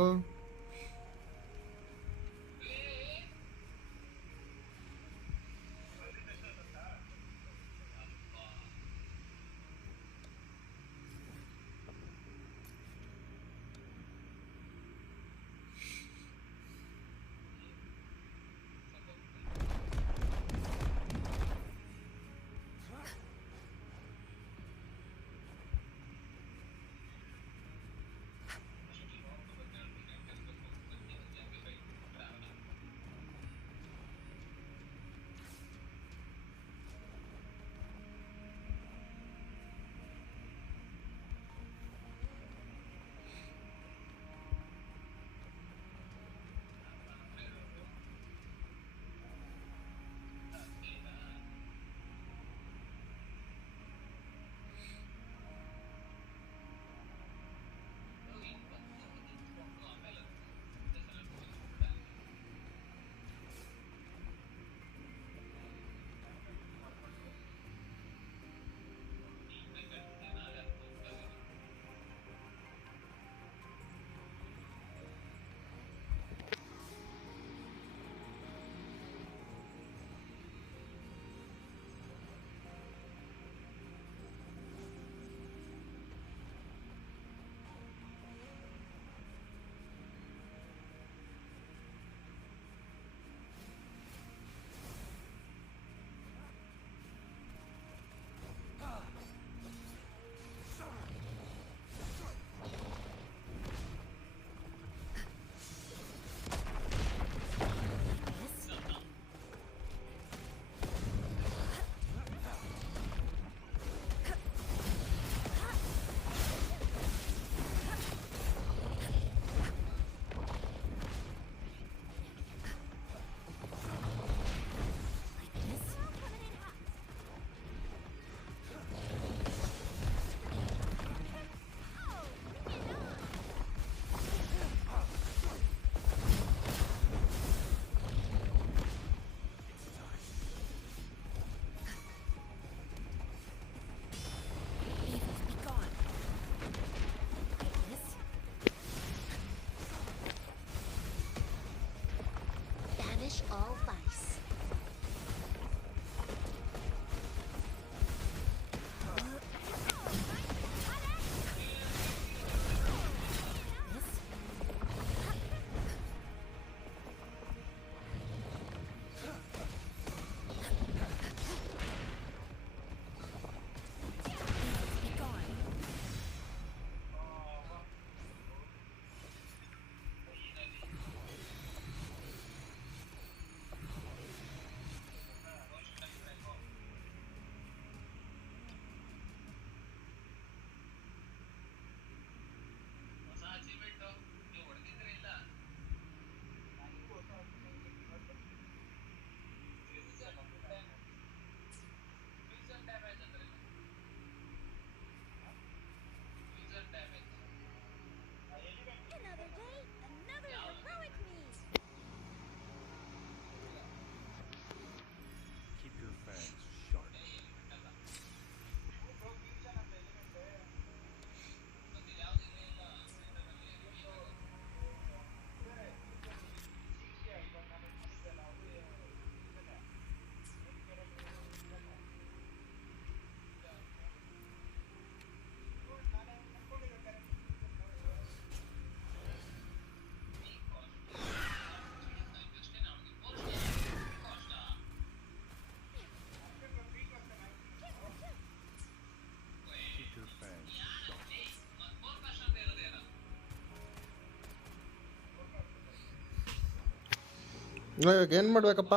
ಇವಾಗ ಏನು ಮಾಡ್ಬೇಕಪ್ಪ?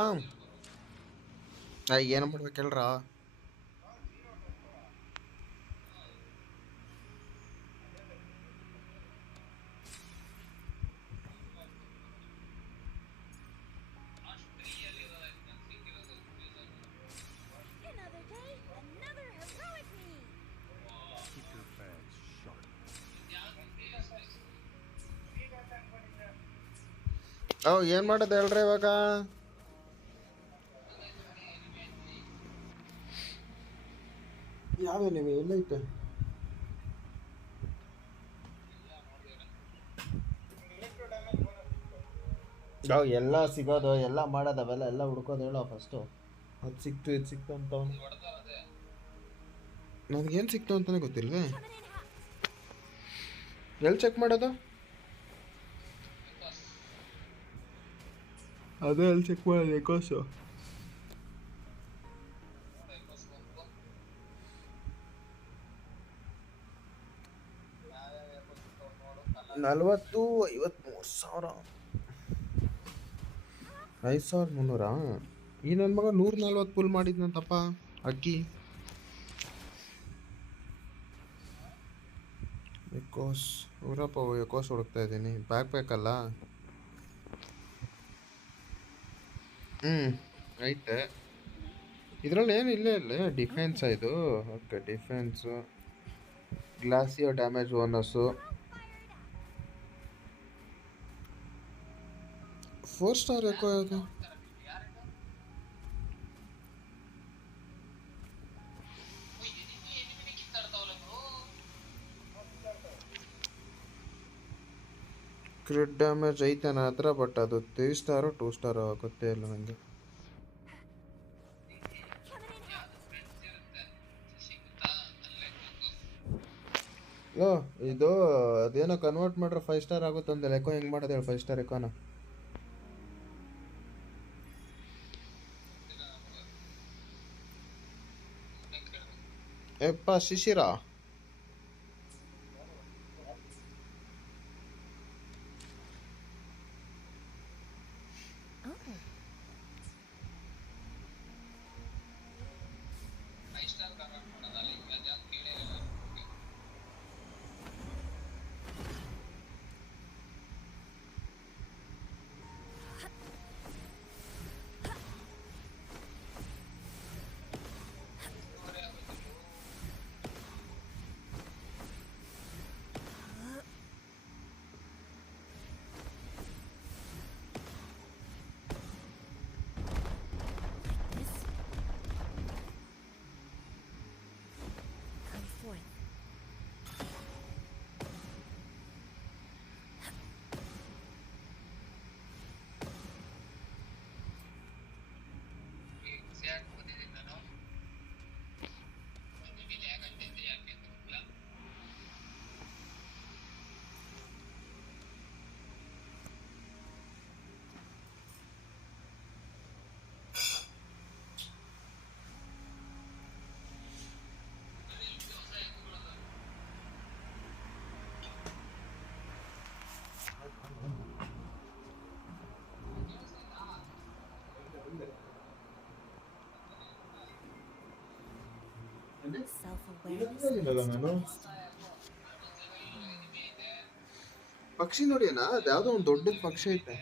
ಏನು ಮಾಡ್ಬೇಕು ಹೇಳ್ರ? Another day, another heroic me. Keep your fangs sharp. ಏನು ಮಾಡೋದು ಹೇಳ್ರಿ ಇವಾಗ? ಯಾವ ನೀವು ಎಲ್ಲೈತೆ? ಎಲ್ಲ ಸಿಗೋದು ಎಲ್ಲ ಮಾಡೋದು ಅವೆಲ್ಲ ಎಲ್ಲ ಹುಡ್ಕೋದು ಹೇಳೋ ಫಸ್ಟು. ಅದು ಸಿಕ್ತು ಇದು ಸಿಕ್ತು ಅಂತ ನನಗೇನು ಸಿಕ್ತು ಅಂತಲೇ ಗೊತ್ತಿಲ್ವೇ? ಎಲ್ಲಿ ಚೆಕ್ ಮಾಡೋದು? ಅದೇ ಎಲ್ಲಿ ಚೆಕ್ ಮಾಡೋದು? ಎಕೋಸು 53,000 5,300. ಈ ನನ್ನ ಮಗ 140 ಪುಲ್ ಮಾಡಿದ್ನಂತಪ್ಪ ಅಕ್ಕಿ. ಎಕೋಸ್ ಊರಪ್ಪ ಎಕೋಸ್ ಹುಡುಕ್ತಾ ಇದ್ದೀನಿ. ಬ್ಯಾಕ್ ಪ್ಯಾಕಲ್ಲ? ಐತೆ. ಇದರಲ್ಲಿ ಏನು ಇಲ್ಲೇ ಇಲ್ಲ. ಡಿಫೆನ್ಸ್ ಇದು. ಓಕೆ, ಡಿಫೆನ್ಸು, ಗ್ಲಾಸಿಯೋ ಡ್ಯಾಮೇಜ್ ಬೋನಸ್ಸು, 4 ಸ್ಟಾರ್ ಎಕೋ ಯಾವುದು? ಕ್ರಿಟ್ ಡ್ಯಾಮೇಜ್ ಐತೆ ನನ್ನ ಹತ್ರ, ಬಟ್ ಅದು 3 ಸ್ಟಾರು 2 ಸ್ಟಾರು ಗೊತ್ತೇ ಇಲ್ಲ ನನಗೆ. ಇದು ಅದೇನೋ ಕನ್ವರ್ಟ್ ಮಾಡ್ರೆ 5 ಸ್ಟಾರ್ ಆಗುತ್ತೆ ಅಂದಲ್ಲ. ಎಕೋ ಹೆಂಗೆ ಮಾಡೋದು ಹೇಳಿ 5 ಸ್ಟಾರ್ ಎಕೋನ? ಏಪ್ಪ ಶಿಶಿರ, ನಾನು ಪಕ್ಷಿ ನೋಡಿಯನ? ಅದು ಯಾವುದೋ ಒಂದು ದೊಡ್ಡ ಪಕ್ಷಿ ಐತೆ.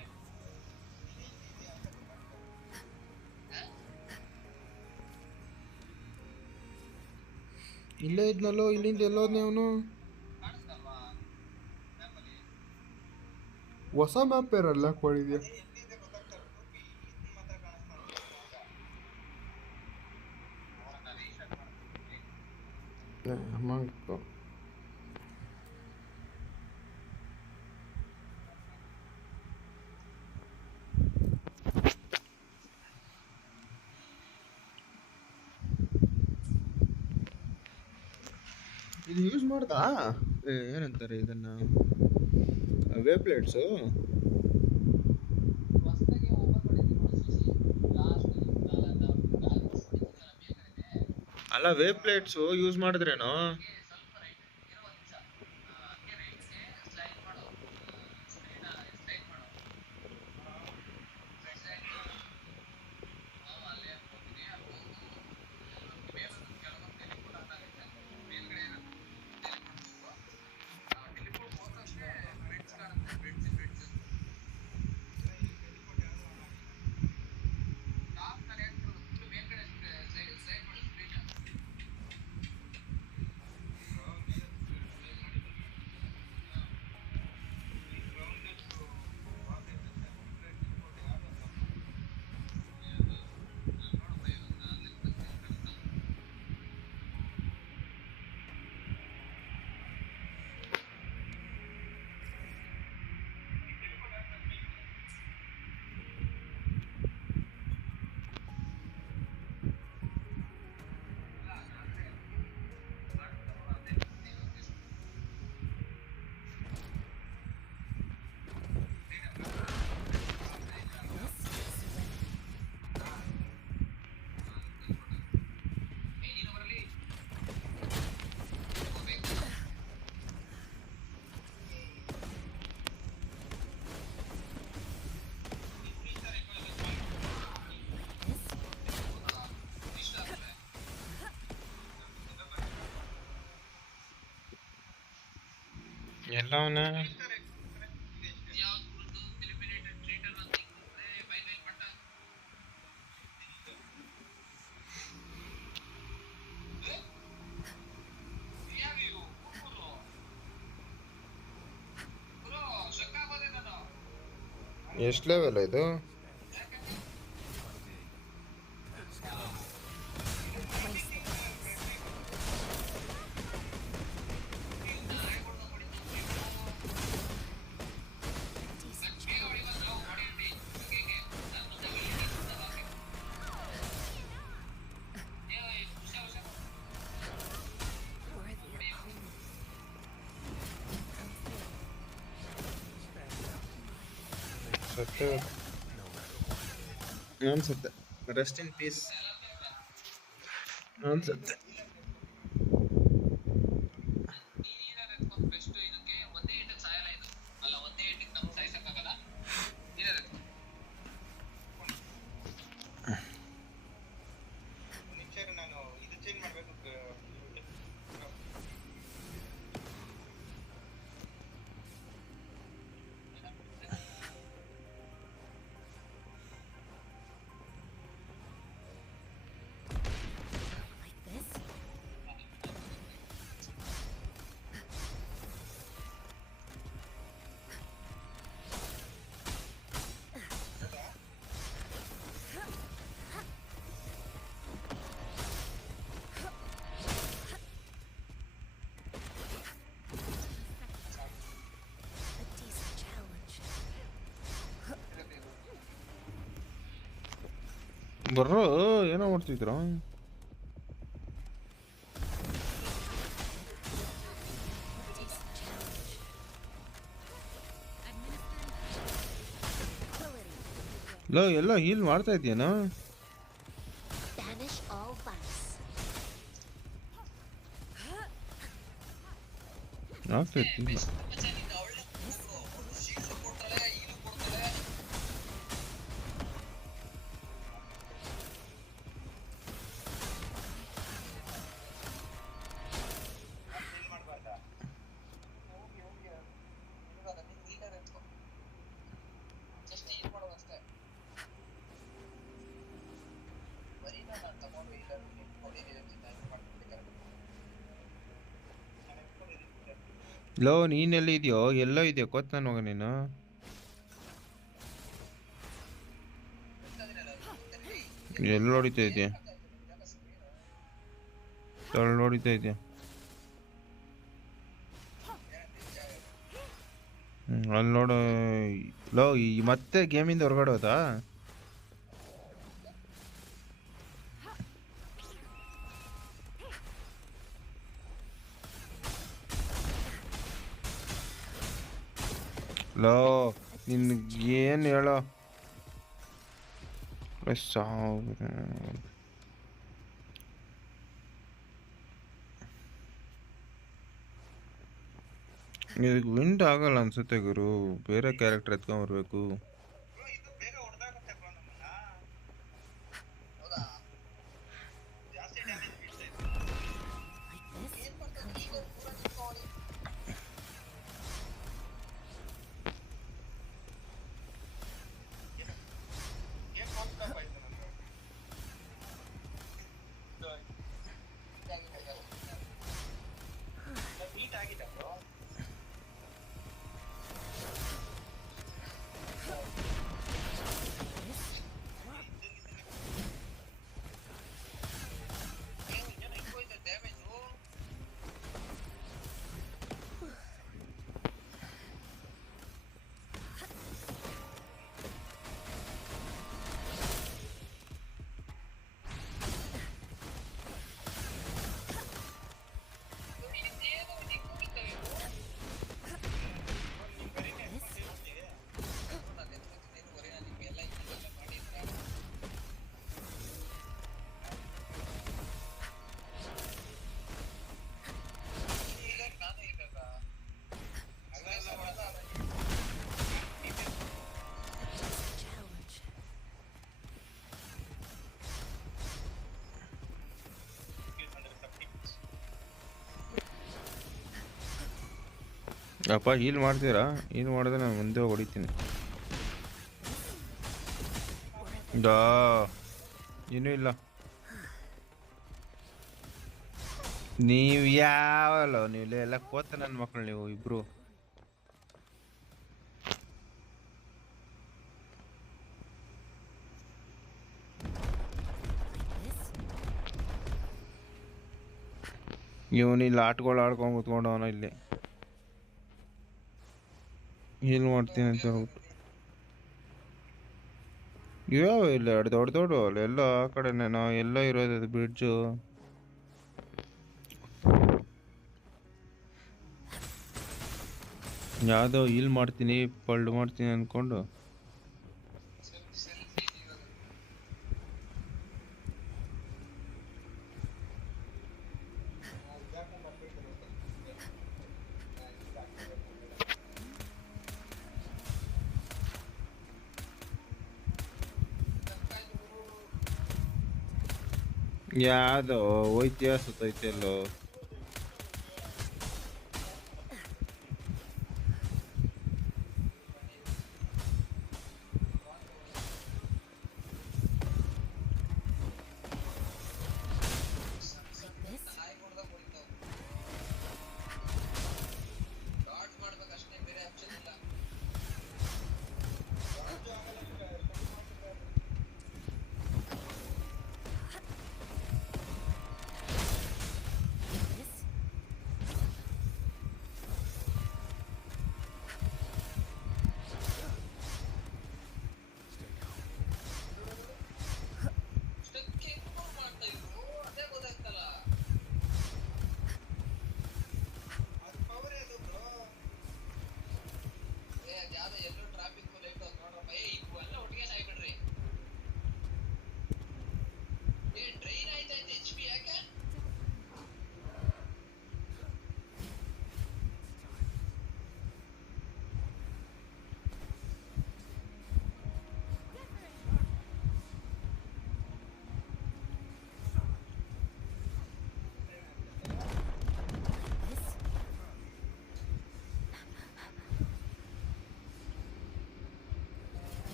ಇಲ್ಲೇ ಇದ್ನಲ್ಲೋ, ಇಲ್ಲಿಂದ ಎಲ್ಲೋದ್ನೇ ಅವನು? ಹೊಸ ಮ್ಯಾಪ್ ಬೇರಲ್ಲ ಕೊಡಿದ್ಯಾ? ಇದು ಯೂಸ್ ಮಾಡ್ದಾ? ಏನಂತಾರೆ ಇದನ್ನ? ವೇವ್ ಪ್ಲೇಟ್ಸು ಅಲ್ಲ, ವೇವ್ ಪ್ಲೇಟ್ಸು ಯೂಸ್ ಮಾಡಿದ್ರೇನೋ? ಎಲ್ಲವನ್ನ ಎಷ್ಟು ಲೆವೆಲ್ ಇದು? ಸತ್ತೆ ಅನ್ಸುತ್ತೆ. ರೆಸ್ಟ್ ಇನ್ ಪೀಸ್ ಅನ್ಸುತ್ತೆ. ನಾನು ಇದು ಚೇಂಜ್ ಮಾಡಬೇಕು. ಬರ್ರೋ ಏನೋ ಮಾಡ್ತಿದ್ರ? ಲೋ ಎಲ್ಲ ಹೀಲ್ ಮಾಡ್ತಾ ಇದೆಯೇನೋ? ಆಗ್ತೈತಿ. ಲೋ ನೀನೆಲ್ಲಿ ಇದೆಯೋ? ಎಲ್ಲೋ ಇದೆಯೋ ಗೊತ್ತ ನನ್ನ ಮಗ ನೀನು? ಎಲ್ಲಿ ಹೊಡಿತಾ ಇದೆಯಾ? ತಳ್ಳಿ ಹೊಡಿತಾ ಇದೆಯಾ? ಅಲ್ಲಿ ನೋಡು. ಲೋ ಈ ಮತ್ತೆ ಗೇಮಿಂದ ಹೊರಗಡೆ ಹೋದಾ? ಲೋ ನಿನ್ಗೇನು ಹೇಳೋ? ಇದಕ್ಕೆ ವಿಂಡ್ ಆಗಲ್ಲ ಅನ್ಸುತ್ತೆ ಗುರು. ಬೇರೆ ಕ್ಯಾರೆಕ್ಟರ್ ಎತ್ಕೊಂಡ್ಬರ್ಬೇಕು. ಅಪ್ಪ ಹೀಲ್ ಮಾಡ್ತೀರಾ? ಹೀಲ್ ಮಾಡಿದ್ರೆ ನಾನು ಮುಂದೆ ಹೋಗಿ ಹೊಡಿತೀನಿ. ಏನೂ ಇಲ್ಲ. ನೀವು ಯಾವಲ್ಲ ನೀವು ಎಲ್ಲ ಕೋತ ನನ್ನ ಮಕ್ಕಳು ನೀವು ಇಬ್ರು. ಇವನು ಇಲ್ಲಿ ಆಟಗಳು ಆಡ್ಕೊಂಡು ಕೂತ್ಕೊಂಡು ಅವನ ಇಲ್ಲಿ ಹೀಲ್ ಮಾಡ್ತೀನಿ ಅಂತ ಹೇಳ್ಬಿಟ್ಟು. ಯಾವ ಇಲ್ಲ ದೊಡ್ಡ ದೊಡ್ಡ ಅಲ್ಲ ಎಲ್ಲ ಆ ಕಡೆನೆ ನಾವು ಎಲ್ಲ ಇರೋದು ಅದು ಬ್ರಿಡ್ಜು. ಯಾವುದೋ ಹೀಲ್ ಮಾಡ್ತೀನಿ ಪಲ್ಡ್ ಮಾಡ್ತೀನಿ ಅಂದ್ಕೊಂಡು ಯಾವುದೋ ಹೋಯ್ತಿಯ ಸುತ್ತೈತೆಲ್ಲೋ.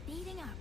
Speeding up.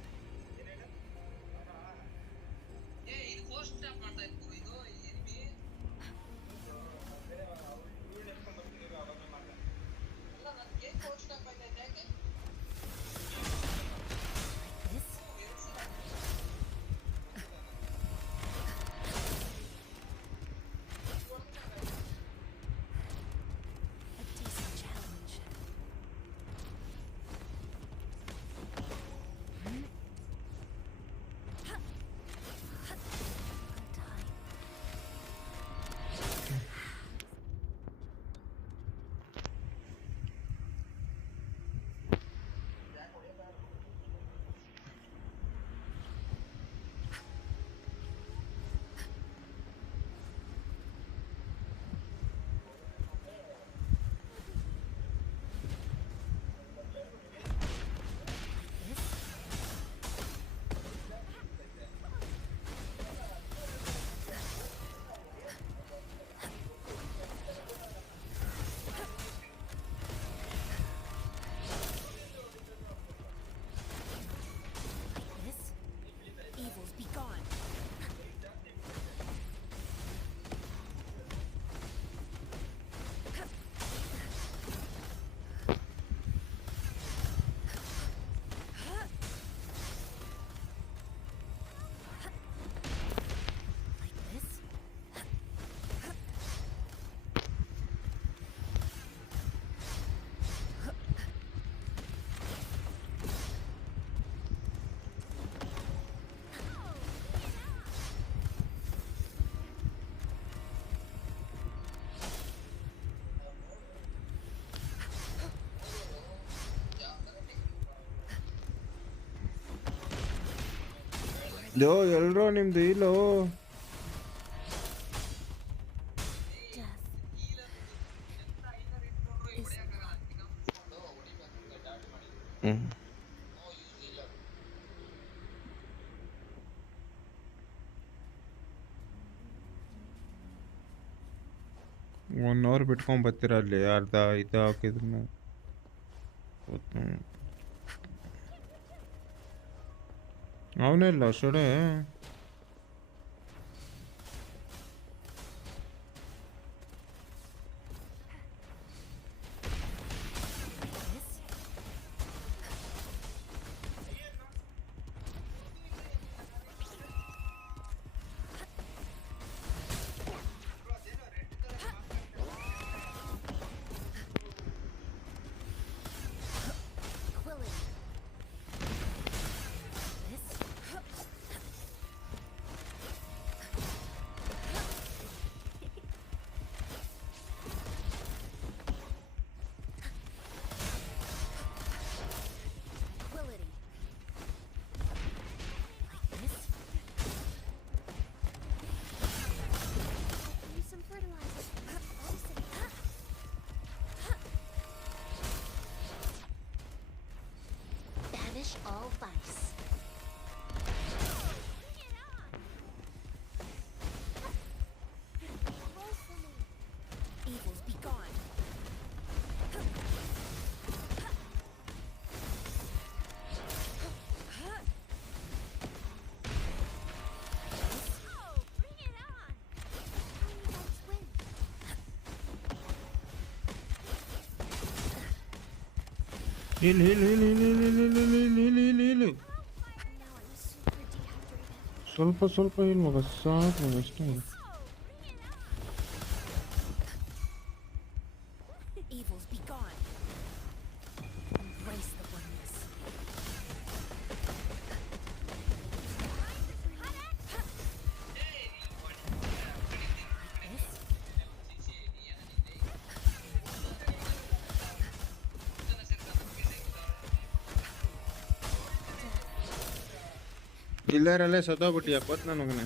ಯೋ ಎಲ್ರೋ ನಿಮ್ದು ಇಲ್ಲೋ 1 ಅವರ್ ಬಿಟ್ಕೊಂಡ್ ಬರ್ತೀರ ಅಲ್ಲಿ ಅರ್ಧ ಇದು ಹಾಕಿದ್ರು ಅವನೇ ಇಲ್ಲ ಸುಡೆ Banish all vice. Evils be gone. Bring it on. You guys win. ಇಲ್ಲ ಸ್ವಲ್ಪ ಇಲ್ಲ ಮಗ ಸಾಕು ಮಗ ಅಷ್ಟೇ Evils be gone. Embrace the oneness. ಇಲ್ಲರಲ್ಲೇ ಸತ್ತೋಗ್ಬಿಟ್ಟಿಯ ಕೊತ್ ನನಗನೆ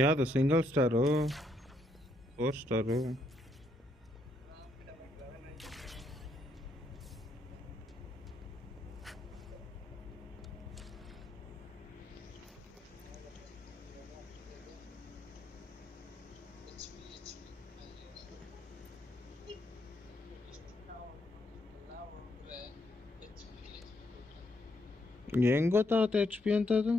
ಯಾವುದು ಸಿಂಗಲ್ ಸ್ಟಾರು 4 ಸ್ಟಾರು ಹೆಂಗ್ ಗೊತ್ತಾಗುತ್ತೆ ಎಚ್ ಪಿ ಅಂತದು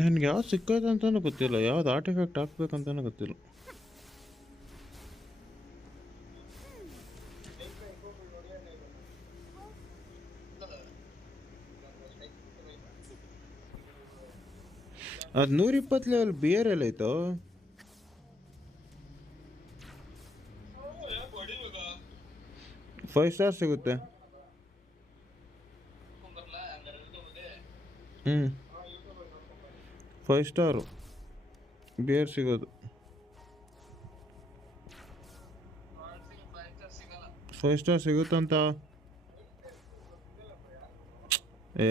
ನನಗೆ ಯಾವ್ದು ಸಿಕ್ಕೋದು ಅಂತಲೂ ಗೊತ್ತಿಲ್ಲ ಯಾವ್ದು ಆರ್ಟಿಫ್ಯಾಕ್ಟ್ ಹಾಕ್ಬೇಕಂತಲೂ ಗೊತ್ತಿಲ್ಲ ಅದು 120 ಲೆವೆಲ್ ಬಿಯರ್ ಎಲ್ಲ ಐತೋ 5 ಸ್ಟಾರ್ ಸಿಗುತ್ತೆ 5 ಸ್ಟಾರು ಬಿಯರ್ ಸಿಗೋದು ಫೈವ್ ಸ್ಟಾರ್ ಸಿಗುತ್ತಂತ. ಏ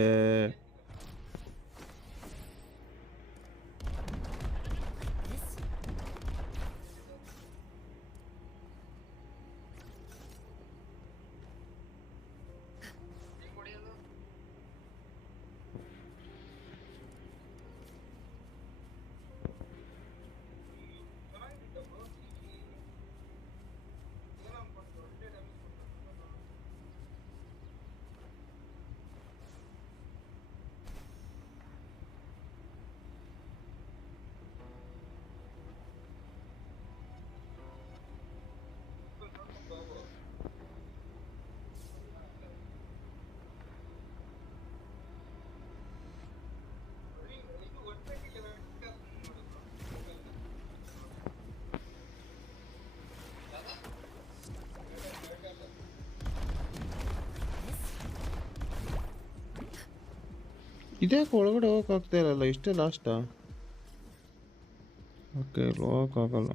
ಇದ್ಯಾಕೆ ಒಳಗಡೆ ಹೋಗಕ್ಕಾಗ್ತಾ ಇರಲ್ಲ? ಇಷ್ಟೇ ಲಾಸ್ಟಾ? ಓಕೆ, ಹೋಗಕ್ಕಾಗಲ್ಲ.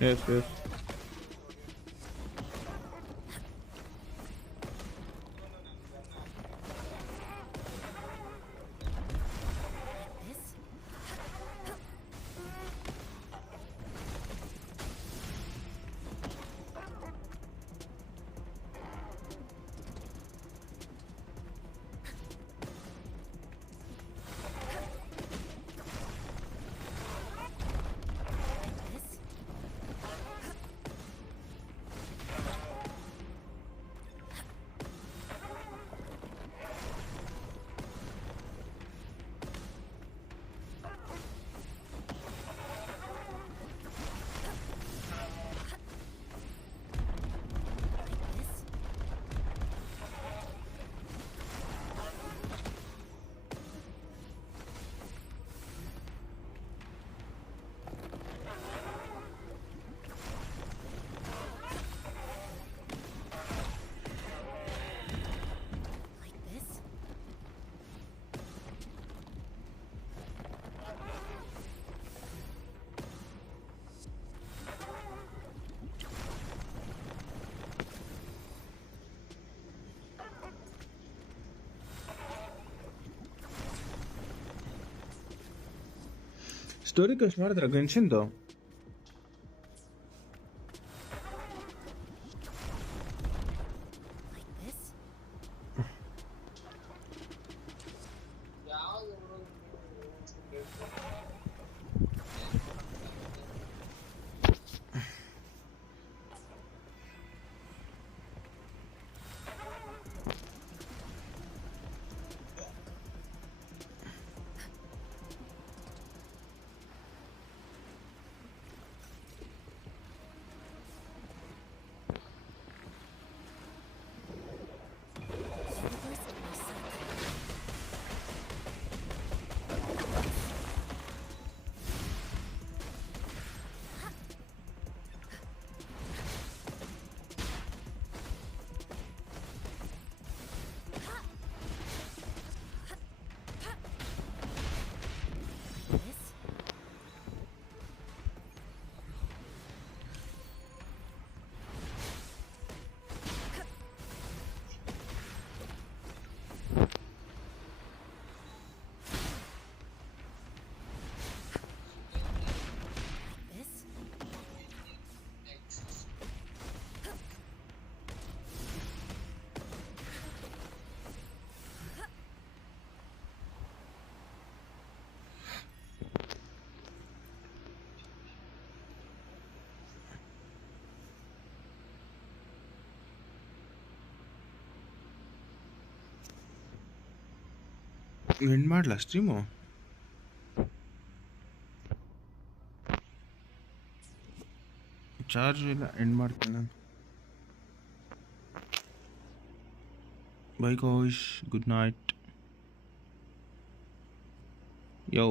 Yes, yes. ಸ್ಟೋರಿ ಕಷ್ಟ ಮಾಡಿದ್ರ ಗನ್ಶಿಂದು? ಎಂಡ್ ಮಾಡ್ಲಾ ಸ್ಟ್ರೀಮು? ಚಾರ್ಜ್ ಇಲ್ಲ, ಎಂಡ್ ಮಾಡ್ತೇನೆ ನಾನು. Bye guys, good night. Yo,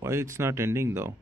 why it's not ending though?